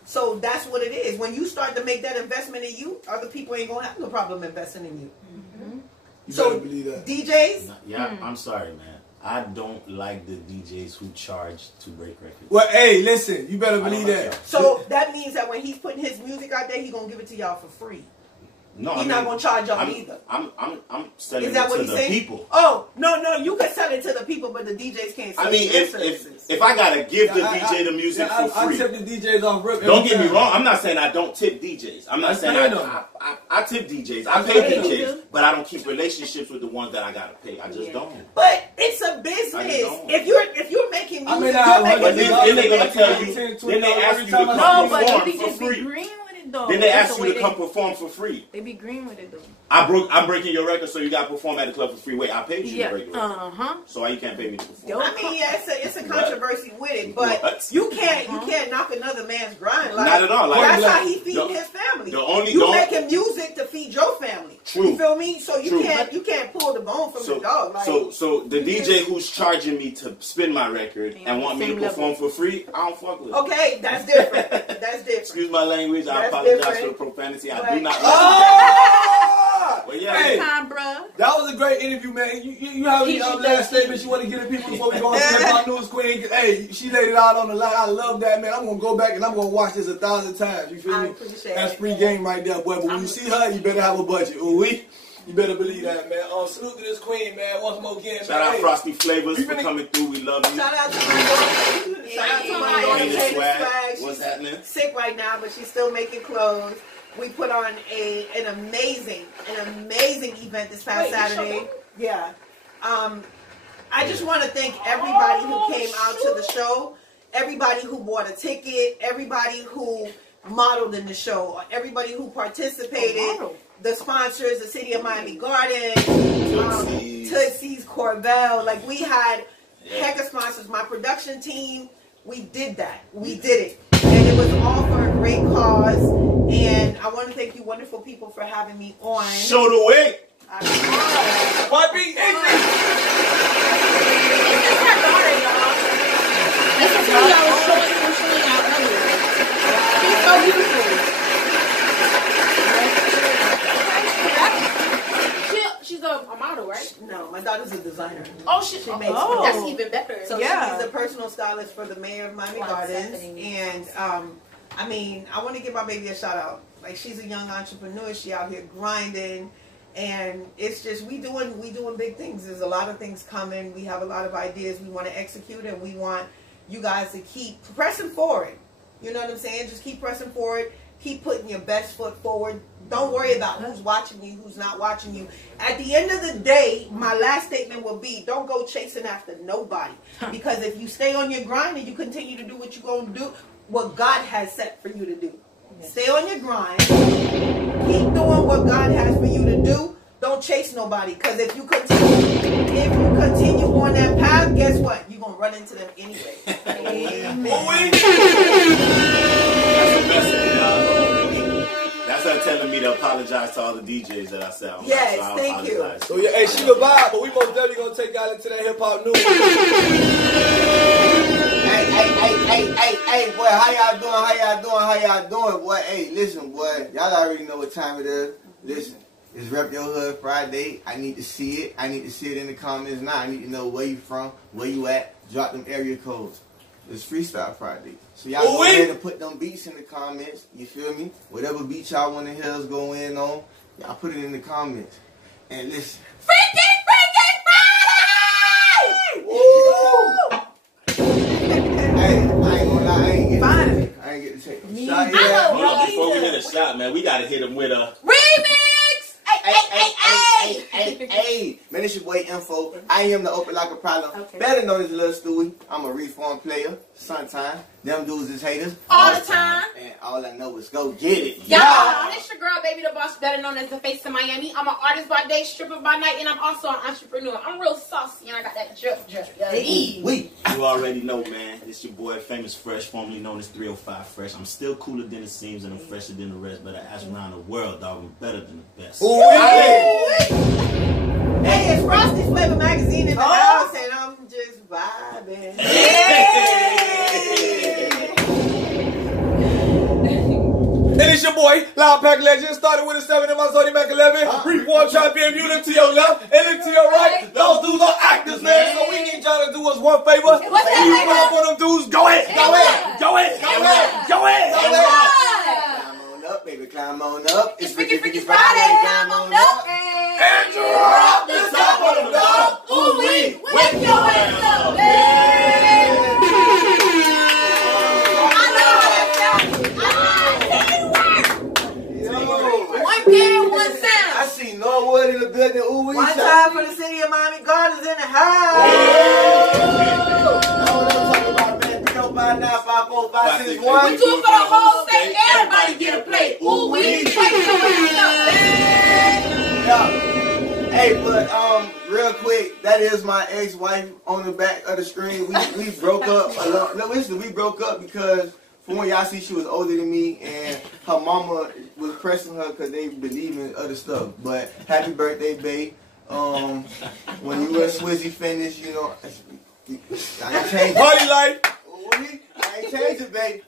So that's what it is. When you start to make that investment in you, other people ain't going to have no problem investing in you. You So better believe that. DJs? Yeah, I'm sorry, man. I don't like the DJs who charge to break records. Well, hey, listen, you better believe that. So that means that when he's putting his music out there, he's going to give it to y'all for free. No, He's not going to charge y'all either. I'm selling Is that it what to he's the saying? people. Oh, no, you can sell it to the people, but the DJs can't sell I mean, it. if I gotta give the DJ the music for free, I tip the DJs off rip. Don't get me wrong. I'm not saying I don't tip DJs. I'm not saying I tip DJs. I pay DJs, but I don't keep relationships with the ones that I gotta pay. I just don't. But it's a business. If you're making music, I mean, but then they're gonna tell you. Then they ask you to come perform for free. Though. Then they ask you to come perform for free. They be green with it though. I'm breaking your record, so you got to perform at the club for free. Wait, I paid you to break your record. So why you can't pay me to perform? I mean, yeah, it's a controversy with it, but you can't knock another man's grind. Like, not at all. Like, that's how he feeds his family. You making music to feed your family. True. You feel me? So you can't pull the bone from the dog. Like, so the DJ who's charging me to spin my record and want me to perform for free, I don't fuck with. Okay, that's different. That's different. Excuse my language. I apologize for the profanity. I do not. Well, yeah, hey, that was a great interview, man. You have any last statements you want to give to people before we go on to our news queen? Hey, she laid it out on the line. I love that, man. I'm going to go back and I'm going to watch this 1,000 times. You feel me? That's free game right there, boy. But when you see her, you better have a budget. You better believe that, man. Salute to this queen, man. Once more again, Shout out Frosty Flavors for coming through. We love you. Shout out to my daughter. Shout out to my daughter, Taylor Swag. What's happening? Sick right now, but she's still making clothes. We put on an amazing event this past Saturday. Yeah. I just want to thank everybody who came out to the show, everybody who bought a ticket, everybody who modeled in the show, everybody who participated, the sponsors, the City of Miami Gardens, Tootsie's, Corvell. Like, we had heck of sponsors. My production team, we did that. We did it. And it was all for a great cause. And I want to thank you wonderful people for having me on. Show the way. What be This is her daughter, y'all. This is who I was showing out earlier. She's so beautiful. She's a model, right? No, my daughter's a designer. Oh, she makes that's even better. So she's a personal stylist for the mayor of Miami Gardens. And I mean, I want to give my baby a shout out. Like, she's a young entrepreneur. She out here grinding. And it's just, we doing big things. There's a lot of things coming. We have a lot of ideas we want to execute, and we want you guys to keep pressing forward. You know what I'm saying? Just keep pressing forward. Keep putting your best foot forward. Don't worry about who's watching you, who's not watching you. At the end of the day, my last statement will be, don't go chasing after nobody. Because if you stay on your grind and you continue to do what you're going to do, what God has set for you to do. Stay on your grind. Keep doing what God has for you to do. Don't chase nobody. Because if you continue on that path, guess what? You're going to run into them anyway. That's her telling me to apologize to all the DJs that I sell. Yes, so thank you. So yeah, hey, she a vibe, but we most definitely gonna take y'all into that hip hop news. Hey, boy, how y'all doing, boy? Hey, listen, boy, y'all already know what time it is. Listen, it's Rep Your Hood Friday. I need to see it. I need to see it in the comments now. I need to know where you from, where you at. Drop them area codes. It's Freestyle Friday. So y'all go ahead and put them beats in the comments. You feel me? Whatever beat y'all want to hear us go in on, y'all put it in the comments. And listen. Freaking Friday! Hey, I ain't gonna lie, I ain't get to take a shot yet. Hold on, before we hit a shot, man, we gotta hit him with a remix. Hey, man, it's your boy Info. I am the Open Like a Problem. Okay. Better known as Lil Stewie. I'm a reform player. Sometime. Them dudes is haters. All the time. And all I know is go get it. Y'all, it's your girl, Baby the Boss, better known as the face of Miami. I'm an artist by day, stripper by night, and I'm also an entrepreneur. I'm real saucy, and I got that drip. We. You already know, man. It's your boy, Famous Fresh, formerly known as 305 Fresh. I'm still cooler than it seems, and I'm fresher than the rest. But I ask around the world, dog, I'm better than the best. Hey, it's Frosty Flavor Magazine in the house, and I'm just vibing. And it's your boy, Loud Pack Legend. Started with a 7 in my Zodi Mac 11. Reform champion, you look to your left and look to your right. Those dudes are actors, man. So we need y'all to do us one favor. When you pull up on them dudes, go ahead. Go ahead. Go ahead. Go ahead. Go ahead. Climb on up, baby. Climb on up. It's Freaky Friday. Climb on up. And drop the top of the dog. Ooh, wake your ass up, man. One sound. I see Norwood in the building. Ooh, we One time for the city of Miami Gardens in the house. By now, 5, 4, 5, 6, 1. We do it for the whole state. Everybody get a plate. Ooh, we wake your ass up, man. Hey, but real quick, that is my ex-wife on the back of the screen. We broke up. No, listen, we broke up because from what y'all see, she was older than me, and her mama was pressing her because they believe in other stuff. But happy birthday, babe. When you and Swizzy finish, you know, I ain't changed. Party life. I ain't changing, babe.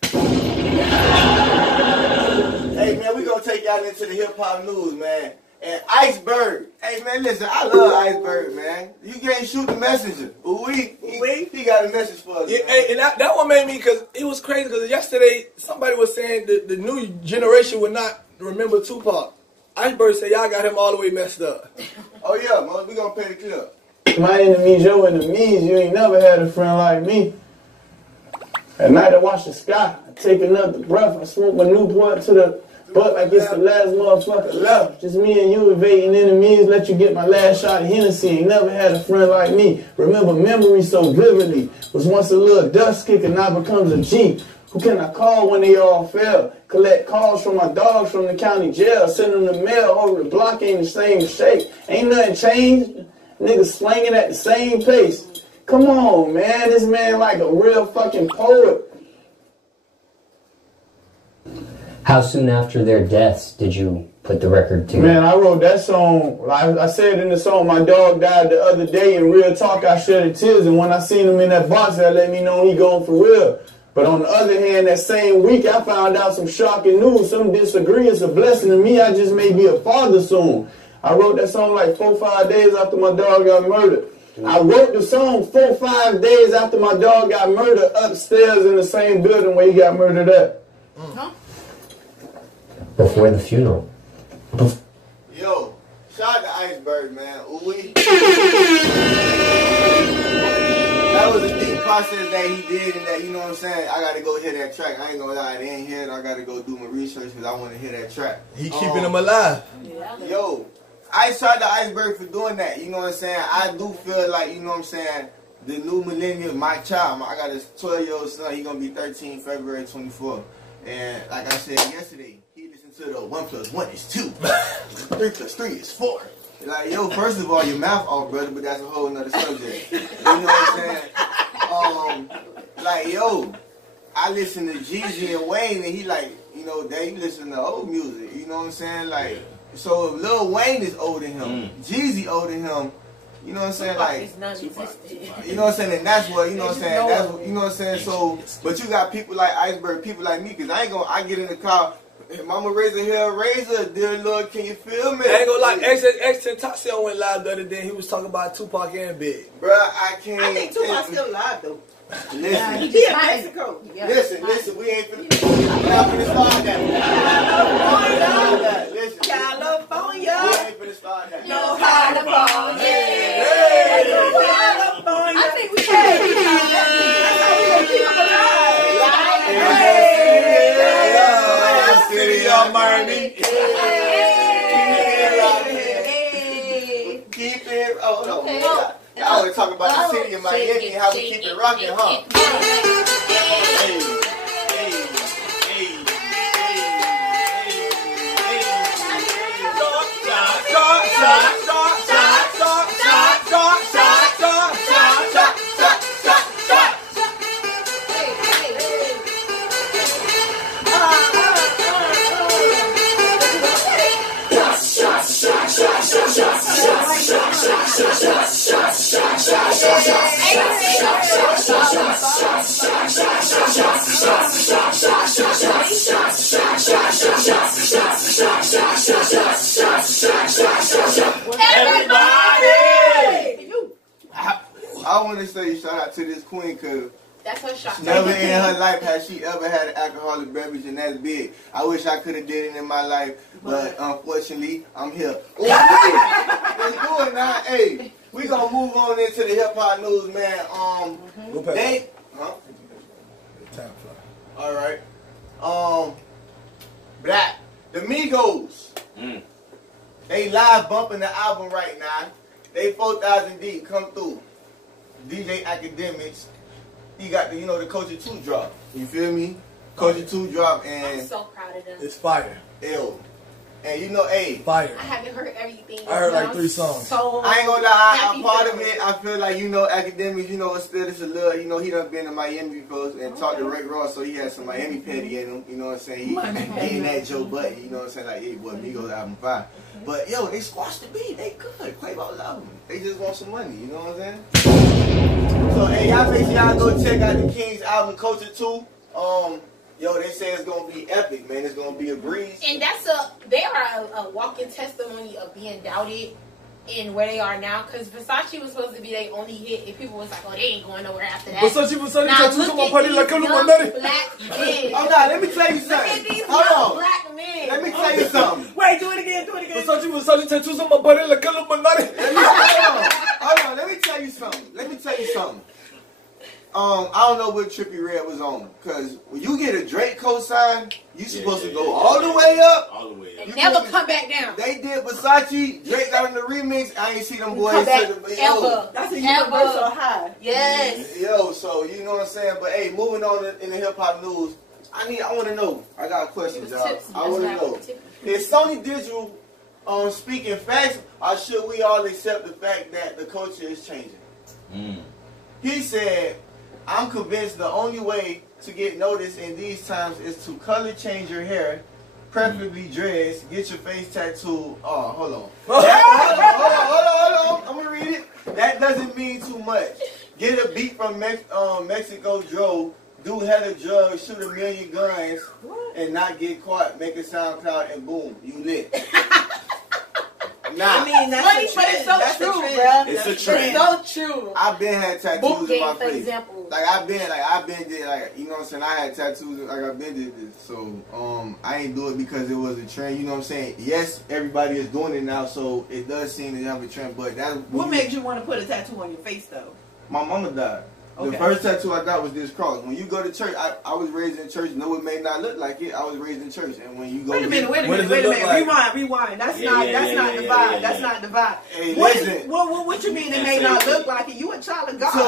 Hey, man, we gonna take y'all into the hip-hop news, man. And Iceberg. Hey, man, listen, I love Iceberg, man. You can't shoot the messenger. He got a message for us. Yeah, hey, and that one made me, because it was crazy, because yesterday somebody was saying that the new generation would not remember Tupac. Iceberg said y'all got him all the way messed up. Oh, yeah, man, we gonna play the clip. My enemies, your enemies, you ain't never had a friend like me. At night I watch the sky, I take another breath, I smoke my Newport to the butt like it's the last motherfucker left. Just me and you evading enemies, let you get my last shot of Hennessy. Ain't never had a friend like me. Remember memories so vividly. Was once a little dust kicker, now becomes a G. Who can I call when they all fail? Collect calls from my dogs from the county jail. Send them the mail over the block, ain't the same shape. Ain't nothing changed. Niggas slanging at the same pace. Come on, man. This man like a real fucking poet. How soon after their deaths did you put the record together? Man, I wrote that song. I said in the song, my dog died the other day. In real talk, I shedded tears. And when I seen him in that box, that let me know he gone for real. But on the other hand, that same week, I found out some shocking news. Some disagree. It's a blessing to me. I just may be a father soon. I wrote that song like 4 or 5 days after my dog got murdered. I wrote the song 4 or 5 days after my dog got murdered upstairs in the same building where he got murdered at. Before the funeral. Yo, shout out to Iceberg, man. Ooh-wee. That was a deep process that he did, and that, you know what I'm saying, I gotta go hear that track. I ain't gonna lie, I didn't hear it. I gotta go do my research because I want to hear that track. He keeping him alive. Yo, I shout out to Iceberg for doing that. You know what I'm saying? I do feel like, you know what I'm saying, the new millennium, my child. I got a 12-year-old son. He gonna be 13 February 24th. And like I said yesterday, he listened to the 1 + 1 is 2. 3 + 3 is 4. Like, yo, first of all, your mouth off, brother, but that's a whole nother subject. You know what I'm saying? Like, yo, I listen to Jeezy and Wayne, and he like, you know, they listen to old music. You know what I'm saying? Like, so if Lil Wayne is older than him, Jeezy older than him, you know what I'm saying? Like, you know what I'm saying? And that's what, you know what I'm saying? That's what, you know what I'm saying? So, but you got people like Iceberg, people like me, because I get in the car, hey, Mama Razor Hill Razor, dear Lord, can you feel me? I ain't gonna lie, X-Tentacion went live the other day. He was talking about Tupac and Big. Bruh, I can't. I think Tupac's still alive, though. Listen, he in Mexico. Listen, we ain't finna start that. Listen, California. We ain't finna start that. No, California. I think we should. That's how we gonna keep him alive. Y'all Miami. Keep it. Oh, no. Y'all always talking about the city of Miami and how we keep it rocking, huh? I want to say shout out to this queen because that's her shot. Never in her life has she ever had an alcoholic beverage, and that's big. I wish I could have did it in my life, but unfortunately, I'm here. Ooh, let's do it now. Hey, we gonna move on into the hip hop news, man. They, huh? All right. Black, the Migos. They live bumping the album right now. They 4,000 deep. Come through. DJ Academics. He got the, you know, the Culture 2 drop. You feel me? Culture 2 drop, and I'm so proud of them. It's fire. Ill. And you know, hey. Fire. I haven't heard everything. I heard like 3 songs. So I ain't gonna lie, I'm part of it. I feel like, you know, Academics, you know, it's still just a little, you know, he done been to Miami before and talked to Rick Ross, so he had some Miami petty in him, you know what I'm saying? He ain't that Joe Budden, you know what I'm saying? Like, hey, boy, Migos album fire. But, yo, they squashed the beat. They good. Quavo love them. They just want some money, you know what I'm saying? So, hey, y'all make sure y'all go check out the King's album, Culture 2. Yo, they say it's gonna be epic, man. It's gonna be a breeze. And they are a walking testimony of being doubted in where they are now. Because Versace was supposed to be their only hit, and people was like, oh, they ain't going nowhere after that. Versace, now look at these young black men. Oh, no, let me tell you something. Look at these Hold young on. black men. Let me tell you something. Wait, do it again, do it again. Versace, tattoos on my body like Illuminati. Hold on, let me tell you something. I don't know what Trippie Redd was on, because when you get a Drake cosign, you supposed to go all the way up. All the way up. And never come back down. They did Versace, Drake got in the remix. I ain't see them boys. Come back ever. That's a universal high. Yes. Yo, so you know what I'm saying? But hey, moving on in the hip hop news, I want to know. I got a question, y'all. I want to know. Is Sony Digital speaking facts, or should we all accept the fact that the culture is changing? He said, I'm convinced the only way to get noticed in these times is to color change your hair, preferably dreads, get your face tattooed. Oh, hold on. Hold on. I'm going to read it. That doesn't mean too much. Get a beat from Mexico Joe, do hella drugs, shoot 1,000,000 guns, and not get caught. Make a SoundCloud and boom, you lit. I mean, that's funny, a but trend. it's so That's true, a trend. bro. It's a trend. It's so true. I've been had tattoos Book in game, my for face. example. Like I've been did, like, you know what I'm saying? I had tattoos, like I've been did this. So I ain't do it because it was a trend, you know what I'm saying? Yes, everybody is doing it now, so it does seem to have a trend, but that's What made you want to put a tattoo on your face though? my mama died. Okay. The first tattoo I got was this cross. When you go to church, I was raised in church. No, it may not look like it. I was raised in church, and when you go, Wait a minute. Like? Rewind. That's not the vibe. That's not the vibe. Hey, what listen. What you mean it may not look like it? You a child of God. To a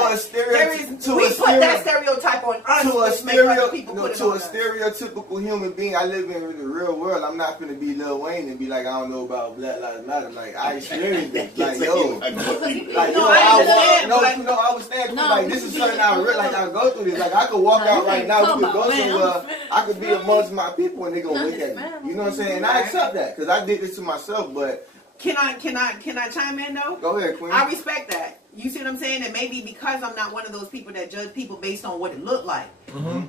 that stereotype on us. To a us. stereotypical human being, I live in the real world. I'm not gonna be Lil Wayne and be like, I don't know about Black Lives Matter. Like I experienced it. Like yo, I was standing like this is something I really like. I go through this. Like I could walk out right now. We could go somewhere. I could be amongst my people and they gonna look at me. You know what I'm saying? And I accept that because I did this to myself. But can I chime in though? Go ahead, Queen. I respect that. You see what I'm saying? And maybe because I'm not one of those people that judge people based on what it looked like. Mm-hmm.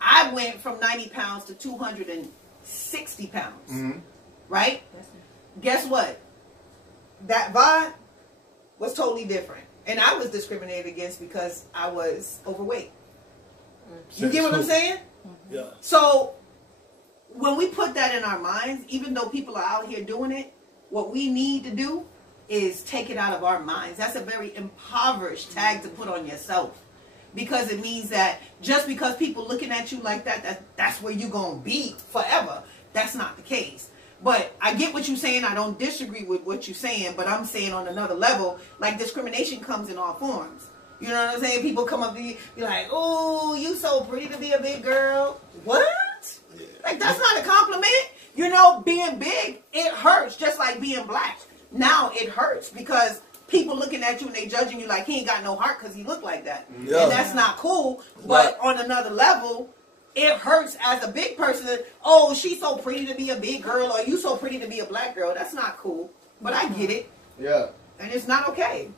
I went from 90 pounds to 260 pounds. Mm-hmm. Right? Guess what? That vibe was totally different. And I was discriminated against because I was overweight. You get what I'm saying? Yeah. So when we put that in our minds, even though people are out here doing it, what we need to do is take it out of our minds. That's a very impoverished tag to put on yourself. Because it means that just because people looking at you like that, that's where you're going to be forever. That's not the But I get what you're saying. I don't disagree with what you're saying, but I'm saying on another level, like discrimination comes in all forms. You know what I'm saying? People come up to you, be like, "Oh, you so pretty to be a big girl." What? Yeah. Like, that's not a compliment. You know, being big, it hurts, just like being black. Now it hurts because people looking at you and they judging you like he ain't got no heart because he look like that. Yeah. And that's not cool. But on another level, it hurts as a big person. Oh, she's so pretty to be a big girl, or you so pretty to be a black girl. That's not cool. But I get it. Yeah. And it's not okay.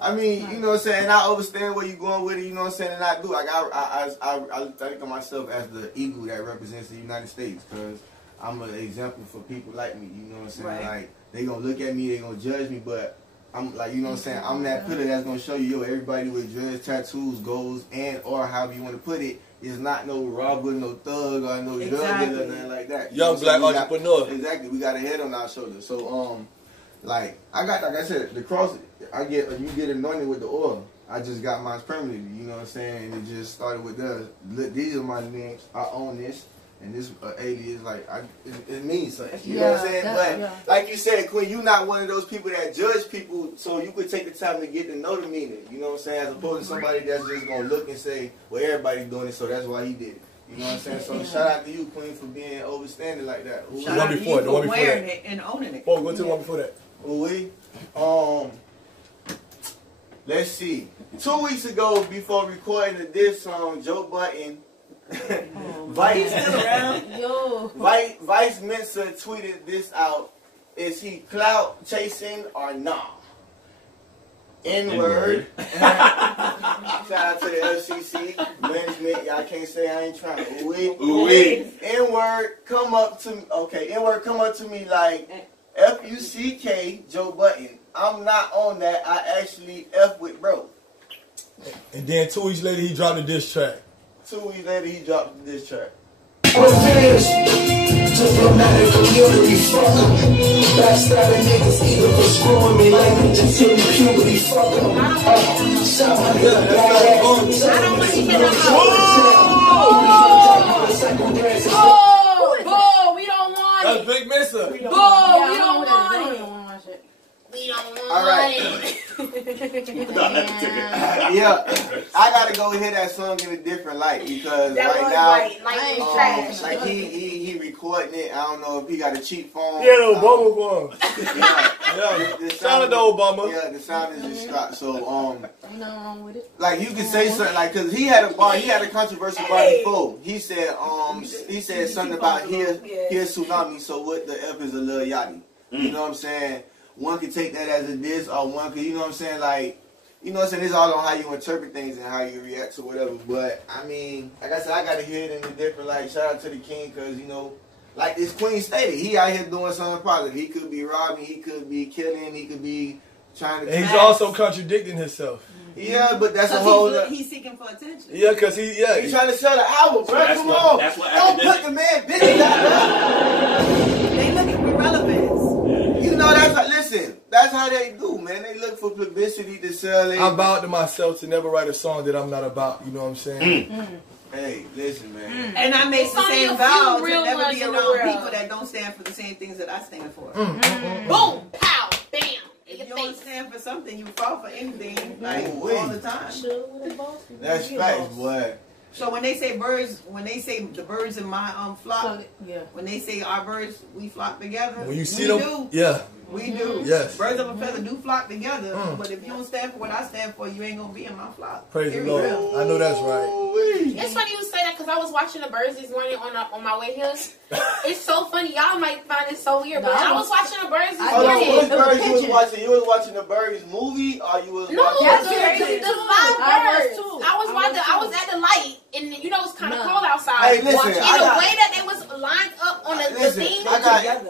I mean, you know what I'm saying? I understand where you're going with it, you know what I'm saying? And I do. Like, I think of myself as the eagle that represents the United States because I'm an example for people like me, you know what I'm saying? Right. Like, they going to look at me, they going to judge me, but I'm like, you know what I'm saying? I'm that pillar that's going to show you, yo, everybody with dreads, tattoos, goals, and or however you want to put it, is not no robber, no thug, or no drug dealer, or nothing like that. Young black entrepreneur. Exactly. We got a head on our shoulders. So, like I said, the cross, you get anointed with the oil. I just got mine permanently, you know what I'm saying? And it just started with these are my names. I own this. And this alias, like, it means something. You know what I'm saying? But, like you said, Queen, you not one of those people that judge people, so you could take the time to get to know the meaning. You know what I'm saying? As opposed to somebody that's just going to look and say, well, everybody's doing it, so that's why he did it. You know what I'm saying? So shout out to you, Queen, for being overstanding like that. Shout out to you for wearing it and owning it. Oh, go to the one before that. Let's see. 2 weeks ago, before recording the diss song, Joe Budden, Vice Mensa tweeted this out. Is he clout chasing or nah? N-word. Shout out to the FCC management. Y'all can't say I ain't trying. Ooh-wee. N-word come up to me. Okay, N-word come up to me like F-U-C-K Joe Budden. I'm not on that. I actually F with bro. And then 2 weeks later, he dropped a diss track. 2 weeks later, he dropped this track. Diplomatic community, fuck em. Backstabbing niggas, either for screwing me like until puberty, fuck em. Shot my nigga back. I don't want to hear no Bull, we don't want it. That's Big Mensa. Bull, we don't want it. We don't want all right. Yeah, I gotta go hear that song in a different light because that right now, like he recording it. I don't know if he got a cheap phone. Yeah, the Obama one. The sound of the Obama. Yeah, the sound is just shot. So like you can say something like because he had a controversial bar before. He said something about here tsunami. So what the F is a Lil Yachty. You know what I'm saying? One could take that as a diss, or one could, you know what I'm saying, like, you know what I'm saying, it's all on how you interpret things and how you react to whatever, but, I mean, like I said, I gotta hear it in a different light. Shout out to the king, because, you know, like this Queen stated, he out here doing something positive. He could be robbing, he could be killing, he could be trying to... And he's also contradicting himself. Yeah, but that's a whole... He's seeking for attention. Yeah, because he's trying to sell the album, bro. Come on. Don't put the man business out there. They looking for relevance. You know, that's like, listen, that's how they do, man. They look for publicity to sell it. I vowed to myself to never write a song that I'm not about. You know what I'm saying? Hey, listen, man. And I make the same vow to never be around people that don't stand for the same things that I stand for. Boom, pow, bam. If you don't stand for something, you fall for anything, like all the time. That's facts, boy. So when they say birds, when they say the birds in my flock, when they say our birds, we flock together. When you see them, we do. Yes. Birds of a feather do flock together, but if you don't stand for what I stand for, you ain't gonna be in my flock. Praise the Lord. I know that's right. It's funny you say that because I was watching the birds this morning on my way here. It's so funny. Y'all might find it so weird, but I was watching the birds this morning. Which birds you was watching? You was watching the birds movie, or you was watching the 5 birds. I was at the light, and you know it's kind of cold outside. Hey, listen, in the way that they was lined up on the thing,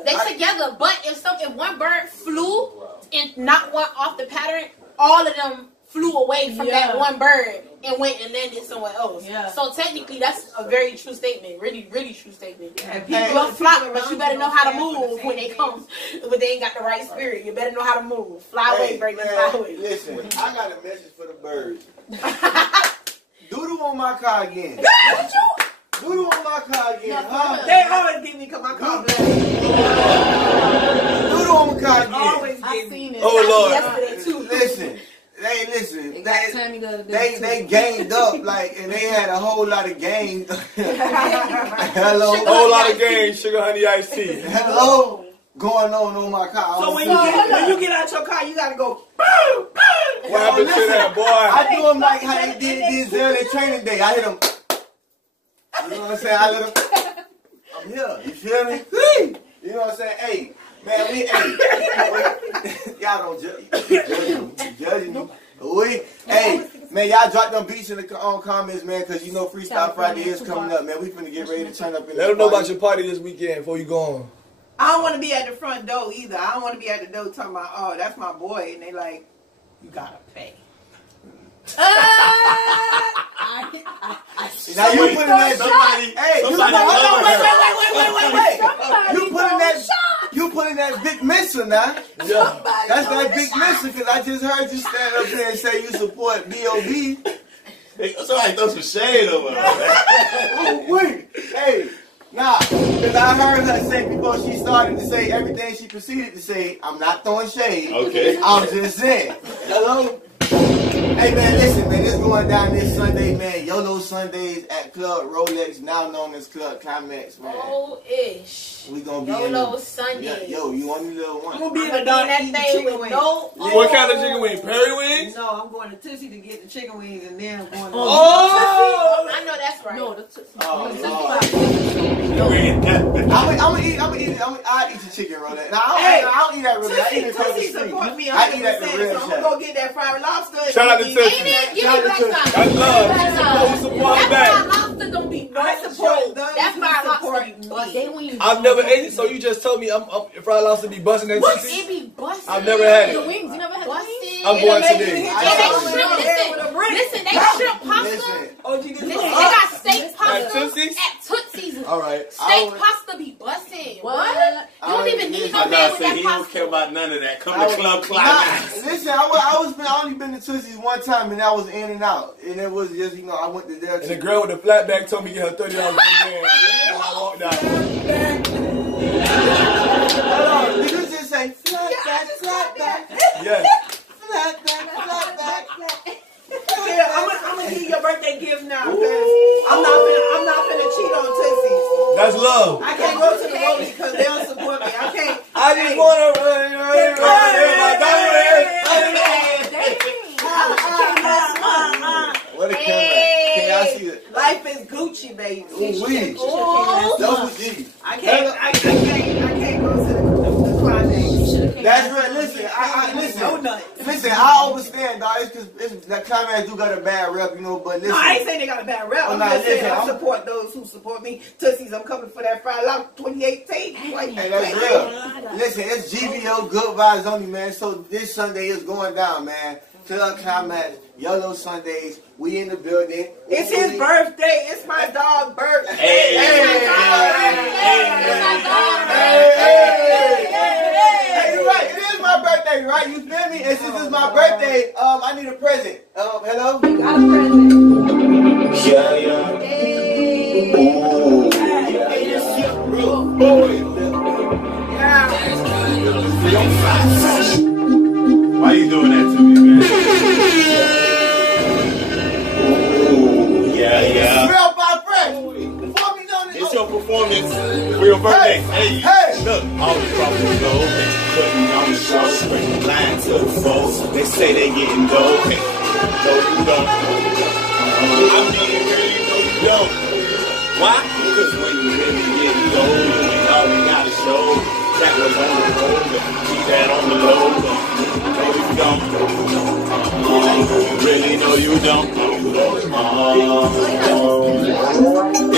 they together. But if one bird flew and not one off the pattern, all of them flew away from that one bird and went and landed somewhere else. So technically, that's a very true statement. Really, really true statement. People flock, but you better know how to move when they come. But they ain't got the right spirit. You better know how to move. Fly away, break and fly away. Listen, I got a message for the birds. Doodle on my car again. Doodle on my car again. They always give me my car black. they ganged up like, and they had a whole lot of gang. Hello, whole lot of gang, sugar honey iced tea. Hello, going on my car. So when you get out your car, you gotta go. What happened to that boy? I do them like how they did Denzel in Training Day. I hit them. You know what I'm saying? I let them. I'm here. You feel me? You know what I'm saying? Hey, man, y'all don't judge me. Hey, man, y'all drop them beats in the comments, man, because you know Freestyle Friday is coming up, man. We finna get ready to turn up in Let them know about your party this weekend before you go on. I don't want to be at the front door either. I don't want to be at the door talking about, oh, that's my boy, and they like, you gotta pay. Now you putting that somebody. Hey, you putting that big missile now. Yeah. That's that big missile because I just heard you stand up there and say you support B.O.B. Somebody throw some shade over her. Oh, wait. Hey, nah, because I heard her say before she started to say everything she proceeded to say, I'm not throwing shade. Okay. I'm just saying. Hello? Hey man, listen man, it's going down this Sunday, man. YOLO Sundays at Club Rolex, now known as Club Climax, man. Oh-ish. We gonna be YOLO Sundays. Yo, you want me little one? I'm gonna be in the dark eating chicken wings. What kind of chicken wing? Perry wings? No, I'm going to Tootsie to get the chicken wings, and then I'm going to. Oh! I know that's right. No, the Tootsie. I'll eat the chicken Rolex. Now, I don't eat that Rolex. I eat it from the street. Support me. I eat that the real so I'm gonna go get that fried lobster. Shout out to Tootsie. Give me black time. That's love. Support That back. fried lobster don't be no joke. That fried lobster be busting. I've never ate it, so you just told me I'm fried lobster be busting that What? Tootsie? It be busting. I've never had it. The wings, you never had busting. I'm going today. Listen, they shrimp pasta. Listen, they got steak pasta at Tootsie's. All right. Steak pasta be busting. What? You don't even need no man with that He pasta. don't care about none of that. Come to Club Climax. Listen, I only been to Tootsie's one time, and I was in and out, and it was just I went to there. And the girl with the flat back told me to get her $30 when I walked out. Hold on, did you just say flat back? Yes. Flat back. Yeah, I'm gonna give you your birthday gift now, because I'm not finna cheat on Tootsie's. That's love. I can't go to the Rollies because they don't support me. I can't. I just wanna run. What a camera. Can y'all see it? Life is Gucci, baby. Double G. I can't go to the climax. That's right. Listen, listen. I understand, dog. It's because that Climax do got a bad rep, but listen. No, I ain't saying they got a bad rep. I'm just saying I support those who support me. Tootsie's, I'm coming for that fried lobster 2018. Hey, that's real. Listen, it's GVO, good vibes only, man. So this Sunday is going down, man. Club Climax, YOLO Sundays. We in the building. It's his birthday. It's my dog's birthday. Hey. You're right. It is my birthday, right? You feel me? And since it's my birthday, I need a present. Hello? You got a present. Yeah. Ooh. Why you doing that to me, man? Ooh, yeah. Real by fresh. It's your performance for your birthday. Hey, look, all the problems go. Putting on the show, straight line to the folks. They say they getting gold. No, you don't. I mean, really, no, you don't. Why? Because when you really get gold, you ain't all we gotta show. That was on the road, keep that on the low. No, you don't. Really, no, you don't.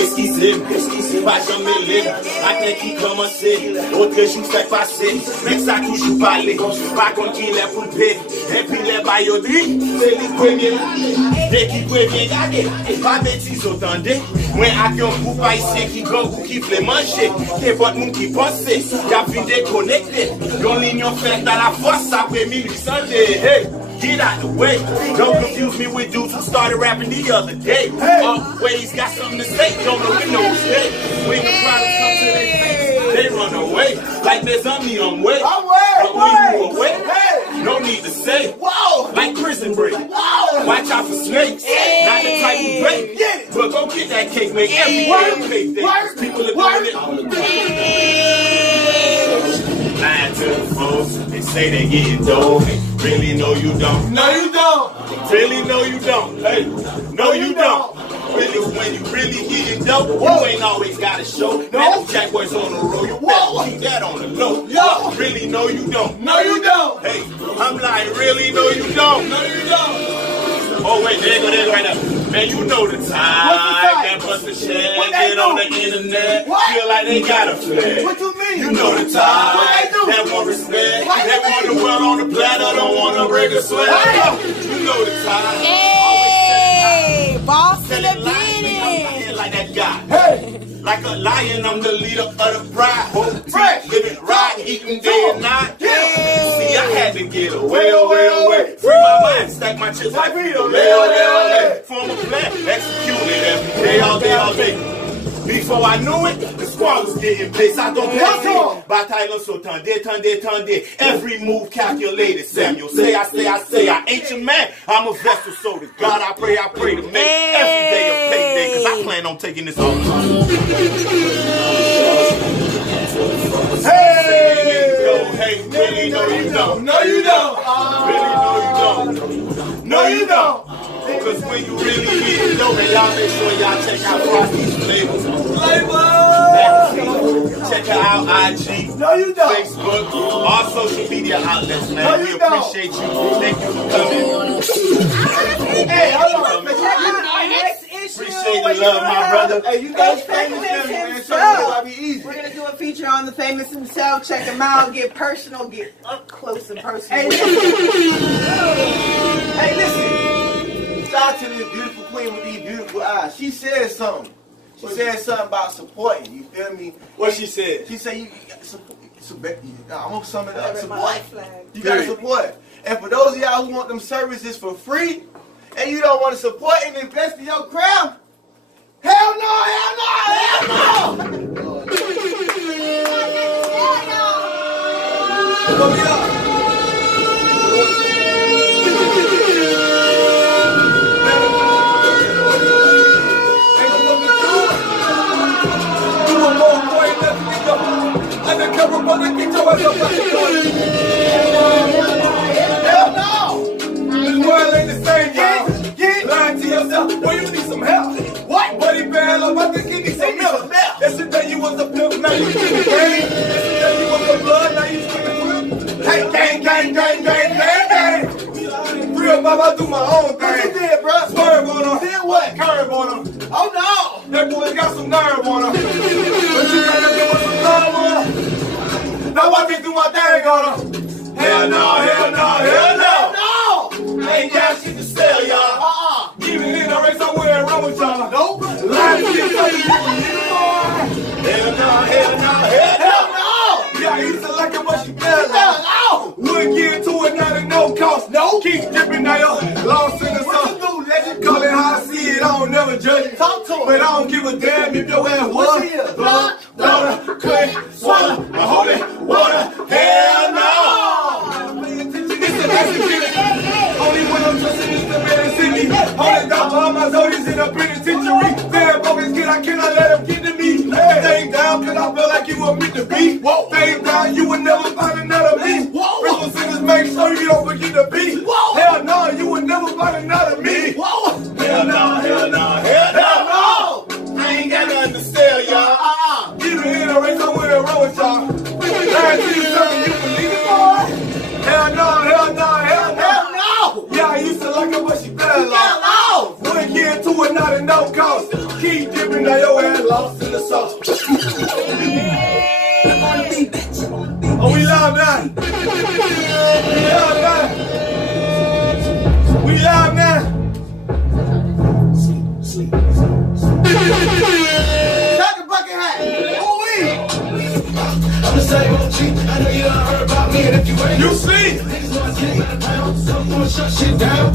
Esquisite, paixão me liga, até que cama cedo. Outro jour fait passer, mais ça toujours parler. Pas contre qui les pour paix, et puis les bailloteries, c'est les premiers. Dès qu'ils préviennent garder, pas bêtise entendez. Moi, à qui on coupe haïtien qui gang ou qui fait manger. C'est votre monde qui pense, y'a vu déconnecté. Yon ligne fait dans la force après 1800. Hey! Get out the way. Don't confuse me with dudes who started rapping the other day. Always got something to say. Don't know we know mistake. When the problems come to their face, they run away. Like there's me, I'm way. But when you away, No need to say. Whoa! Like prison break. Whoa! Watch out for snakes. Not the type you break. Get it. But go get that cake, make every day a pay day. People are doing it all the time. Lying to the folks, they say they getting dough. Hey, really no you don't. No you don't. Really no you don't. Hey, no you don't. Really, when you really getting dope, you ain't always gotta show. Man, them jack boys on the road, you better keep that on the low. Yo. Really no you don't. No you don't. Hey, I'm like, really no you don't. No you don't. Oh wait, there you go right now. Man, you know the time. That bust a shit, get on the internet. What? Feel like they got a flag. What you mean? You know the time. What they do? That want respect. What That want the world on the platter, don't want no regular sweat. You know the time. Hey, boss in the building. Like that guy. Hey. Like a lion, I'm the leader of the pride. Fresh, living right, eating day and night. See, I had to get away. Free my mind, stack my chips like Vito. Form a plan, execute it every day, all day. Before I knew it, the squad was getting pissed. I don't pass it. Bataille so tande. Every move calculated. Samuel, say I ain't your man. I'm a vessel, so to God I pray to make every day a payday. Cause I plan on taking this all the time. Hey, really no you don't. No you don't. Really no you don't. No you don't. Cause when you really get it though, man, y'all make sure y'all check out Frosty's flavors. Check her out IG, No you don't. Facebook, all social media outlets, man. We appreciate you. Thank you for coming. Hey, hold on. Appreciate the love, my brother. Hey, you guys famous man. It'll be easy. We're gonna do a feature on the famous himself. Check him out. Get personal. Get up close and personal. Hey, listen. Shout out to this beautiful queen with these beautiful eyes. She said something. She said something about supporting. You feel me? What she said? She said you got to support. I'm gonna sum it up. Support. You gotta support. And for those of y'all who want them services for free, and you don't want to support and invest in your craft, hell no, hell no, hell no! Go get up. Undercover brother, get your ass up out the door. Hell no! This world ain't the same, y'all. Lying to yourself, boy, you need some help. What? Buddy bad up, I think he needs some milk. Yesterday you was a pimp, now you in the game. Yesterday you was a blood, now you screaming whip. Hey, gang. Real Bob, I do my own thing. What you did, bro? Swerve on him. Did what? Curve on him. Oh no! That boy got some nerve on him. But you gotta give us some love on him. Now watch me do my thing on him. Hell no. I ain't got shit to sell, y'all. Even in the race, I wear around with y'all. Nope. Lying to you, so you hell no. Yeah, I used to like it, but she fell out. Wouldn't get to it, not at no cost. No. Keep dipping now, yo. Lost in the sun. What you do, legend? Call it how I see it. I don't never judge it. Talk to him. But I don't give a damn if your ass was. Blood, water, clay, swallow, my holy water. Hell no. Only when I'm trusting is the man in Sydney. Holding down all my zodies in a penitentiary. Damn, bogus kid, I cannot let him get to me. Stay down, cause I feel like you want me to be. Stay down, you will never find another me. Crystal singers, make sure you don't forget the beat. Hell no, you will never find another me. Hell no. I ain't got nothing to sell, y'all. Even in a race, I went around with y'all. Lying to you, something you believe it, boy. Hell no. Yeah, I used to like her, but she fell off. Wouldn't get to it, not at no cost. Keep dipping, now your ass lost in the sauce. Oh, we live now. We live now. Sleep. Shut the bucket hat. Who we? I'm the same OG. I know you done heard about me, and if you ain't, you sleep. Shut shit down.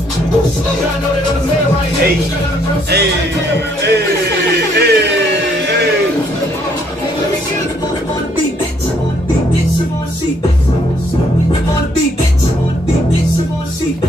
Hey. On the beat, bitch. See.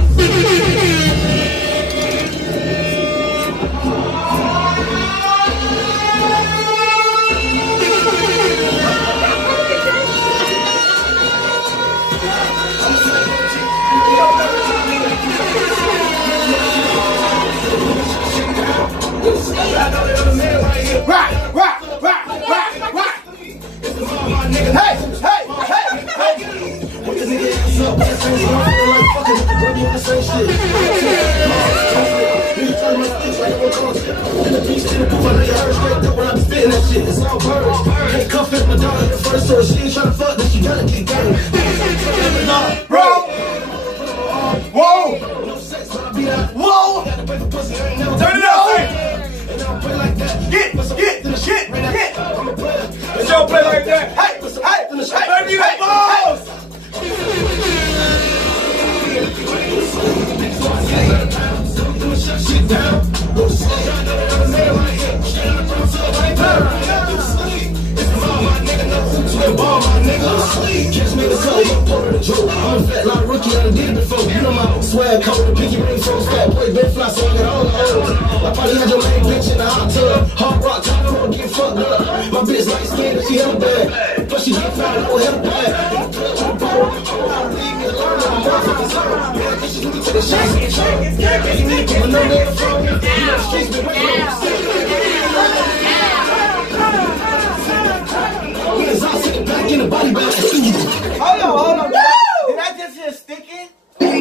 Hold on. Did I just hear sticking? Did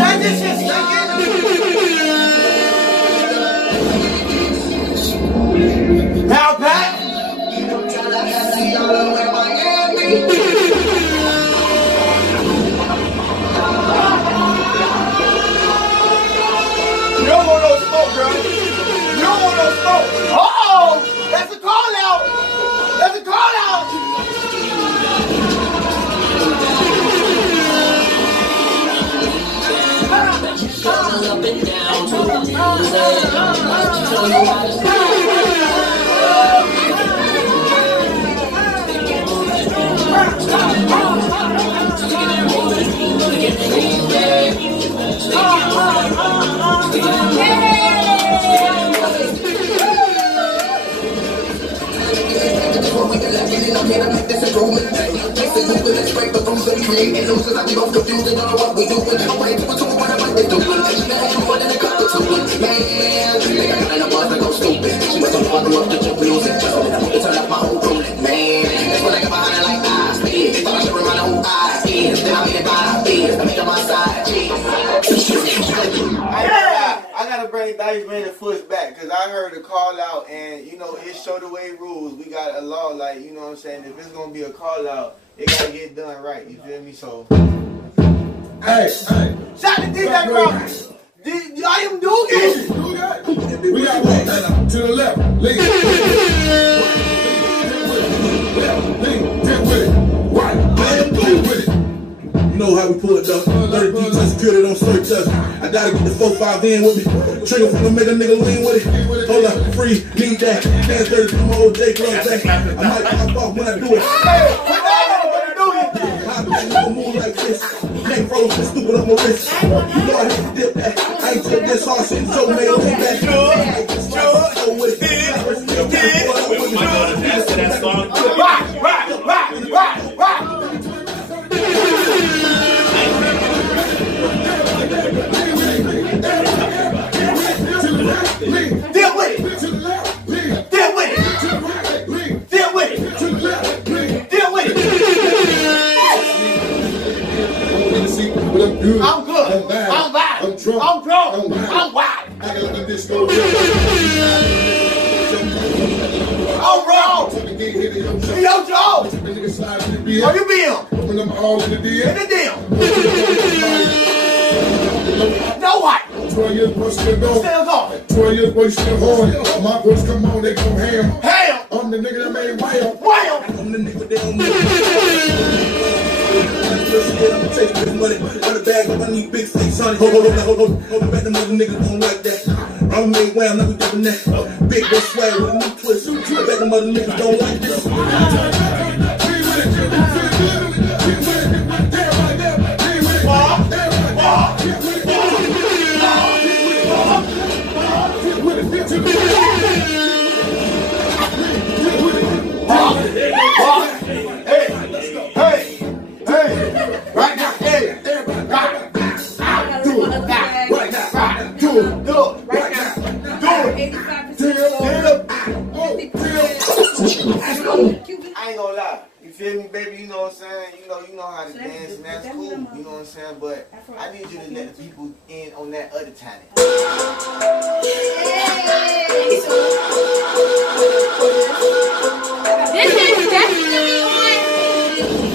I just hear sticking? Now back. You don't want no smoke, bro. You don't want no smoke. Uh-oh! That's a call out! That's a call out! Up and down to the music. I gotta bring Dice Man and Foots back because I heard the call out, and you know it showed the way rules. We got a law, like, you know what I'm saying. If it's gonna be a call out, it gotta get done right. You feel me? So, Hey, shout to DJ Cross. I am Doogie. we got one to the left. Lean. Left, lean, get with it. Right, left, get with it. You know how we pull it though. 30 deep to security, don't search us. I gotta get the 4-5 in with me. Trigger finna make a nigga lean with it. Hold up, free, need that. Dance 30 from my old J Club back. I might pop off when I do it. I'm move like this. Can't froze this stupid on my wrist. You know I hate to dip that. I ain't took this hard shit, so made on that. So with it. Deal with it. Deal with it. Deal with it. Deal with it. I'm good. I'm bad. I'm drunk. I'm wild. I'm wrong. Yo, Joe. Are you being? In the deal. No what? 12 years boy still going. Still going. 12 years boy still going. My boys come on, they go ham. Ham. I'm the nigga that made wham. Wham. I'm the nigga that don't make I'm taking this money. On the bag, I need big 600. Hold back, the mother niggas don't like that. I'm made wham, now we doing that. Big boy swag with a new twist. I bet the mother niggas don't like this. feel me, baby? You know what I'm saying? You know how to dance, and that's cool. You know what I'm saying? But I need you to let the people in on that other talent. This is definitely on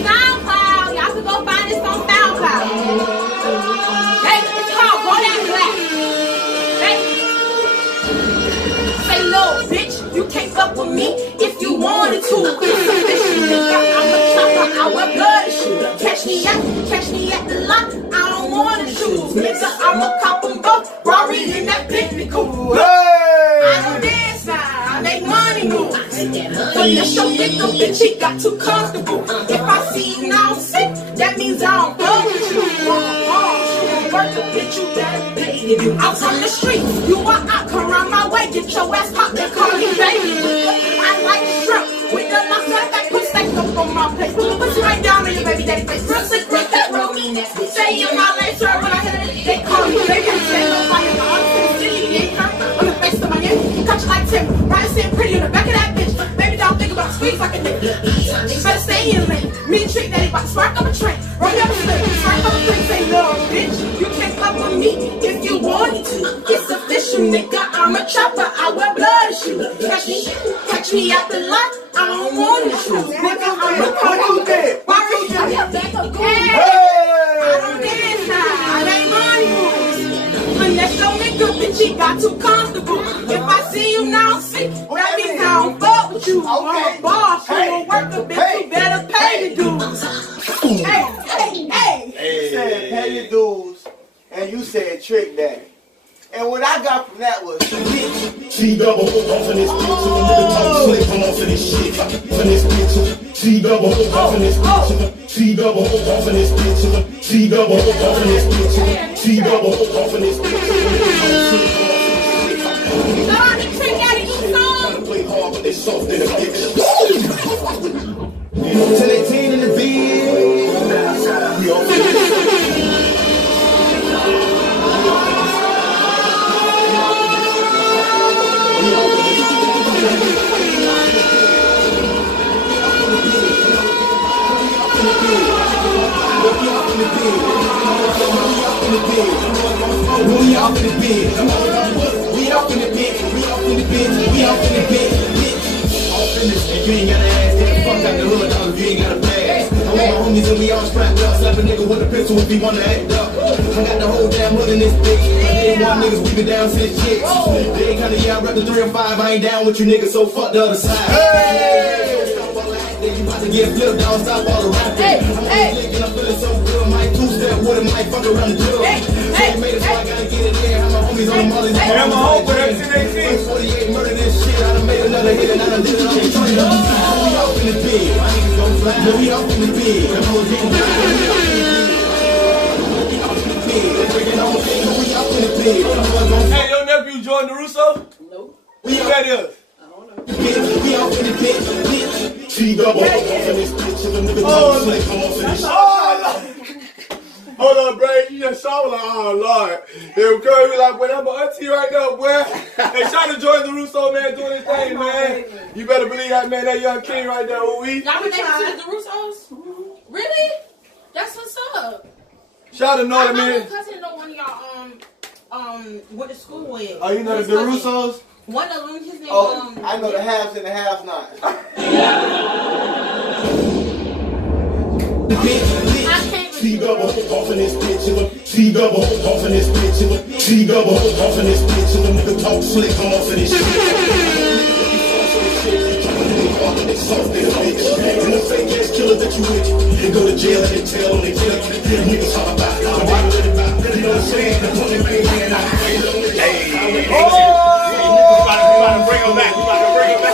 SoundCloud. Y'all can go find this on SoundCloud. Hey, it's called Go Down Black. Hey. Say no, bitch, you can't fuck with me if you wanted to. I'm a chopper, I wear blood shoes. Catch me at the lot, I don't wanna choose. Nigga, I'm a cop and go, Rory in that Bentley cool. I don't dance now, I make money move. But let's show nigga, bitch, he got too comfortable. If I see you now sick, that means I don't fuck with you. Work the bitch, you better pay to do. I'm from the street, you want I come around my way, get your ass popped and call me baby. I like shrimp with the love that put stack up on my plate. Put you right down in your baby daddy face. Real sick, real that real mean ass bitch. Say you my late shirt when I hit it, they call me baby. I'm saying no fire, but I'm saying silly, you ain't come on the face of my neck. Cut you like Tim, right sitting pretty on the back of that bitch. Baby, don't think about squeeze like a nigga. Better stay in lane. Me and Trick Daddy about to spark up a train. Roll up a slip, spark up a train. Say no, bitch, you can't fuck with me if you wanted to. It's official, nigga. I'm a chopper. I wear blood shoes. Catch me at the lot. I don't want to shoot. Nigga, I'm a cop. Why are you back up going? I don't dance now. I ain't money moves. Unless your nigga bitch, he got too comfortable. If I see you now sick, that means I don't fuck with you. I'm a boss. You don't work a bitch, you better pay the dues. Hey. You said pay your dues, and you said Trick Daddy. And what I got from that was bitch. T-double off in this bitch. So a nigga talk slick, come off in this shit. In this bitch. T-double off in this bitch. T-double off in this bitch. T-double off in this bitch. T-double off in this bitch. Trying to play hard, but they soft in the bitch. 10-18 in the beat. We all you ain't gotta ask, get the fuck out the hood, dog, if you ain't gotta pass. I want my homies and we all strapped up, slap a nigga with a pistol if he wanna act up. I got the whole damn hood in this bitch. Day one niggas, we been down since chicks. They ain't kinda, yeah, I rep the 3 and 5, I ain't down with you niggas, so fuck the other side. You about to get flipped, down, stop all the rapping. I'm licking, I'm feeling so good, might two-step with it, might fuck around the drill. Hey, made it, so I gotta get it there. Have my homies on the molly. Hey, I'm a home with that 48 murder this shit, I done made another hit and I done did it on the train. We off in the bed, my niggas gon' fly. No, we off in the bed, them hoes getting fly. We off in the bed, they breaking on things, we off in the bed. Hey, your nephew Jordan DeRusso? Nope. Who that is? We off in the bed, bitch. T-double off in this bitch, and the nigga talk slick, come off in this shit. Hold on, bro. You just saw me like, oh, Lord. They girl, you like, boy, that's my auntie right now, boy. Hey, shout out to Jordan DeRusso, man, doing his thing, man. You better believe that, man, that young king right there, who we. Y'all related to the DeRussos? Really? That's what's up. Shout out to Northern, man. My cousin know one of y'all, went to school with. Oh, you know the DeRussos? One of them, his name, I know the haves and the have-nots. T-double off in this bitch, T-double off in this bitch, T-double off in this bitch, and the nigga talk slick, come off in this shit. They soft in the bitch, and the fake ass killers that you with, they go to jail and they tell them they kill them. Niggas talk about, you know what I'm saying? The money man, hey, we about to bring them back, we about to bring them back.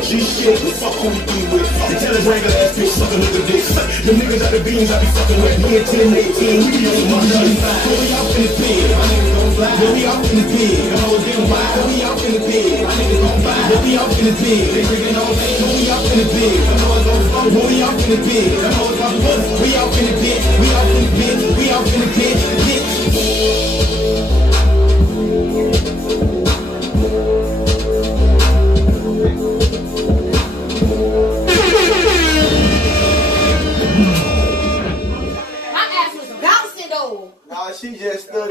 G-shit, fuck who we be with. Tell his regular ass bitch, suck a nigga dick. The niggas out the beans, I be fucking with. Me and 10, 18, we be on some money. We off in the bed, my niggas gon' fly. We off in the bed, the hoes getting wild. We off in the bed, my niggas gon' fly. We off in the bed, they drinking all day. We off in the bed, the hoes gon' fuck. We off in the bed, the hoes gon' fuck. We off in the bed, we off in the bed, we off in the bed, bitch.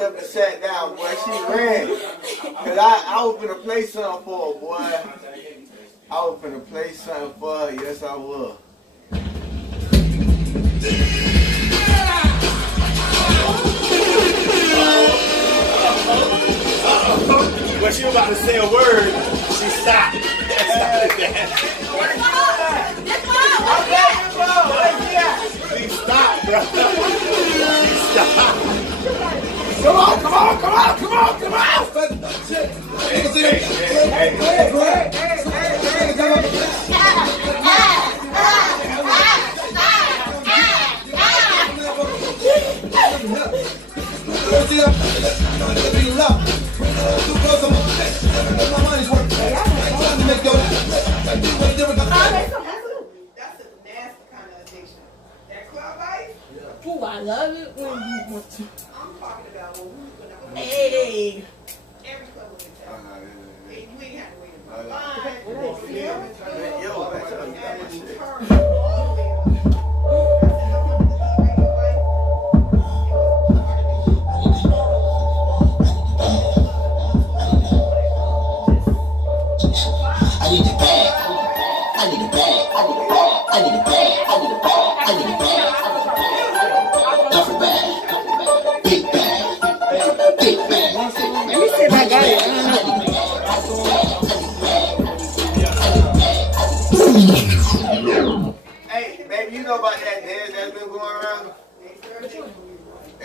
up and sat down, boy. She ran. Cause I was finna play something for her, boy. I was finna play something for her. Yes, I was. When she was about to say a word, she stopped. She stopped, bro. She stopped. Come on, come on, come on, come on, come on! Ooh, I love it when you want to. I'm talking about when we Hey. every club was in town. Hey, you ain't had to wait a I need a bag. I need a bag. I need a bag. I need a bag. I need a bag. Duffel bag. Big bag. Big bag. Let me see if I got it. Hey, baby, you know about that dance that's been going around?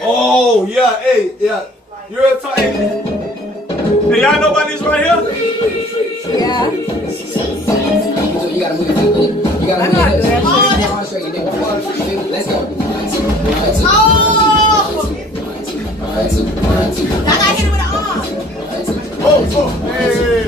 Oh, yeah, hey, yeah. You're a time. Hey, y'all know about this right here? Yeah. You gotta move your feet. You gotta move your hips. Your arms straight. And then let's go. 1, 2, 1, 2. I got hit with an arm. Oh, hey.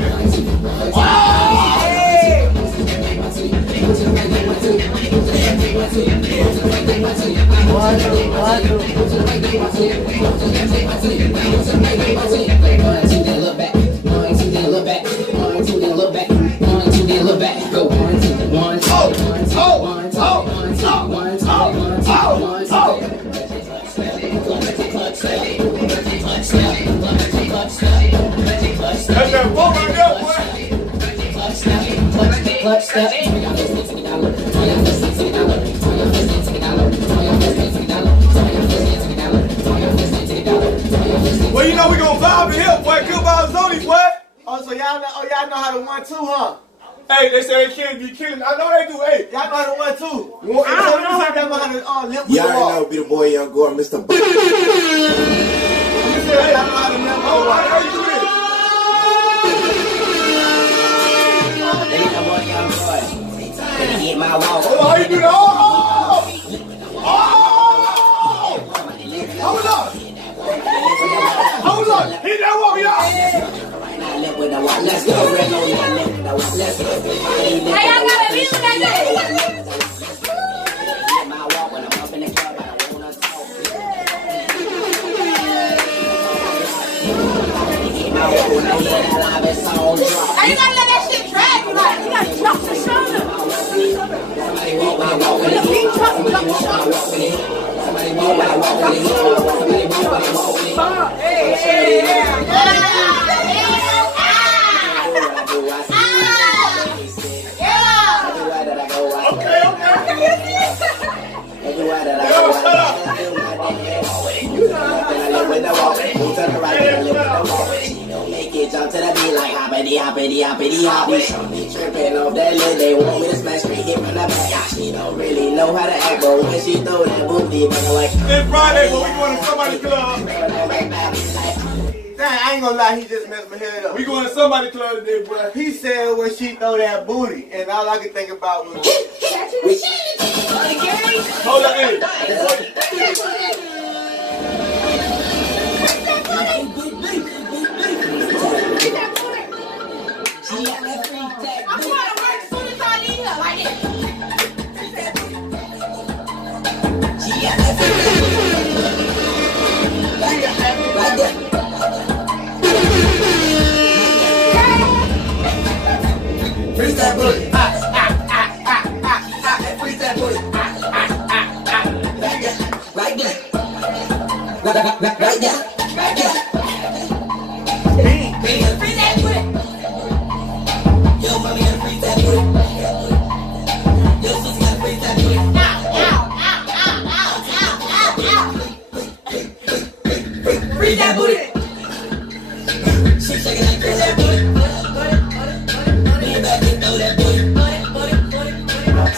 That's that ball right there, boy. Clutch step. Well, you know we gonna vibe in here, boy. Good vibes only, boy. Oh, so y'all know how to 1-2, huh? Hey, they say they can't be killing. I know they do. Hey, y'all know how to 1-2. You want I don't know. Y'all know how to limp with Y'all the already wall. know, be the boy, young Gore, Mr. B. You say, hey, y'all know how to limp with the wall. how you do this? Get my walk. Oh, how you do that? Hold up. Hold up. Hit that wall, y'all. Let's go. Let's go. Hey, y'all got a music back there. My walk when I'm up in the club, I don't wanna talk. Hey, you gotta let that shit drag you. Like, you gotta drop the shoulder. When the beat drops, drop the shoulder. Hey, hey, Jump to the beat like hoppity, hoppity, hoppity, hoppity. She tripping off that lid, they want me to smash me, hit from the back. Yeah, she don't really know how to act, but when she throw that booty, back like. It's Friday, but we going to somebody's club. Dang, I ain't gonna lie, he just messed my head up. We going to somebody's club today, boy. He said when she throw that booty, and all I could think about was. Hold up, hey. I'm going to work as soon as I leave here, like this. Right there. Freestyle booty. Freestyle booty. Right there.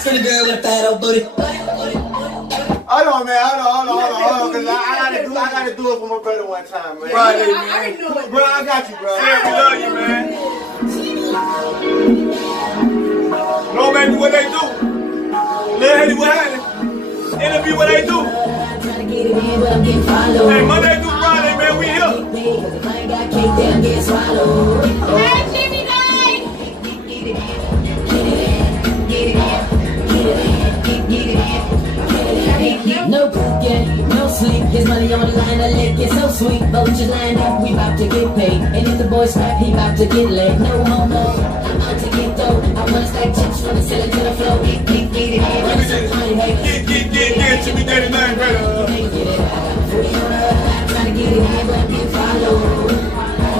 pretty girl with a fat old booty. Hold on, man. Hold on. Cause I gotta do it for my brother one time, man. Friday, man. Bro, I got you, bro. Yeah, we love you, man. No, baby, what they do? Lil' Haiti, what happened? Interview, what they do? Hey, Monday through Friday, man, we here. Hey, Jimmy Day! No cooking, no sleep. His money on the line, I lick it so sweet. Vultures lined up, we bout to get paid. And if the boy scrap, he bout to get laid. No homo, I'm out to get dough. I wanna stack chips from the ceiling to the floor. Get Jimmy Daddy, man, brother. Trying to get it in, but I'm getting followed.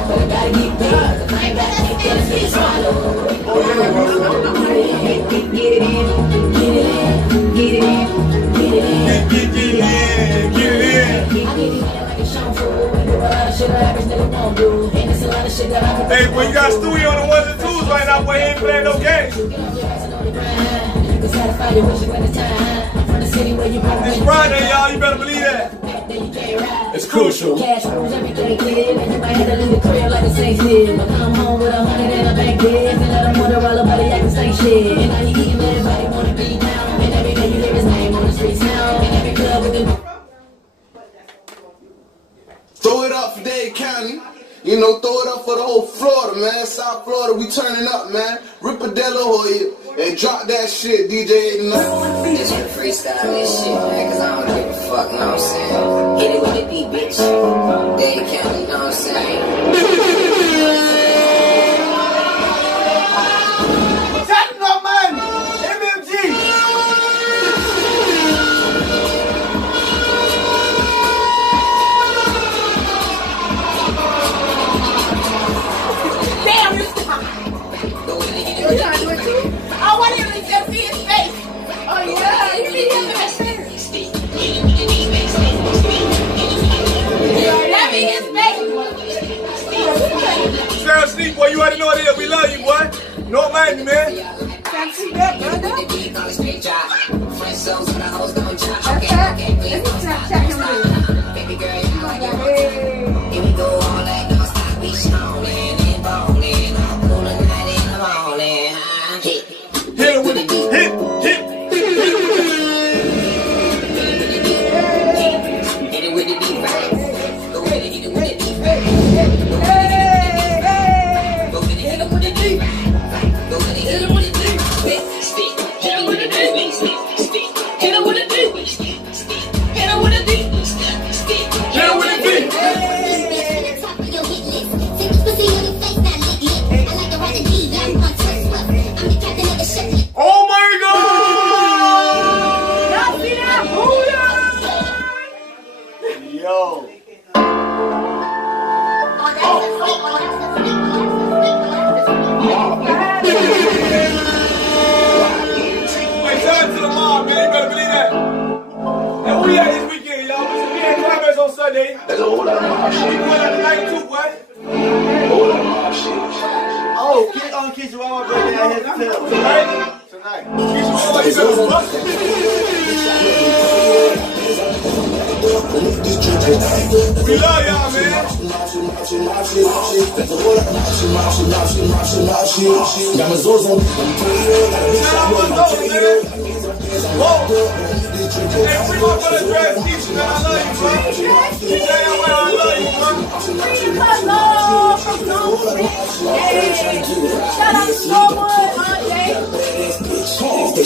But I gotta get paid. I ain't got to get swallowed. Get it in, get it in, get it in. Hey, boy, you got Stewie on the ones and twos right now, boy. He ain't playing no games. It's Friday, y'all. You better believe that. It's crucial. Cash rules everything, kid. And you might have to leave the crib like the Saints did. But come home with 100 in a bank, kid. And let them wonder all about it, acting stank shit. And now you eating, everybody wanna be down. And every day you hear his name on the streets now. And every club with the... Throw it up for Dade County. You know, throw it up for the whole Florida, man. South Florida, we turning up, man. Ripadillo and drop that shit, DJ 89. Just wanna freestyle this shit, man, cause I don't give a fuck, know what I'm saying? Hit it with the beat, bitch. Dade County, know what I'm saying? Tighten up, man. MMG. Damn, you're trying to do it too? I want him to just see his face. Oh, yeah, you see him in that face. Let me his face. Sarah Sneak, boy, you already know what it is. We love you, boy. No mind, man. Can't see that, brother. Okay, let me check him out. Baby girl, you know that. Here we go, all that don't stop me showing and ballin'. I'll pull a night in the morning. Hit it with it. Hit. Hit it with the beat, right? Go ahead and hit it with the beat. Go ahead and hit it with the beat. Go ahead and hit it with the beat. Stick. Hit it with the beat. Stick. Hit it with the beat. Hit it with the beat. Hit it with the beat. Oh my God! Y'all see that? Booyah! Yo. Hey, shout out to the mob, man. You better believe that. And we at this weekend, y'all. We had climax on Sunday. There's a whole lot of mob shit. We going out tonight too, boy. A whole lot of mob shit. Oh, Keisha, why my birthday out here to tell? Tonight. Keisha, what you better bust it. We love y'all, man. Got my Zoes on. Hey, free my brother Dress, Keisha, man. I love you, bro. Damn well, I love you, bro. Shout out to Snowwood,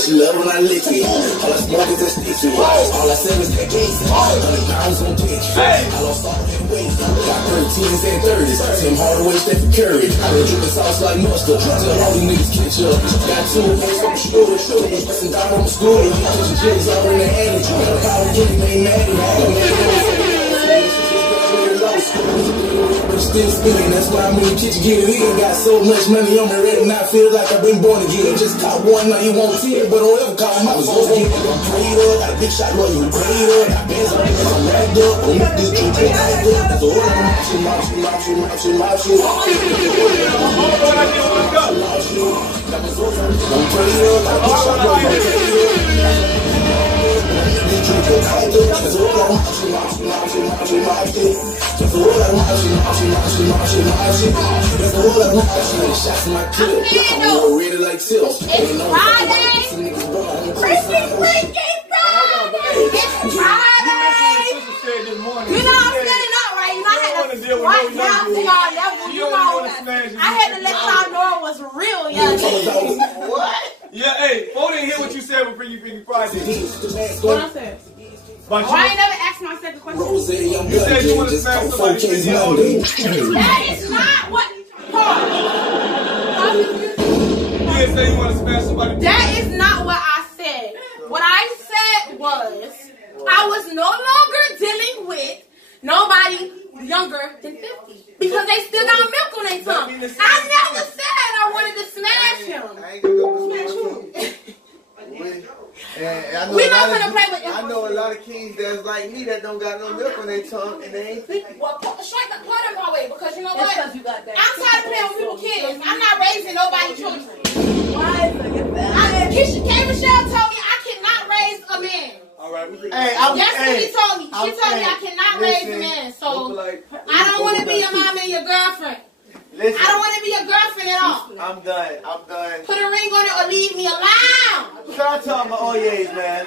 She love when I lick it. All I smoke is that sticky. All I said is that case. 100 pounds on pitch. I lost all that weight. Got 13s and 30s. Tim Hardaway, Stephen Curry. I been dripping sauce like mustard. Till all these niggas catch up. Got 2 days from shooter. Pressing down on the scooter. Pushing jigs all in the energy. Got a power getting ain't mad at still spinning, that's why I'm in the kitchen getting it in. Got so much money on me ready, and I feel like I've been born again. Just caught one, now you won't see it, but don't ever call my phone. I'm prayed up, got a big shot, boy, you prayed up. Got bands on me, I'm ragged up. Don't make this drink get ragged up. That's all I'm watching. I'm prayed up, got a big shot, boy, you prayed up. Just a whole lot of Just a whole lot of shots in my clip. I'm ready like tips. It's Friday. Freaking Friday. It's Friday. You know I'm standing up, right? You know I had to squat down to y'all level. You know, I had to let y'all know it was real, young lady. What? Yeah, hey, Bo didn't hear what you said with Freaky Friday. What I said? Oh, I ain't never asked my second question. You said you want to smash somebody. That is not what. You didn't say you want to smash somebody. That is not what I said. What I said was I was no longer dealing with nobody younger than 50 because they still got milk on their tongue. I never said I wanted to smash him. Smash who? We not gonna play with. I know a lot of kings that's like me that don't got no milk on their tongue and they ain't 50. Well, straight the part of my way because you know what? I'm tired of playing with people's kids. I'm not raising nobody's children. K. Michelle told me I cannot raise a man. Alright, that's what he told me. She told me I cannot raise a man. So I don't want to be your mom and your girlfriend. Listen, I don't want to be your girlfriend at all. I'm done. Put a ring on it or leave me alone. Shout out to all my OYAs, man.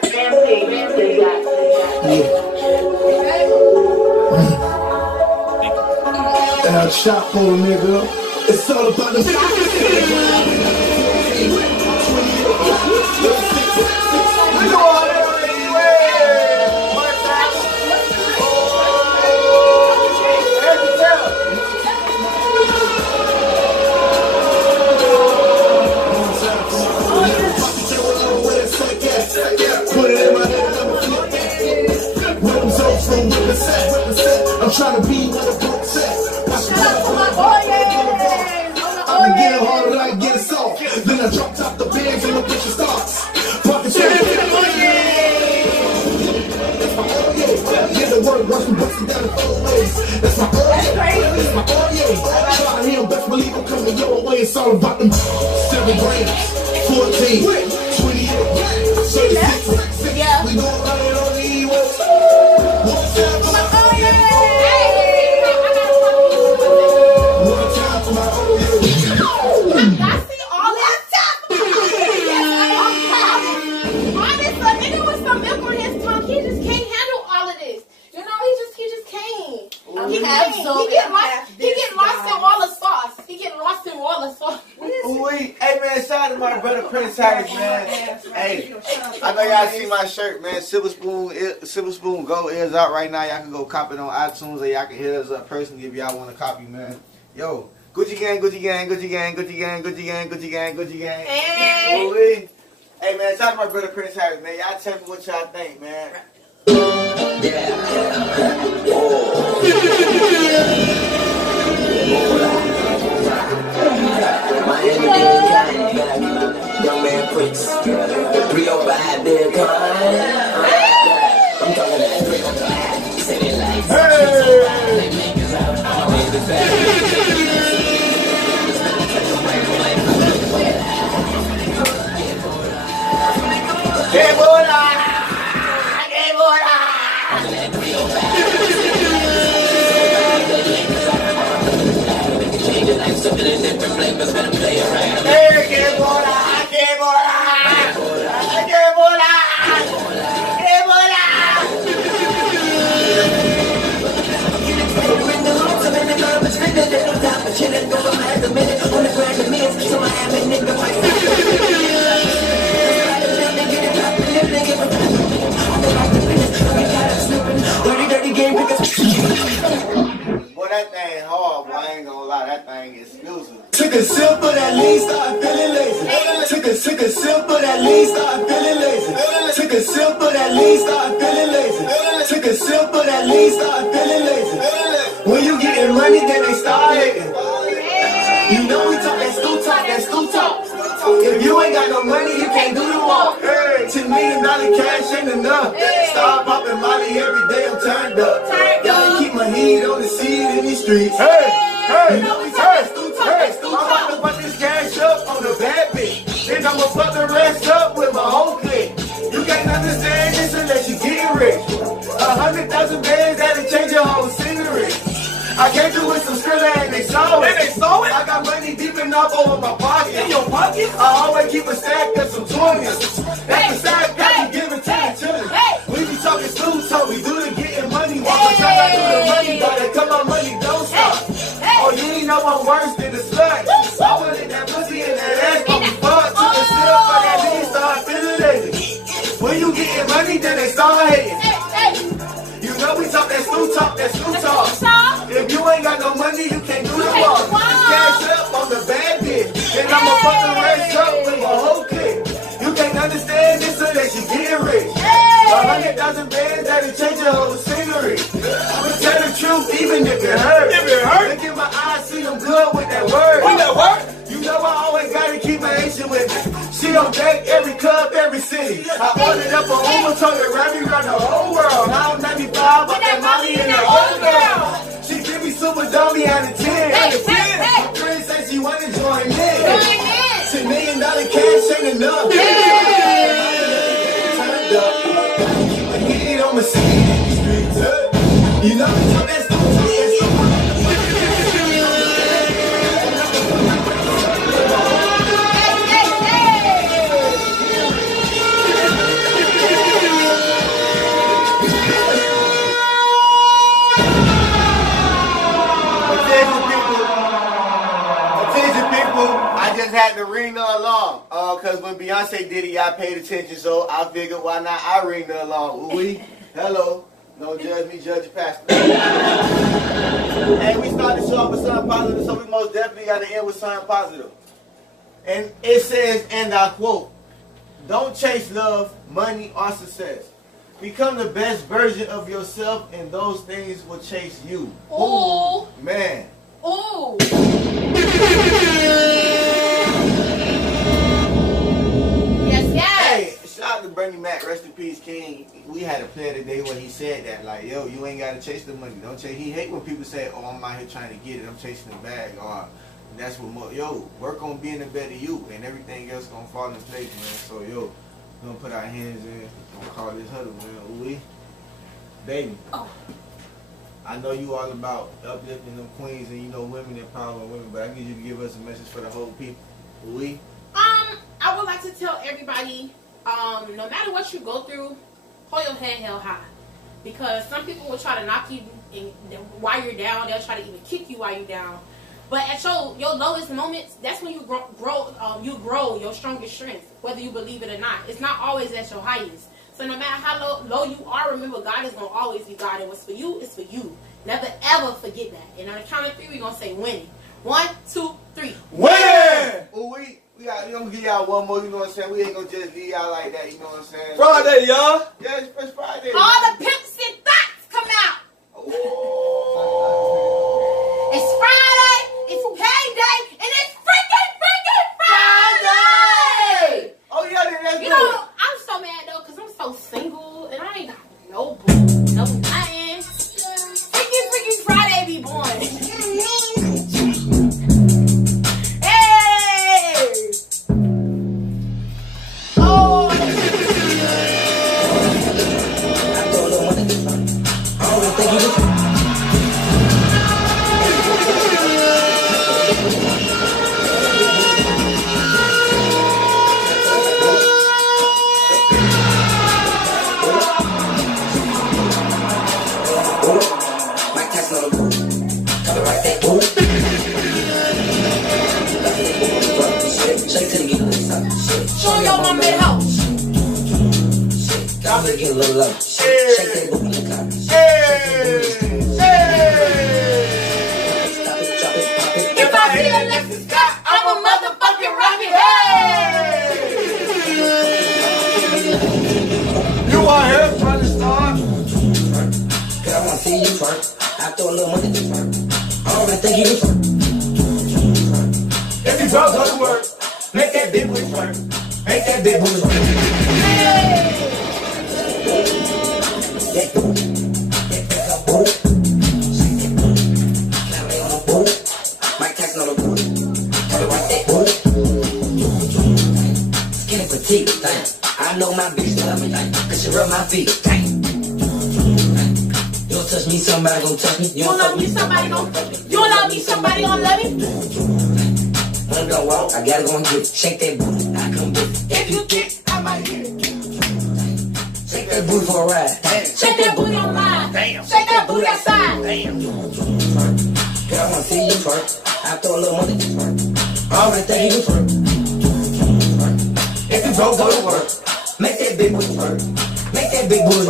That shot for a nigga. It's all about the I'm trying to be what a book said. I'ma get it harder than I get it soft. Then I drop top the bands and the bitch starts. Pocket check. That's my get the word once we bustin' down the 4 ways. That's my That's my try to hear him, best believe I'm coming your way. It's all about them 7 grams, 14, 28, 36. Yeah. We gon' run it on the E-West. One time for my He get lost in all the sauce. He get lost in all the sauce. Hey man, shout out to my brother Prince Harris, man. Hey, I know y'all see my shirt, man. Silver Spoon Go is out right now. Y'all can go cop it on iTunes or y'all can hit us up personally if y'all want to copy, man. Yo, Gucci gang, Gucci gang, Gucci gang, Gucci gang, Gucci gang, Gucci gang, Gucci gang. Hey. Hey man, shout out to my brother Prince Harris, man. Y'all tell me what y'all think, man. Young man Prince, 305 big car. I'm talking that 305. Say they like That thing hard, boy. I ain't gonna lie, that thing is exclusive. Took a sip of that lean, started feeling lazy. Took a sip of that lean, started feeling lazy. Took a sip of that lean, started feeling lazy. Took a sip of that lean, started feeling lazy. When you getting money, then they start hating. You know we talk that stool talk, that stool talk. If you ain't got no money, you can't do the walk. Hey, $10 million cash ain't enough. Start popping Molly every day, I'm turned up. Gotta keep my heat on the seat in these streets. Hey, you know we talk that stool talk, that stool talk. I'm about to put this cash up on the bad bitch. Then I'ma fuck the rest up with my whole clique. You can't understand this unless you get rich. 100,000 bands that'll change your whole scene. saw it. And they saw it? I got money deep enough over my pocket. In your pocket? I always keep a stack of some 20s. That's the side got me giving to the children. We be talking smooth talk, we do the getting money. Walk the time I do the money, but they come on money, don't stop. Oh, you ain't know I'm worse than the slut. I wanted that pussy and that ass, but we fucked. Took a sip for that nigga, start feeling lazy. When you getting money, then they start hating. You know we talk that slew talk, that slew talk. If you ain't got no money, you can't do the walk. Cash up on the bad bitch. And I'm a fucking red truck with my whole clique. You can't understand this unless you get rich. 100,000 bands that'll change your whole scenery. I'ma tell the truth even if it hurt. Look in my eyes, see them good with that word. With that word? You know I always gotta keep my Asian with me. She on deck, every club, every city. I ordered up a Uber, told her run me around the whole world. Now I'm 95, but that money in the whole girl. She give me super dummy out of 10. My friend said she wanna join in. $10 million cash ain't enough. Turned up. I hit it on my city in the streets. You know we talk that stuff. Had to ring the alarm, cause when Beyonce did it, I paid attention, so I figured why not I ring the alarm. We, hello, don't judge me, judge your pastor. And we started the show off with something positive, so we most definitely got to end with something positive. And it says, and I quote, "Don't chase love, money, or success. Become the best version of yourself, and those things will chase you." Ooh, man. Ooh. Hey, shout out to Bernie Mac, rest in peace, King. We had a player today where he said that, like, yo, you ain't gotta chase the money. Don't chase. He hate when people say, oh, I'm out here trying to get it. I'm chasing the bag. Or that's what. Yo, work on being a better you, and everything else gonna fall in place, man. So yo, we're gonna put our hands in. Gonna call this huddle, man. Ooh, baby. Oh. I know you all about uplifting them queens and you know women empowering women, but I need you to give us a message for the whole people. Ooh. I would like to tell everybody, no matter what you go through, hold your head held high. Because some people will try to knock you while you're down. They'll try to even kick you while you're down. But at your lowest moments, that's when you grow your strongest strength, whether you believe it or not. It's not always at your highest. So no matter how low you are, remember God is going to always be God. And what's for you is for you. Never, ever forget that. And on the count of 3, we're going to say winning. 1, 2, 3. Win! Ooh, we gonna give y'all one more, you know what I'm saying? We ain't gonna just leave y'all like that, you know what I'm saying? Friday, y'all. Yeah, it's Friday. All the pimps and thoughts come out. Ooh. It's Friday, it's payday, and it's freaking Friday! Oh yeah, that's you know, I'm so mad though, because I'm so single, and I ain't got no boo, no nothing. Freaking Friday be born. Show your mama the house. Get a little low. Shake that booty in the car. If I see Alexis Scott, I'm a motherfucking Robbie. Hey! You are here trying to start. Girl, I wanna see you twerk. I throw a little money to twerk. I don't really think you can twerk. If you don't go to work, make that big boy twerk. Make that big boy twerk. Skinny petite, I know my bitch love me, cause she rub my feet. You don't touch me, somebody gon' touch me. You don't love me, somebody gon' You don't love me, somebody gon' love me. I'm gonna walk, I gotta go and get it. Shake that booty, I come get it. If you get, I might get it. Shake that booty for a ride. Shake that booty on mine. Shake that booty outside. Girl, I wanna see you twerk. I throw a little money to twerk. I already think you twerk. If you broke, go to work. Make that big booty twerk. Make that big booty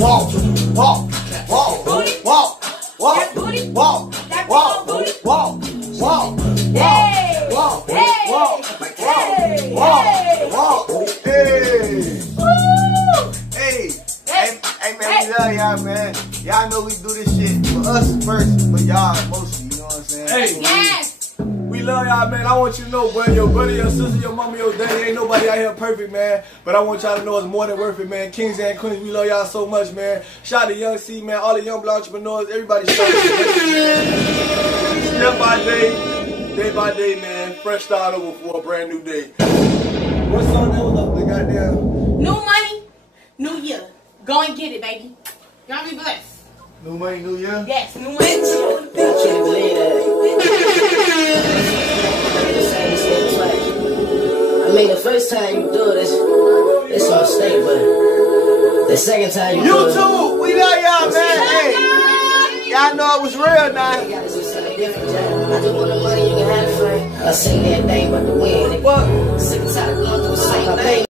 walk. Walk, walk, Booty. walk, walk, That booty. walk, That walk, booty. walk, walk, Hey. walk, Hey. walk, Hey. walk, Hey. walk, hey. Woo. Hey, hey, man, we love y'all, man. Y'all know we do this shit for us first, but y'all mostly, you know what I'm saying? Hey. Yes. We love y'all, man. I want you to know, boy, your brother, your sister, your mama, your daddy, ain't nobody out here perfect, man. But I want y'all to know it's more than worth it, man. Kings and queens, we love y'all so much, man. Shout out to Young C, man. All the young black entrepreneurs, everybody shout out. Step by day, man. Fresh start over for a brand new day. What song that was up the goddamn? New money, new year. Go and get it, baby. Y'all be blessed. New money, new year? Yes, new money. I can't believe that. I mean, the first time you do this, it's a mistake, but the second time you do it, YouTube, we love y'all, man. Hey, y'all know it was real now. you gotta do something different, Jack. I just want the money, you can have it, friend. I seen that thing but the win. Sick and tired of going through the same thing.